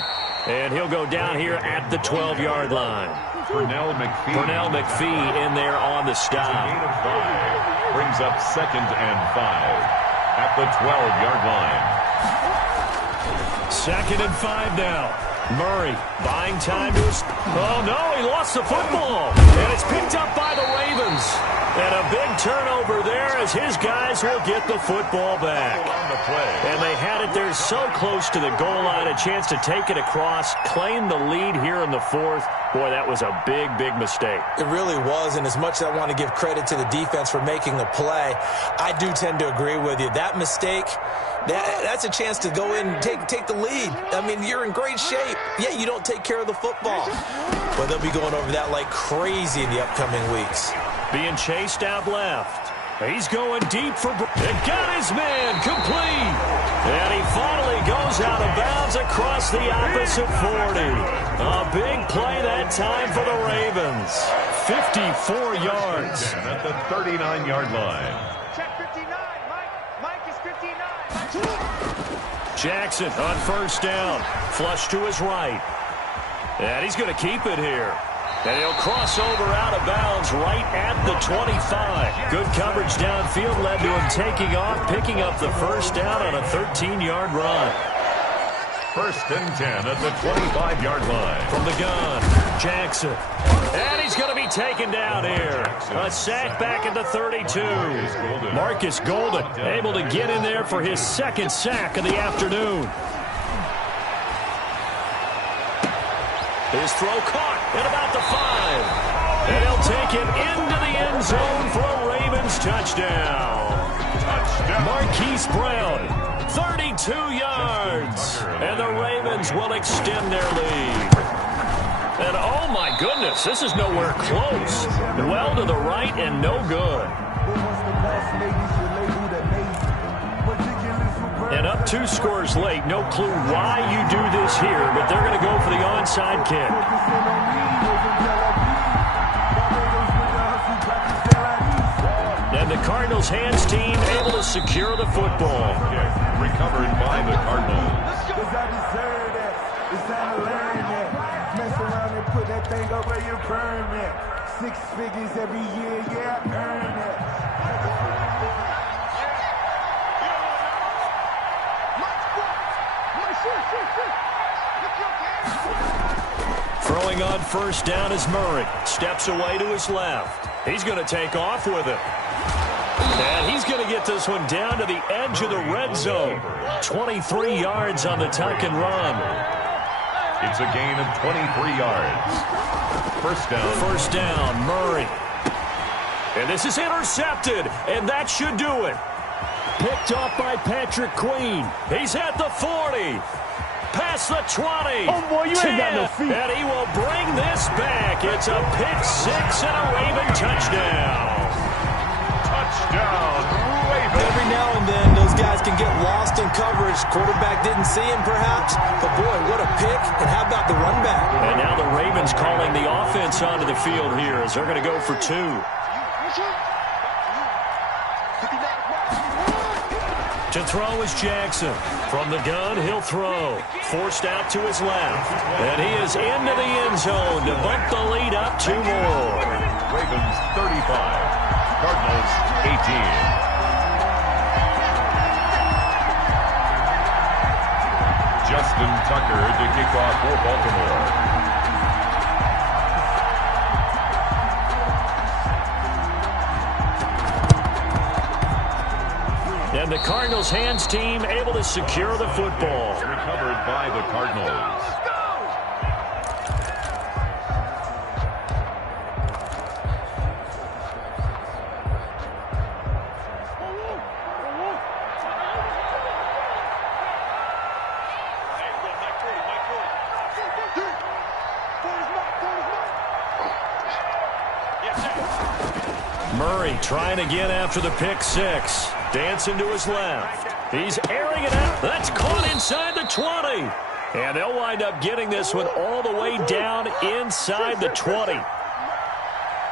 And he'll go down here at the 12-yard line. Pernell McPhee in there on the stop. Gain of 5. Brings up 2nd and 5 at the 12-yard line. 2nd and 5 now. Murray buying time to his... Oh, no, he lost the football. And it's picked up by the Ravens. And a big turnover there as his guys will get the football back. And they had it there so close to the goal line, a chance to take it across, claim the lead here in the 4th. Boy, that was a big, big mistake. It really was, and as much as I want to give credit to the defense for making the play, I do tend to agree with you. That mistake, that's a chance to go in and take the lead. I mean, you're in great shape, yet you don't take care of the football. Well, they'll be going over that like crazy in the upcoming weeks. Being chased out left. He's going deep for... And got his man complete. And he finally goes out of bounds across the opposite 40. A big play that time for the Ravens. 54 yards. At the 39-yard line. Check 59, Mike. Mike is 59. Jackson on first down. Flush to his right. And he's going to keep it here. And he'll cross over out of bounds right at the 25. Good coverage downfield led to him taking off, picking up the first down on a 13-yard run. 1st and 10 at the 25-yard line. From the gun, Jackson. And he's going to be taken down here. A sack back at the 32. Marcus Golden able to get in there for his 2nd sack of the afternoon. His throw caught at about the 5. And he'll take it into the end zone for a Ravens touchdown. Marquise Brown, 32 yards. And the Ravens will extend their lead. And oh my goodness, this is nowhere close. Well to the right and no good. And up 2 scores late. No clue why you do this here, but they're going to go for the onside kick. And the Cardinals' hands team able to secure the football. Recovered by the Cardinals. It's time to learn that. Mess around and put that thing up where you burn that. 6 figures every year, yeah, earn that. Throwing on first down is Murray. Steps away to his left. He's going to take off with it. And he's going to get this one down to the edge of the red zone. 23 yards on the tuck and run. It's a gain of 23 yards. First down, Murray. And this is intercepted, and that should do it. Picked off by Patrick Queen. He's at the 40. Past the 20. Oh, boy, you 10, ain't got no feet. And he will bring this back. It's a pick 6 and a Raven touchdown. Touchdown, Ravens. Every now and then, those guys can get lost in coverage. Quarterback didn't see him, perhaps. But, boy, what a pick. And how about the run back? And now the Ravens calling the offense onto the field here as they're going to go for 2. To throw is Jackson. From the gun, he'll throw. Forced out to his left. And he is into the end zone to bump the lead up 2 more. Ravens 35. Cardinals 18. Justin Tucker to kick off for Baltimore. And the Cardinals hands team able to secure the football. Recovered by the Cardinals. Murray trying again after the pick six. Dancing to his left. He's airing it out. That's caught inside the 20. And they'll wind up getting this one all the way down inside the 20.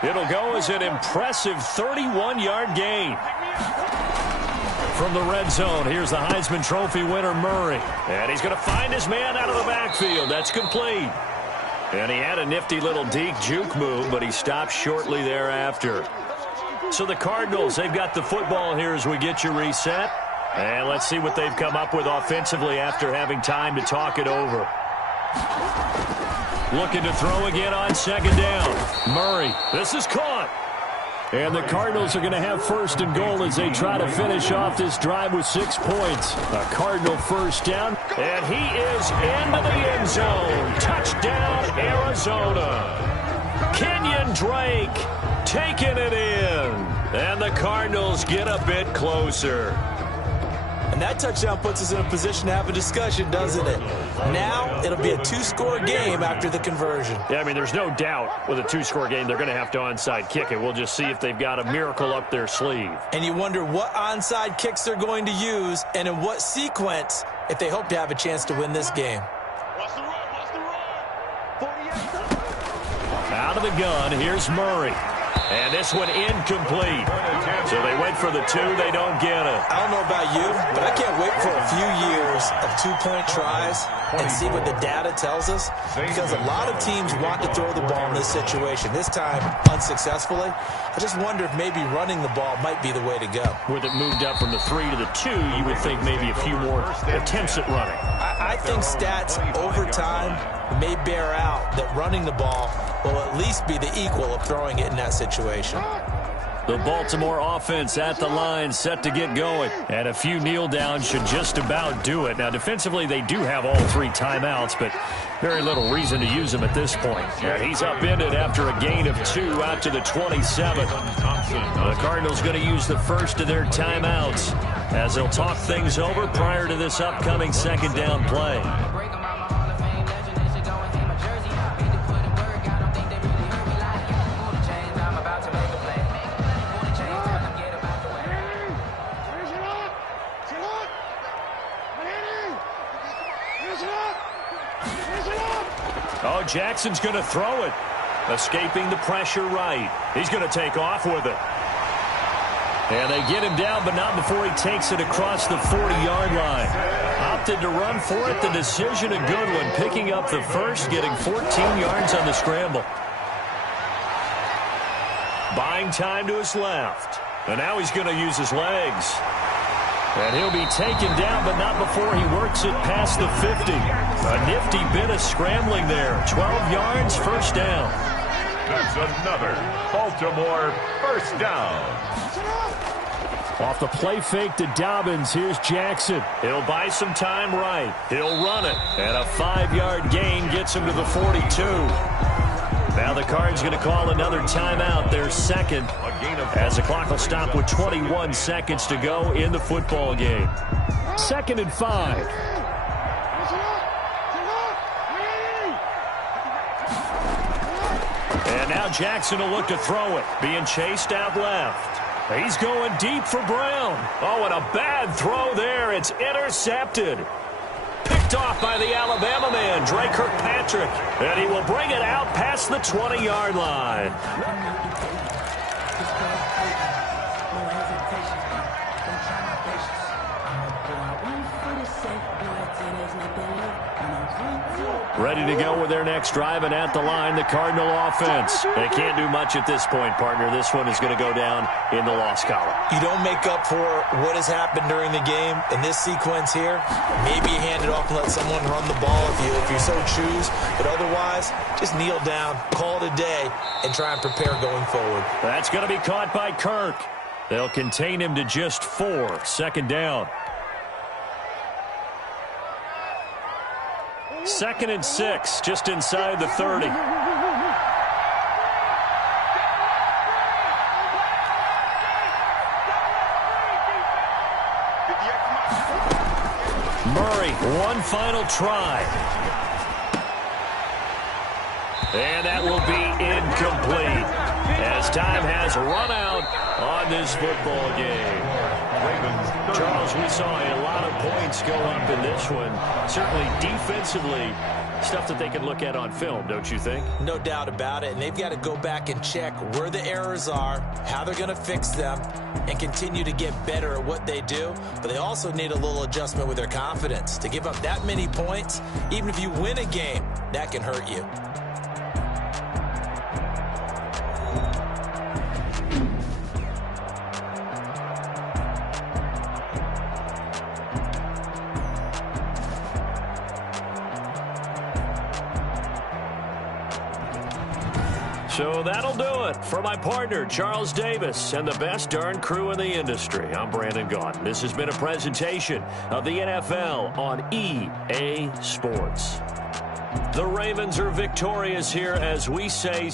It'll go as an impressive 31-yard gain. From the red zone, here's the Heisman Trophy winner, Murray. And he's going to find his man out of the backfield. That's complete. And he had a nifty little deke juke move, but he stopped shortly thereafter. So the Cardinals, they've got the football here as we get you reset. And let's see what they've come up with offensively after having time to talk it over. Looking to throw again on second down. Murray, this is caught. And the Cardinals are going to have first and goal as they try to finish off this drive with 6 points. A Cardinal first down. And he is into the end zone. Touchdown, Arizona. Kenyon Drake taking it in. And the Cardinals get a bit closer. And that touchdown puts us in a position to have a discussion, doesn't it? Now it'll be a 2-score game after the conversion. Yeah, I mean, there's no doubt with a 2-score game, they're going to have to onside kick it. We'll just see if they've got a miracle up their sleeve. And you wonder what onside kicks they're going to use and in what sequence if they hope to have a chance to win this game. Out of the gun, here's Murray. And this one incomplete. So they went for the 2, they don't get it. I don't know about you, but I can't wait for a few years of 2-point tries and see what the data tells us. Because a lot of teams want to throw the ball in this situation. This time, unsuccessfully. I just wonder if maybe running the ball might be the way to go. With it moved up from the 3 to the 2, you would think maybe a few more attempts at running. I think stats over time may bear out that running the ball will at least be the equal of throwing it in that situation. The Baltimore offense at the line, set to get going. And a few kneel downs should just about do it. Now, defensively, they do have all 3 timeouts, but very little reason to use them at this point. And he's upended after a gain of 2 out to the 27. The Cardinals going to use the first of their timeouts as they'll talk things over prior to this upcoming second down play. Oh, Jackson's going to throw it. Escaping the pressure right. He's going to take off with it. And they get him down, but not before he takes it across the 40-yard line. Opted to run for it. The decision a good one. Picking up the first, getting 14 yards on the scramble. Buying time to his left. And now he's going to use his legs. And he'll be taken down, but not before he works it past the 50. A nifty bit of scrambling there. 12 yards, first down. That's another Baltimore first down. Off the play fake to Dobbins, here's Jackson. He'll buy some time right. He'll run it. And a 5-yard gain gets him to the 42. Now the Cards going to call another timeout, their second, as the clock will stop with 21 seconds to go in the football game. 2nd and 5. And now Jackson will look to throw it, being chased out left. He's going deep for Brown. Oh, and a bad throw there. It's intercepted. Picked off by the Alabama man, Dre Kirkpatrick. And he will bring it out past the 20-yard line. Ready to go with their next drive, and at the line, the Cardinal offense. They can't do much at this point, partner. This one is going to go down in the loss column. You don't make up for what has happened during the game in this sequence here. Maybe you hand it off and let someone run the ball if you so choose. But otherwise, just kneel down, call it a day, and try and prepare going forward. That's going to be caught by Kirk. They'll contain him to just 4. Second down. 2nd and 6, just inside the 30. Murray, one final try. And that will be incomplete as time has run out on this football game. Charles, we saw a lot of points go up in this one. Certainly defensively, stuff that they can look at on film, don't you think? No doubt about it, and they've got to go back and check where the errors are, how they're going to fix them, and continue to get better at what they do. But they also need a little adjustment with their confidence. To give up that many points, even if you win a game, that can hurt you. So that'll do it for my partner, Charles Davis, and the best darn crew in the industry. I'm Brandon Gaudin. This has been a presentation of the NFL on EA Sports. The Ravens are victorious here as we say...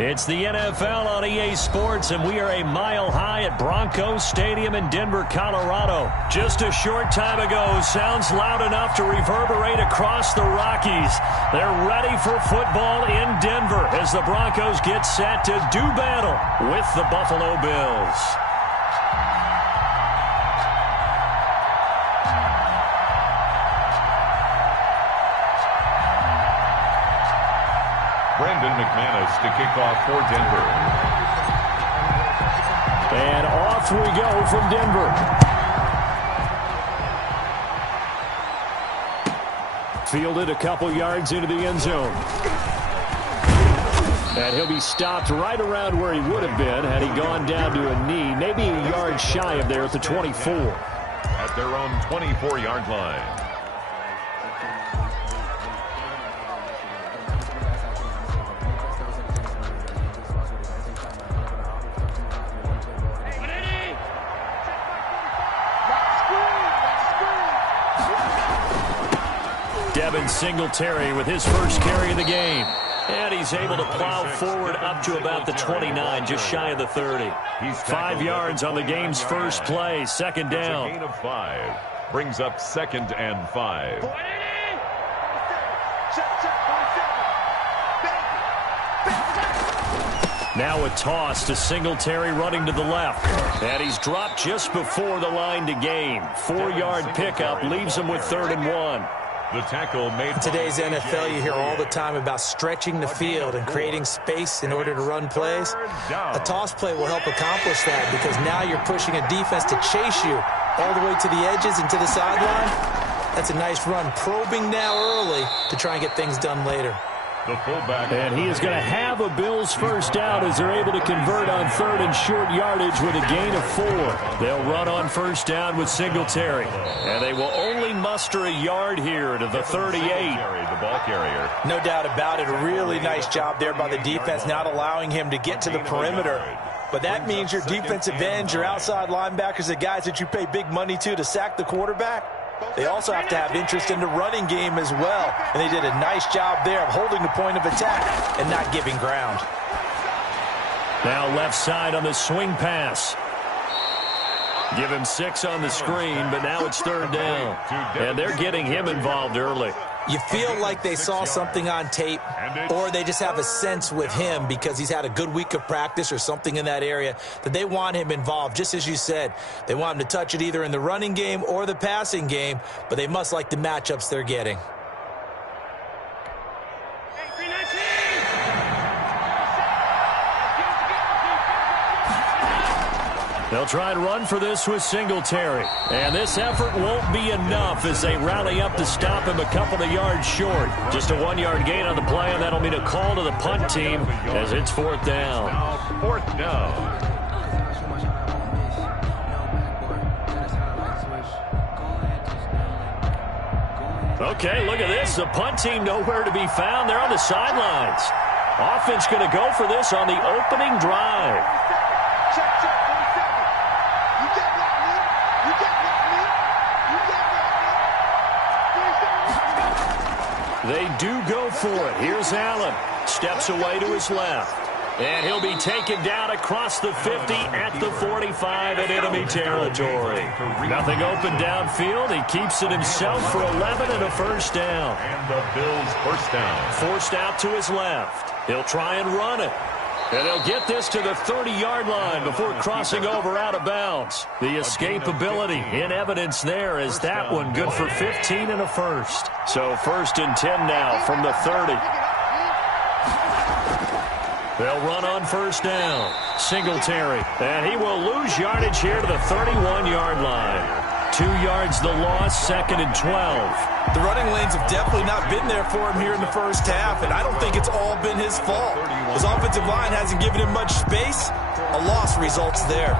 It's the NFL on EA Sports, and we are a mile high at Broncos Stadium in Denver, Colorado. Just a short time ago, sounds loud enough to reverberate across the Rockies. They're ready for football in Denver as the Broncos get set to do battle with the Buffalo Bills. Brandon McManus to kick off for Denver. And off we go from Denver. Fielded a couple yards into the end zone. And he'll be stopped right around where he would have been had he gone down to a knee, maybe a yard shy of there at the 24. At their own 24-yard line. Singletary with his first carry of the game. And he's able to plow forward up to about the 29, just shy of the 30. 5 yards on the game's first play, second down. A gain of 5. Brings up 2nd and 5. Now a toss to Singletary running to the left. And he's dropped just before the line to gain. 4-yard pickup leaves him with 3rd and 1. The tackle made. In today's NFL, you hear all the time about stretching the field and creating space in order to run plays. A toss play will help accomplish that because now you're pushing a defense to chase you all the way to the edges and to the sideline. That's a nice run, probing now early to try and get things done later. The fullback. And he is going to have a Bills first down as they're able to convert on 3rd and short yardage with a gain of 4. They'll run on first down with Singletary. And they will only muster a yard here to the 38. The ball carrier. No doubt about it. A really nice job there by the defense, not allowing him to get to the perimeter. But that means your defensive ends, your outside linebackers, the guys that you pay big money to sack the quarterback, they also have to have interest in the running game as well. And they did a nice job there of holding the point of attack and not giving ground. Now left side on the swing pass. Give him 6 on the screen, but now it's 3rd down. And they're getting him involved early. You feel like they saw something on tape, or they just have a sense with him because he's had a good week of practice or something in that area that they want him involved. Just as you said, they want him to touch it either in the running game or the passing game, but they must like the matchups they're getting. They'll try and run for this with Singletary. And this effort won't be enough as they rally up to stop him a couple of yards short. Just a 1-yard gain on the play, and that'll mean a call to the punt team as it's 4th down. Now 4th down. Okay, look at this. The punt team nowhere to be found. They're on the sidelines. Offense going to go for this on the opening drive. They do go for it. Here's Allen. Steps away to his left. And he'll be taken down across the 50 at the 45 in enemy territory. Nothing open downfield. He keeps it himself for 11 and a first down. And the Bills first down. Forced out to his left. He'll try and run it. And they'll get this to the 30-yard line before crossing over out of bounds. The escapability in evidence there as that one good for 15 and a first. So 1st and 10 now from the 30. They'll run on first down. Singletary. And he will lose yardage here to the 31-yard line. 2 yards the loss, 2nd and 12. The running lanes have definitely not been there for him here in the first half, and I don't think it's all been his fault. His offensive line hasn't given him much space. A loss results there.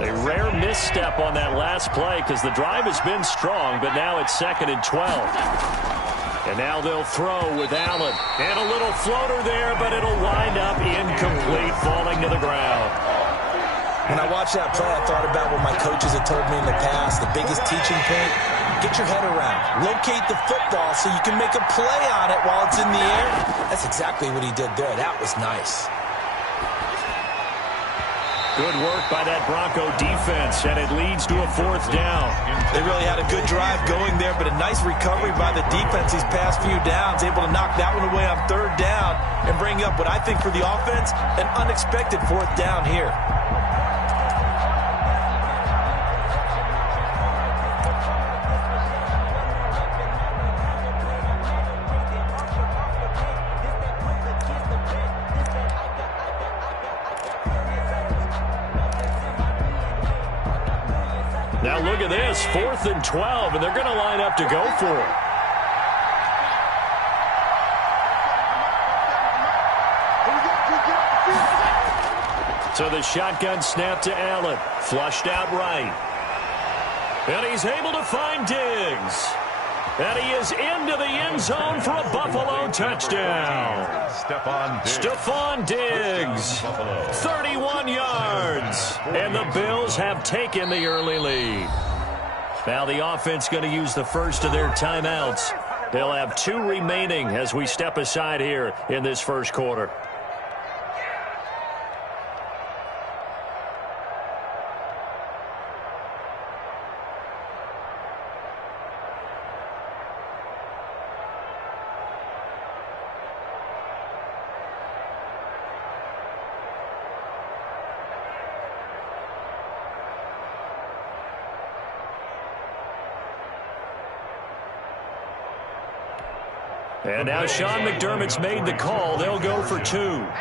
A rare misstep on that last play because the drive has been strong, but now it's 2nd and 12. And now they'll throw with Allen. And a little floater there, but it'll wind up incomplete, falling to the ground. When I watched that play, I thought about what my coaches had told me in the past. The biggest teaching point, get your head around. Locate the football so you can make a play on it while it's in the air. That's exactly what he did there. That was nice. Good work by that Bronco defense, and it leads to a 4th down. They really had a good drive going there, but a nice recovery by the defense these past few downs, able to knock that one away on 3rd down and bring up what I think for the offense, an unexpected 4th down here. Now look at this, 4th and 12, and they're going to line up to go for it. So the shotgun snap to Allen, flushed out right. And he's able to find Diggs. And he is into the end zone for a Buffalo touchdown. Stephon Diggs, 31 yards. And the Bills have taken the early lead. Now the offense going to use the first of their timeouts. They'll have 2 remaining as we step aside here in this first quarter. And now Sean McDermott's made the call. They'll go for 2. And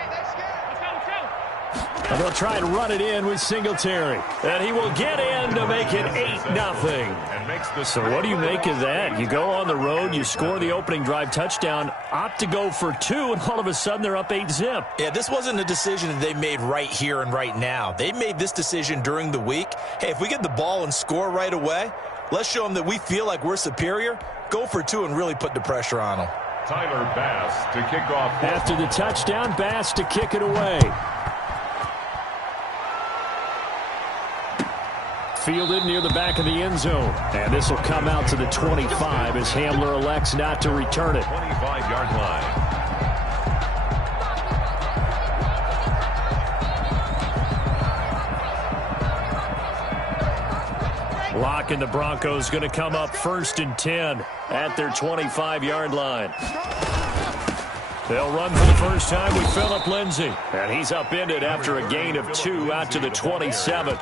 they'll try and run it in with Singletary. And he will get in to make it 8-0. So what do you make of that? You go on the road, you score the opening drive touchdown, opt to go for 2, and all of a sudden they're up 8-zip. Yeah, this wasn't a decision that they made right here and right now. They made this decision during the week. Hey, if we get the ball and score right away, let's show them that we feel like we're superior. Go for 2 and really put the pressure on them. Tyler Bass to kick off. After the touchdown, Bass to kick it away. Fielded near the back of the end zone. And this will come out to the 25 as Hamler elects not to return it. 25-yard line. Lock and the Broncos going to come up 1st and 10 at their 25-yard line. They'll run for the first time with Phillip Lindsay. And he's upended after a gain of 2 out to the 27.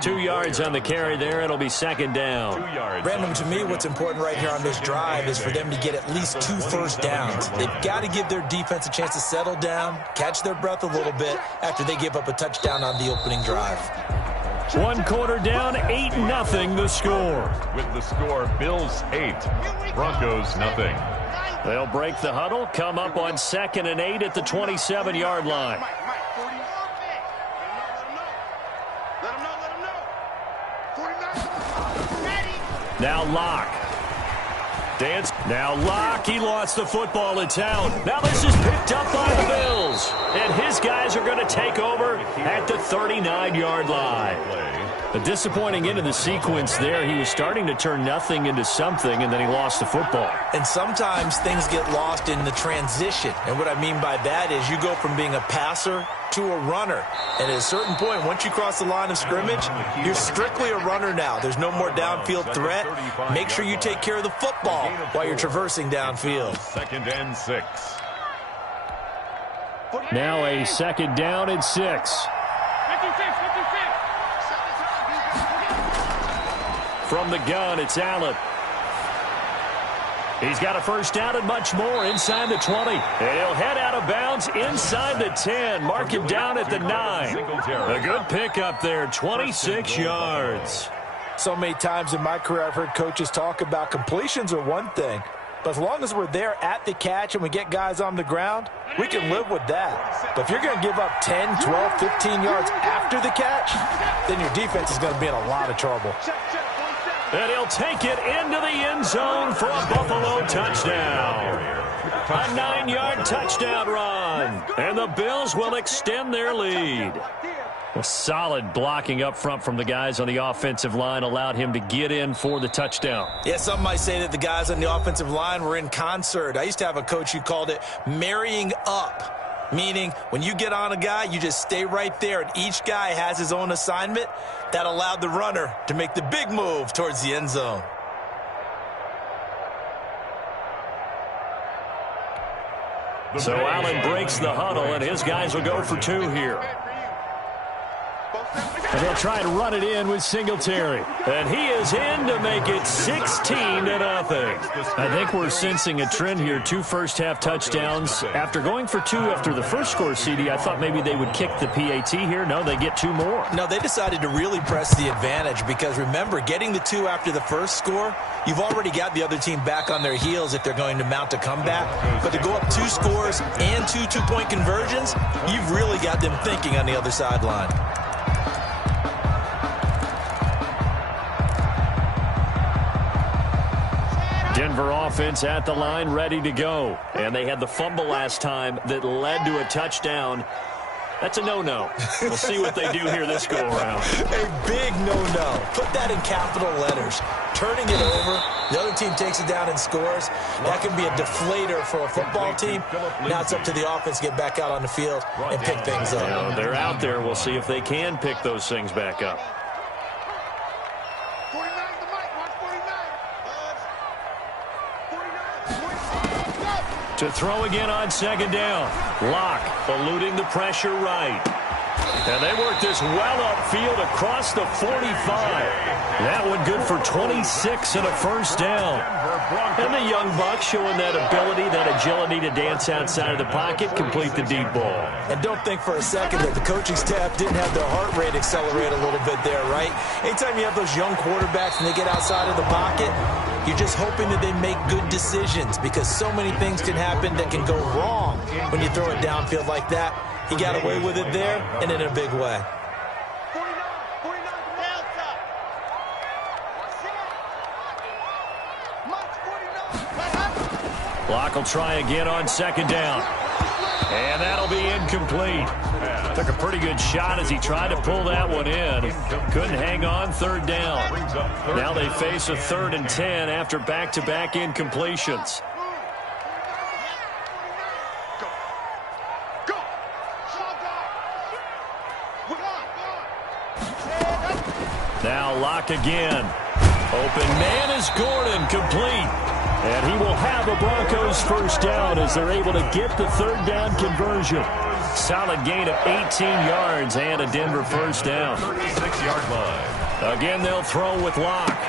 2 yards on the carry there. It'll be 2nd down. Brandon, to me, what's important right here on this drive is for them to get at least 2 first downs. They've got to give their defense a chance to settle down, catch their breath a little bit after they give up a touchdown on the opening drive. 1 quarter down, 8-0 the score. With the score, Bills 8, Broncos nothing. They'll break the huddle, come up on 2nd and 8 at the 27-yard line. Now Locke. Dance. Now Locke, he lost the football in town. Now this is picked up by the Bills. And his guys are going to take over at the 39-yard line. A disappointing end of the sequence there. He was starting to turn nothing into something, and then he lost the football. And sometimes things get lost in the transition. And what I mean by that is you go from being a passer to a runner. And at a certain point, once you cross the line of scrimmage, you're strictly a runner now. There's no more downfield threat. Make sure you take care of the football while you're traversing downfield. 2nd and 6. Now a 2nd down and 6. From the gun, it's Allen. He's got a first down and much more inside the 20. And he'll head out of bounds inside the 10. Mark him down at the 9. A good pickup there, 26 yards. So many times in my career I've heard coaches talk about completions are one thing. But as long as we're there at the catch and we get guys on the ground, we can live with that. But if you're going to give up 10, 12, 15 yards after the catch, then your defense is going to be in a lot of trouble. And he'll take it into the end zone for a Buffalo touchdown. A 9-yard touchdown run. And the Bills will extend their lead. Well, solid blocking up front from the guys on the offensive line allowed him to get in for the touchdown. Yeah, some might say that the guys on the offensive line were in concert. I used to have a coach who called it marrying up, meaning when you get on a guy, you just stay right there, and each guy has his own assignment. That allowed the runner to make the big move towards the end zone. So Allen breaks the huddle, and his guys will go for 2 here. And they'll try to run it in with Singletary. And he is in to make it 16-0. I think we're sensing a trend here. 2 first-half touchdowns. After going for 2 after the first score, CD, I thought maybe they would kick the PAT here. No, they get 2 more. No, they decided to really press the advantage because, remember, getting the 2 after the first score, you've already got the other team back on their heels if they're going to mount a comeback. But to go up 2 scores and 2 two-point conversions, you've really got them thinking on the other sideline. Denver offense at the line, ready to go. And they had the fumble last time that led to a touchdown. That's a no-no. We'll see what they do here this go-around. A big no-no. Put that in capital letters. Turning it over, the other team takes it down and scores. That can be a deflator for a football team. Now it's up to the offense to get back out on the field and pick things up. Yeah, they're out there. We'll see if they can pick those things back up. To throw again on second down. Locke eluding the pressure right. And they work this well upfield across the 45. That one good for 26 and a first down. And the young buck showing that ability, that agility to dance outside of the pocket, complete the deep ball. And don't think for a second that the coaching staff didn't have their heart rate accelerate a little bit there, right? Anytime you have those young quarterbacks and they get outside of the pocket, you're just hoping that they make good decisions because so many things can happen that can go wrong when you throw it downfield like that. He got away with it there and in a big way. Locke will try again on second down. And that'll be incomplete. Took a pretty good shot as he tried to pull that one in. Couldn't hang on, third down. Now they face a 3rd and 10 after back-to-back incompletions. Now Locke again. Open man is Gordon, complete. And he will have a Broncos first down as they're able to get the 3rd down conversion. Solid gain of 18 yards and a Denver first down. 36-yard line. Again, they'll throw with Locke.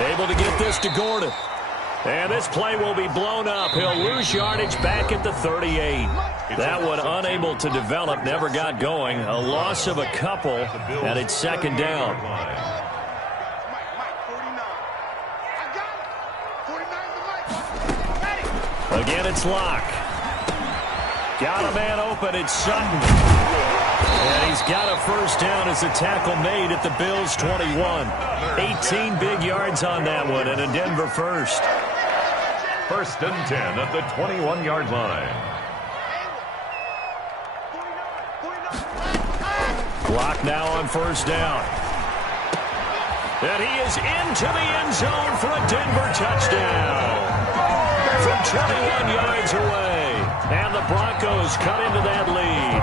Able to get this to Gordon. And this play will be blown up. He'll lose yardage back at the 38. That one unable to develop, never got going. A loss of a couple, and it's second down. Again, it's Locke. Got a man open. It's Sutton. And he's got a first down as a tackle made at the Bills' 21. 18 big yards on that one, and a Denver first. 1st and 10 at the 21-yard line. Locke now on first down. And he is into the end zone for a Denver touchdown. From 21 yards away. And the Broncos cut into that lead.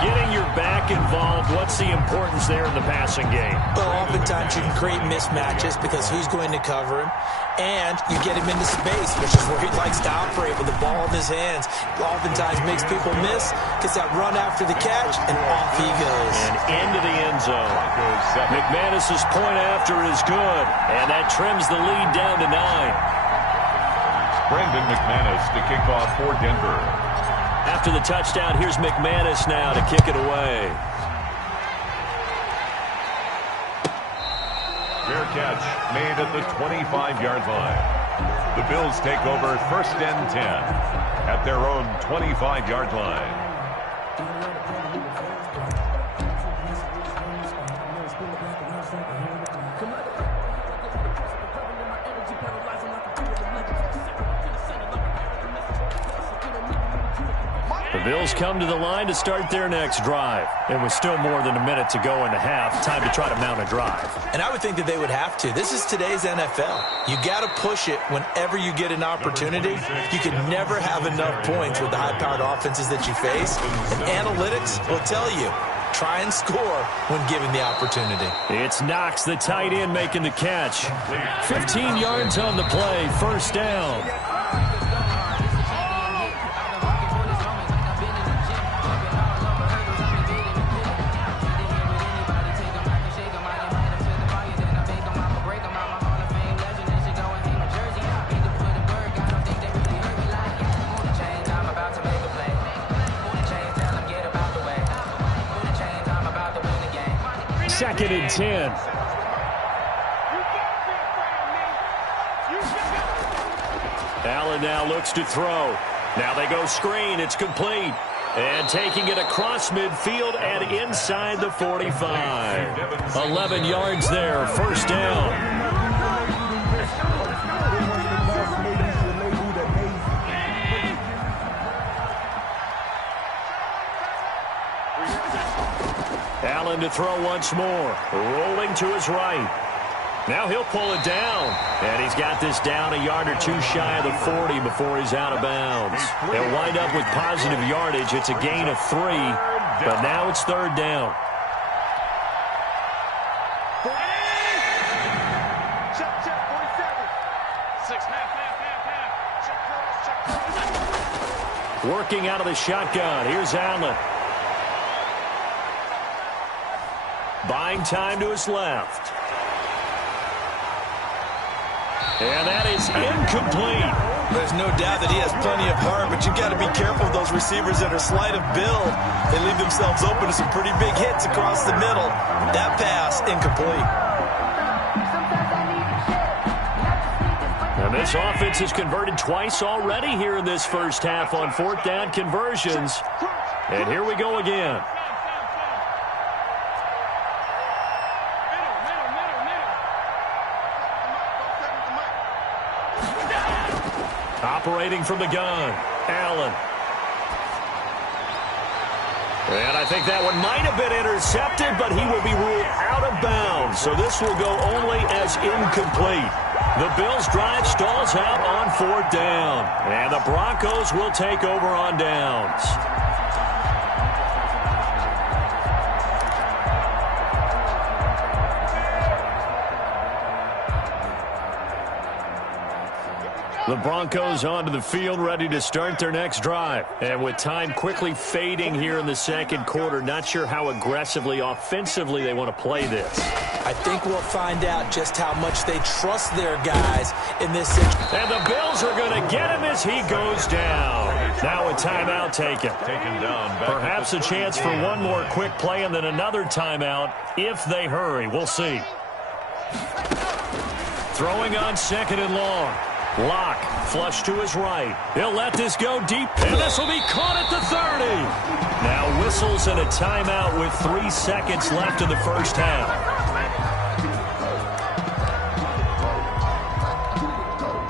Getting your back involved, what's the importance there in the passing game? Well, oftentimes you can create mismatches because who's going to cover him? And you get him into space, which is where he likes to operate with the ball in his hands. Oftentimes makes people miss, gets that run after the catch, and off he goes. And into the end zone. McManus's point after is good, and that trims the lead down to 9. Brandon McManus to kick off for Denver. After the touchdown, here's McManus now to kick it away. Fair catch made at the 25-yard line. The Bills take over 1st and 10 at their own 25-yard line. The Bills come to the line to start their next drive. And with still more than a minute to go in the half, time to try to mount a drive. And I would think that they would have to. This is today's NFL. You got to push it whenever you get an opportunity. You can never have enough points with the high-powered offenses that you face. And analytics will tell you, try and score when given the opportunity. It's Knox, the tight end, making the catch. 15 yards on the play, first down. Second and 10. Allen now looks to throw. Now they go screen. It's complete. And taking it across midfield and inside the 45. 11 yards there. First down. Allen to throw once more. Rolling to his right. Now he'll pull it down. And he's got this down a yard or two shy of the 40 before he's out of bounds. They'll wind up with positive yardage. It's a gain of 3. But now it's third down. Working out of the shotgun. Here's Allen. Buying time to his left. And that is incomplete. There's no doubt that he has plenty of heart, but you've got to be careful of those receivers that are slight of build. They leave themselves open to some pretty big hits across the middle. That pass, incomplete. And this offense has converted twice already here in this first half on fourth down conversions. And here we go again. Operating from the gun, Allen. And I think that one might have been intercepted, but he will be ruled out of bounds. So this will go only as incomplete. The Bills' drive stalls out on fourth down. And the Broncos will take over on downs. The Broncos onto the field, ready to start their next drive. And with time quickly fading here in the second quarter, not sure how aggressively, offensively they want to play this. I think we'll find out just how much they trust their guys in this situation. And the Bills are going to get him as he goes down. Now a timeout taken. Perhaps a chance for one more quick play and then another timeout if they hurry. We'll see. Throwing on second and long. Lock, flush to his right. He'll let this go deep, and this will be caught at the 30. Now whistles and a timeout with 3 seconds left in the first half.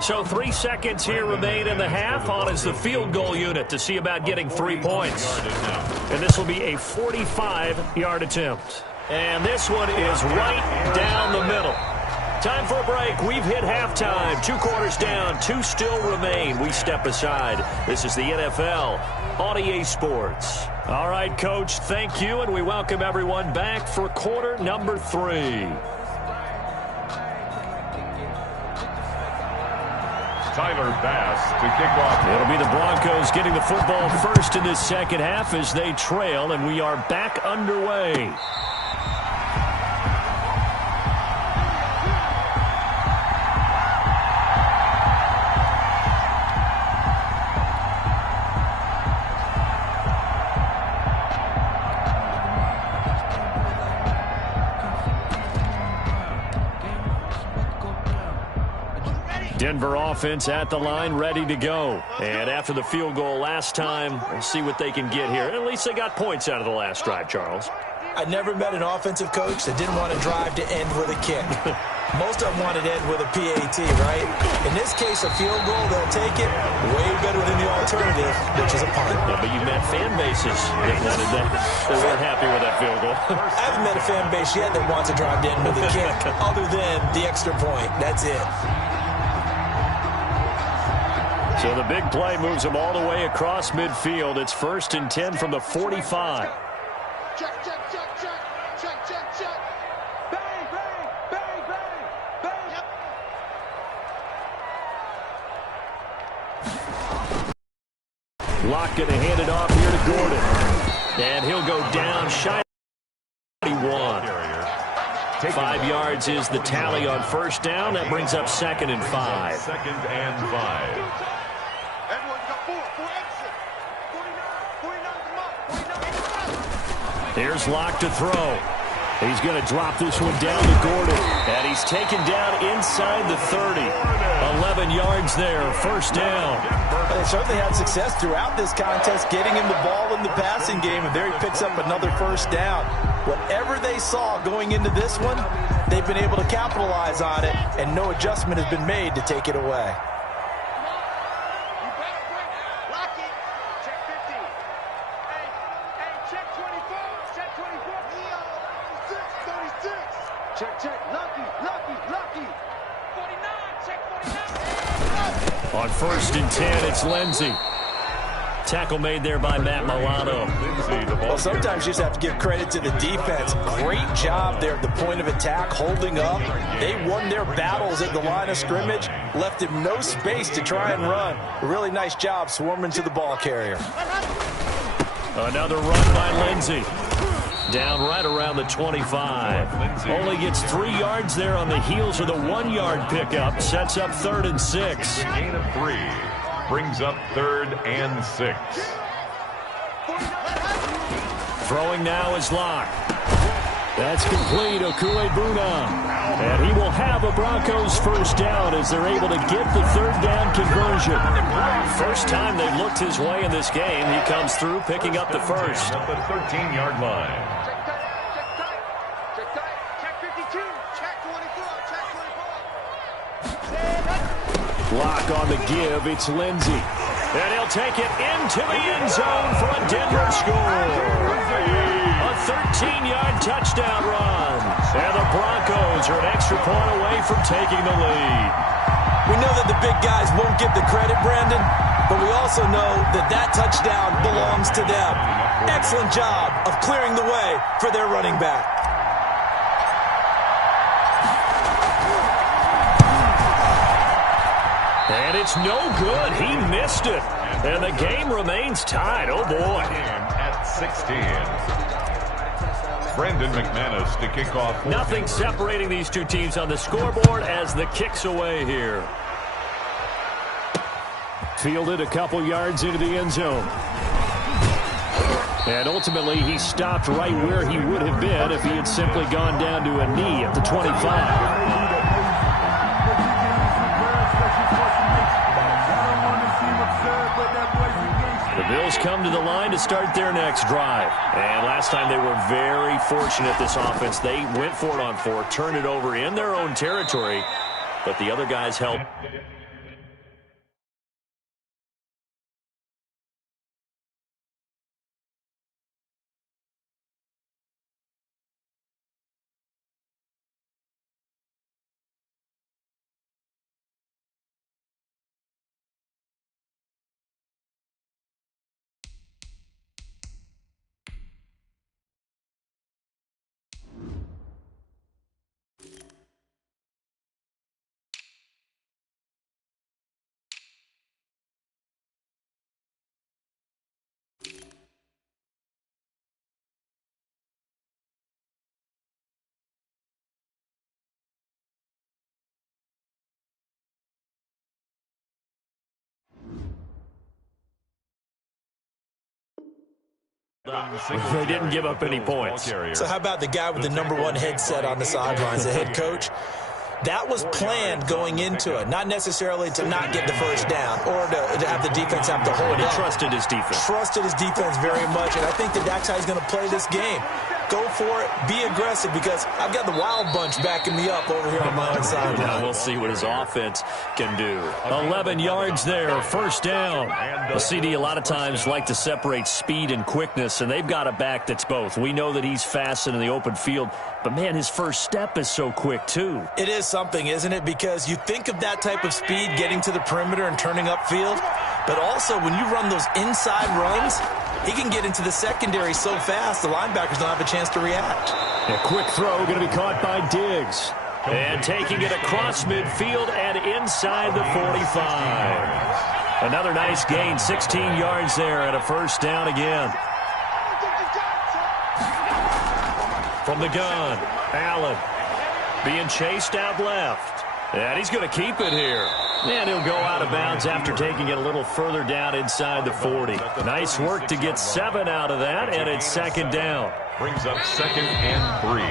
So 3 seconds here remain in the half. On is the field goal unit to see about getting 3 points. And this will be a 45-yard attempt. And this one is right down the middle. Time for a break. We've hit halftime. 2 quarters down. 2 still remain. We step aside. This is the NFL on EA Sports. All right, Coach, thank you, and we welcome everyone back for quarter number 3. Tyler Bass to kick off. It'll be the Broncos getting the football first in this second half as they trail, and we are back underway. Denver offense at the line, ready to go. And after the field goal last time, we'll see what they can get here. At least they got points out of the last drive, Charles. I never met an offensive coach that didn't want to drive to end with a kick. Most of them want it in with a PAT, right? In this case, a field goal, they'll take it way better than the alternative, which is a punt. Yeah, but you met fan bases that wanted that. They weren't happy with that field goal. I haven't met a fan base yet that wants to drive in with a kick other than the extra point. That's it. So the big play moves them all the way across midfield. It's 1st and 10 from the 45. Check, check, check, check. Check, check, check. Bang, bang, bang, bang, bang. Yep. Locke going to hand it off here to Gordon. And he'll go down shy of 41. 5 yards is the tally on 1st down. That brings up 2nd and 5. 2nd and 5. Everyone's got four exit. 49, 49 come on. 49. Here's Locke to throw. He's going to drop this one down to Gordon. And he's taken down inside the 30. 11 yards there, 1st down. They certainly had success throughout this contest getting him the ball in the passing game, and there he picks up another 1st down. Whatever they saw going into this one, they've been able to capitalize on it, and no adjustment has been made to take it away. You better bring it. Lock it. Check 50. Hey, check 24. Check 24. 36. Check. Lucky. 49. Check 49. On 1st and 10, it's Lindsey. Tackle made there by Matt Milano. Well, sometimes you just have to give credit to the defense. Great job there at the point of attack, holding up. They won their battles at the line of scrimmage, left him no space to try and run. A really nice job swarming to the ball carrier. Another run by Lindsey. Down right around the 25. Only gets 3 yards there on the heels of the 1-yard pickup. Sets up 3rd and 6. Gain of 3. Brings up 3rd and 6. Throwing now is Locke. That's complete. Okuebuna. And he will have a Broncos 1st down as they're able to get the 3rd down conversion. First time they've looked his way in this game. He comes through picking up the 1st. At the 13-yard line. Check 52. Check 24. Check 24. Locke on the give. It's Lindsey. And he'll take it into the end zone for a Denver score. A 13-yard touchdown run. And the Broncos are an extra point away from taking the lead. We know that the big guys won't get the credit, Brandon, but we also know that that touchdown belongs to them. Excellent job of clearing the way for their running back. And it's no good. He missed it. And the game remains tied. Oh, boy. At 16. Brendan McManus to kick off. Nothing separating these two teams on the scoreboard as the kick's away here. Fielded a couple yards into the end zone. And ultimately, he stopped right where he would have been if he had simply gone down to a knee at the 25. The Bills come to the line to start their next drive. And last time they were very fortunate, this offense. They went for it on 4, turned it over in their own territory, but the other guys helped. They didn't give up any points. So how about the guy with the #1 headset on the sidelines, the head coach? That was planned going into it, not necessarily to not get the 1st down or to have the defense have to hold He up. trusted his defense. Trusted his defense very much, and I think that that's how he's going to play this game. go for it, be aggressive, because I've got the wild bunch backing me up over here on my own sideline. Now we'll see what his offense can do. 11 yards there, first down. The CD a lot of times like to separate speed and quickness, and they've got a back that's both. We know that he's fast in the open field, but, man, his first step is so quick, too. It is something, isn't it? Because you think of that type of speed getting to the perimeter and turning upfield, but also when you run those inside runs, he can get into the secondary so fast the linebackers don't have a chance to react. A quick throw going to be caught by Diggs. And taking it across midfield and inside the 45. Another nice gain, 16 yards there and a first down again. From the gun, Allen being chased out left. And he's going to keep it here. And he'll go out of bounds after taking it a little further down inside the 40. Nice work to get 7 out of that, and it's second down. Brings up 2nd and 3.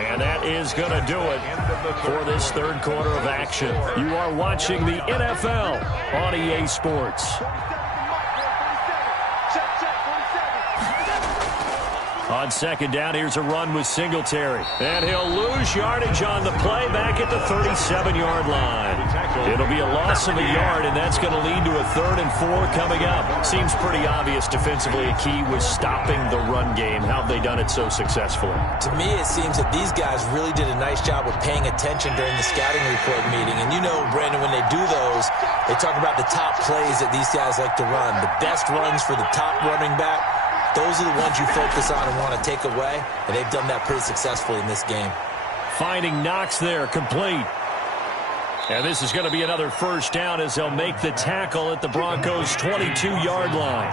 And that is going to do it for this third quarter of action. You are watching the NFL on EA Sports. On second down, here's a run with Singletary. And he'll lose yardage on the play back at the 37-yard line. It'll be a loss of a yard, and that's going to lead to a 3rd and 4 coming up. Seems pretty obvious defensively a key was stopping the run game. How have they done it so successfully? To me, it seems that these guys really did a nice job of paying attention during the scouting report meeting. And you know, Brandon, when they do those, they talk about the top plays that these guys like to run. The best runs for the top running back. Those are the ones you focus on and want to take away, and they've done that pretty successfully in this game. Finding Knox there, complete. And this is going to be another first down as they'll make the tackle at the Broncos' 22-yard line.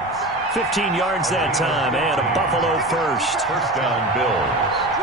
15 yards that time, and a Buffalo first. First down, Bills.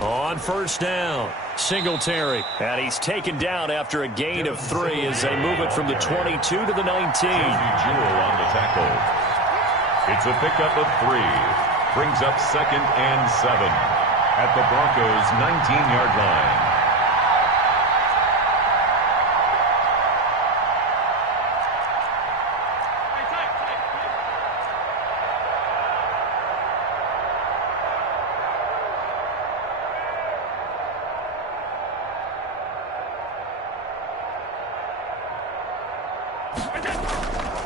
On first down, Singletary. And he's taken down after a gain of 3 as they move it from the 22 to the 19. Jewell on the tackle. It's a pickup of 3. Brings up 2nd and 7 at the Broncos' 19-yard line.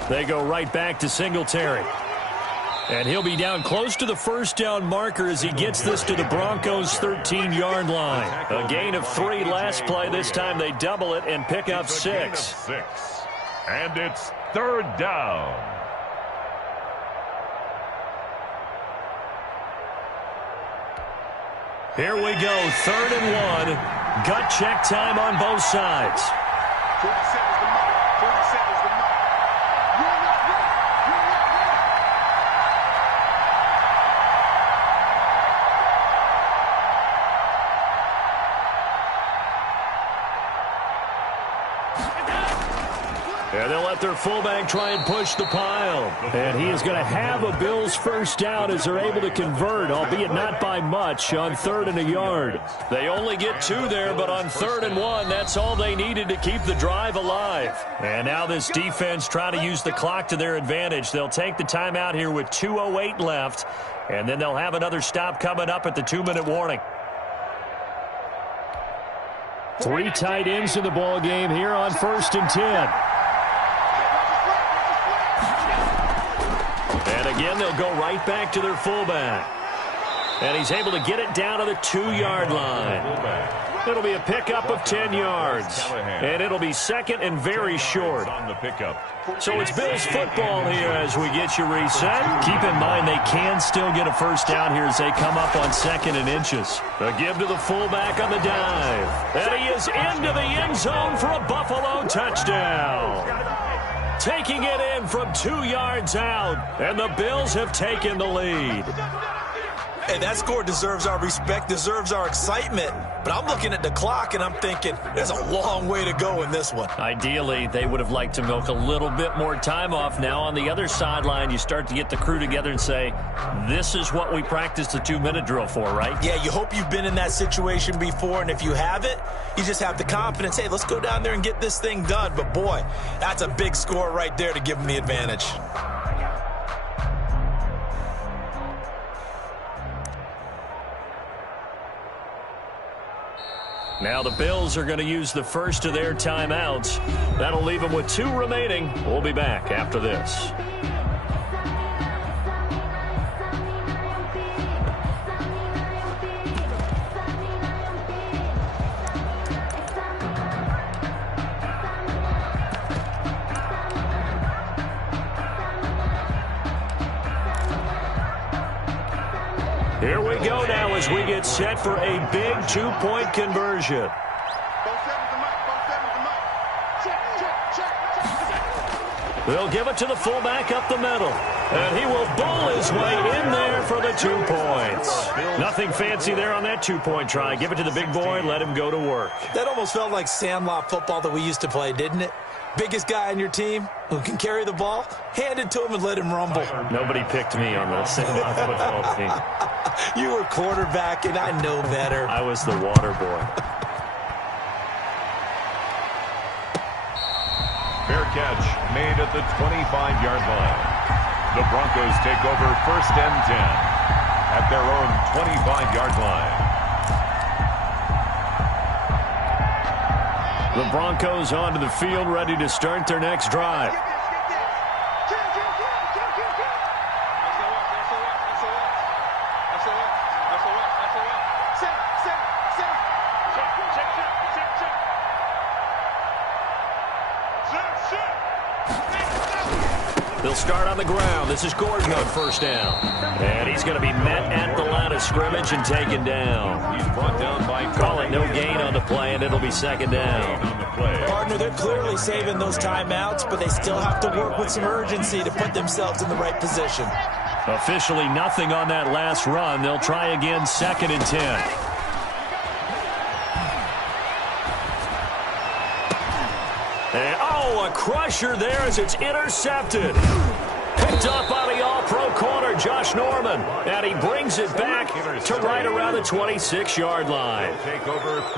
They go right back to Singletary. And he'll be down close to the first down marker as he gets this to the Broncos' 13-yard line. A gain of 3 last play. This time they double it and pick up 6. And it's 3rd down. Here we go, 3rd and 1. Gut check time on both sides. 47 is the mark. 47 is the mark. You're not ready. You're not ready. And they'll let their fullback try and push the pile. And he is going to have a Bills first down as they're able to convert, albeit not by much, on 3rd and a yard. They only get 2 there, but on 3rd and 1, that's all they needed to keep the drive alive. And now this defense trying to use the clock to their advantage. They'll take the timeout here with 2:08 left, and then they'll have another stop coming up at the 2-minute warning. 3 tight ends in the ball game here on 1st and 10. And again, they'll go right back to their fullback. And he's able to get it down to the 2-yard line. It'll be a pickup of 10 yards. And it'll be 2nd and very short. So it's Bills football here as we get you reset. Keep in mind they can still get a first down here as they come up on 2nd and inches. A give to the fullback on the dive. And he is into the end zone for a Buffalo touchdown. Taking it in from 2 yards out, and the Bills have taken the lead. And that score deserves our respect, deserves our excitement. But I'm looking at the clock, and I'm thinking there's a long way to go in this one. Ideally, they would have liked to milk a little bit more time off. Now on the other sideline, you start to get the crew together and say, this is what we practiced the 2-minute drill for, right? Yeah, you hope you've been in that situation before, and if you haven't, you just have the confidence, hey, let's go down there and get this thing done. But, boy, that's a big score right there to give them the advantage. Now the Bills are going to use the first of their timeouts. That'll leave them with 2 remaining. We'll be back after this. Here we go now as we get set for a big 2-point conversion. They'll give it to the fullback up the middle. And he will bowl his way in there for the 2 points. Nothing fancy there on that 2-point try. Give it to the big boy, let him go to work. That almost felt like sandlot football that we used to play, didn't it? Biggest guy on your team who can carry the ball, hand it to him and let him rumble. Nobody picked me on the sandlot football team. You were quarterback, and I know better. I was the water boy. Fair catch made at the 25-yard line. The Broncos take over 1st and 10 at their own 25-yard line. The Broncos onto the field, ready to start their next drive. They'll start on the ground. This is Gordon on 1st down. And he's going to be met at the line of scrimmage and taken down. He's brought down by Call it no gain on the play, and it'll be 2nd down. Partner, they're clearly saving those timeouts, but they still have to work with some urgency to put themselves in the right position. Officially nothing on that last run. They'll try again, 2nd and 10. And, a crusher there as it's intercepted. Picked up by the all-pro corner, Josh Norman. And he brings it back to right around the 26-yard line.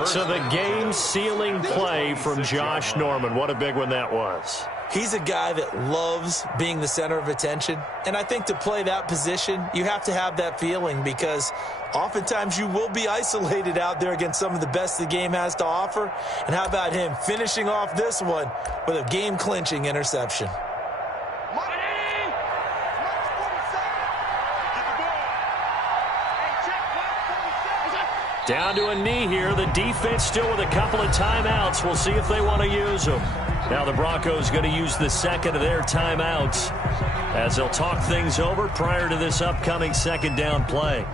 So the game-sealing play from Josh Norman. What a big one that was. He's a guy that loves being the center of attention. And I think to play that position, you have to have that feeling because oftentimes you will be isolated out there against some of the best the game has to offer. And how about him finishing off this one with a game-clinching interception? Down to a knee here. The defense still with a couple of timeouts. We'll see if they want to use them. Now the Broncos going to use the 2nd of their timeouts as they'll talk things over prior to this upcoming 2nd down play.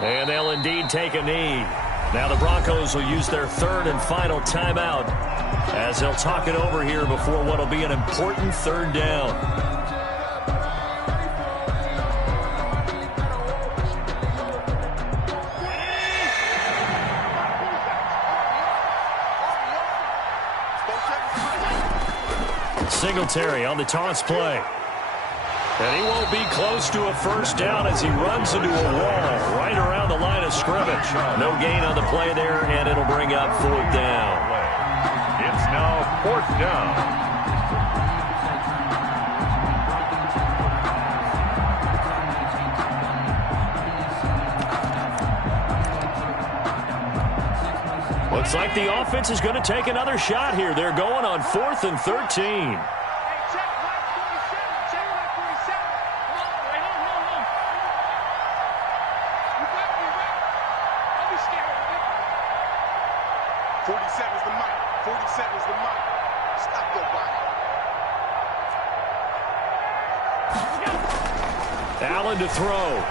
And they'll indeed take a knee. Now the Broncos will use their 3rd and final timeout as they'll talk it over here before what will be an important 3rd down. Singletary on the toss play. And he won't be close to a 1st down as he runs into a wall right around the line of scrimmage. No gain on the play there, and it'll bring up 4th down. It's now 4th down. Looks like the offense is going to take another shot here. They're going on 4th and 13. Allen to throw.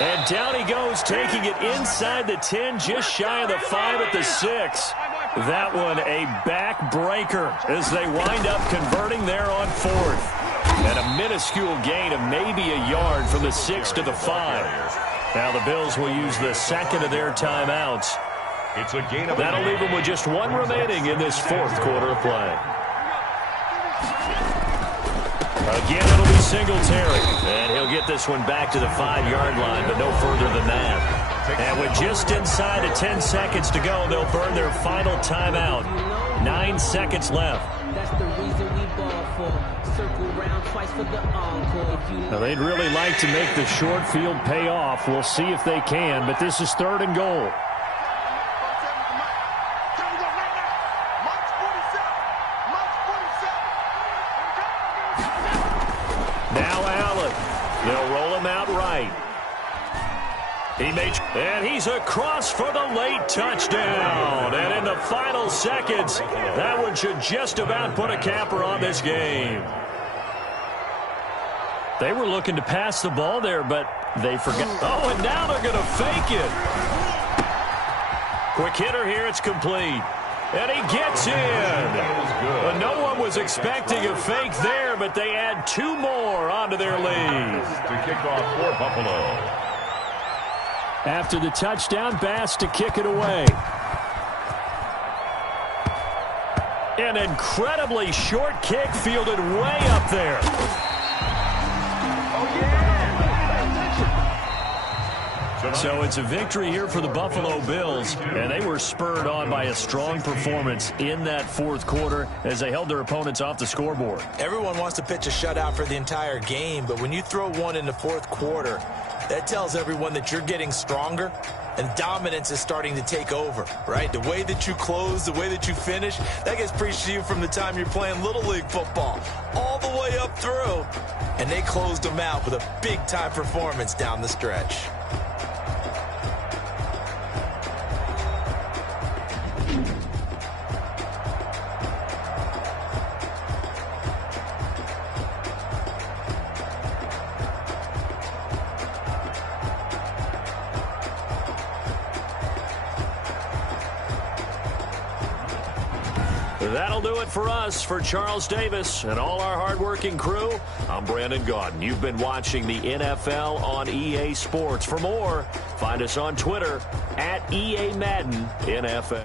And down he goes, taking it inside the 10, just shy of the 5 at the 6. That one a back-breaker as they wind up converting there on fourth. And a minuscule gain of maybe a yard from the 6 to the 5. Now the Bills will use the second of their timeouts. It's a gain of That'll leave them with just one remaining in this fourth quarter of play. Again, it'll be Singletary. And he'll get this one back to the 5-yard line, but no further than that. And with just inside of 10 seconds to go, they'll burn their final timeout. 9 seconds left. That's the reason we ball for. Circle round twice for the encore. Now, they'd really like to make the short field pay off. We'll see if they can, but this is 3rd and goal. Now Allen. They'll roll him out right. And he's across for the late touchdown. And in the final seconds, that one should just about put a capper on this game. They were looking to pass the ball there, but they forgot. Oh, and now they're going to fake it. Quick hitter here. It's complete. And he gets in. No one was expecting a fake there, but they add 2 more onto their lead. To kick off for Buffalo. After the touchdown, Bass to kick it away. An incredibly short kick fielded way up there. So it's a victory here for the Buffalo Bills, and they were spurred on by a strong performance in that fourth quarter as they held their opponents off the scoreboard. Everyone wants to pitch a shutout for the entire game, but when you throw one in the fourth quarter, that tells everyone that you're getting stronger and dominance is starting to take over, right? The way that you close, the way that you finish, that gets preached to you from the time you're playing Little League football all the way up through. And they closed them out with a big-time performance down the stretch. That'll do it for us. For Charles Davis and all our hardworking crew, I'm Brandon Gaudin. You've been watching the NFL on EA Sports. For more, find us on Twitter @EA Madden NFL.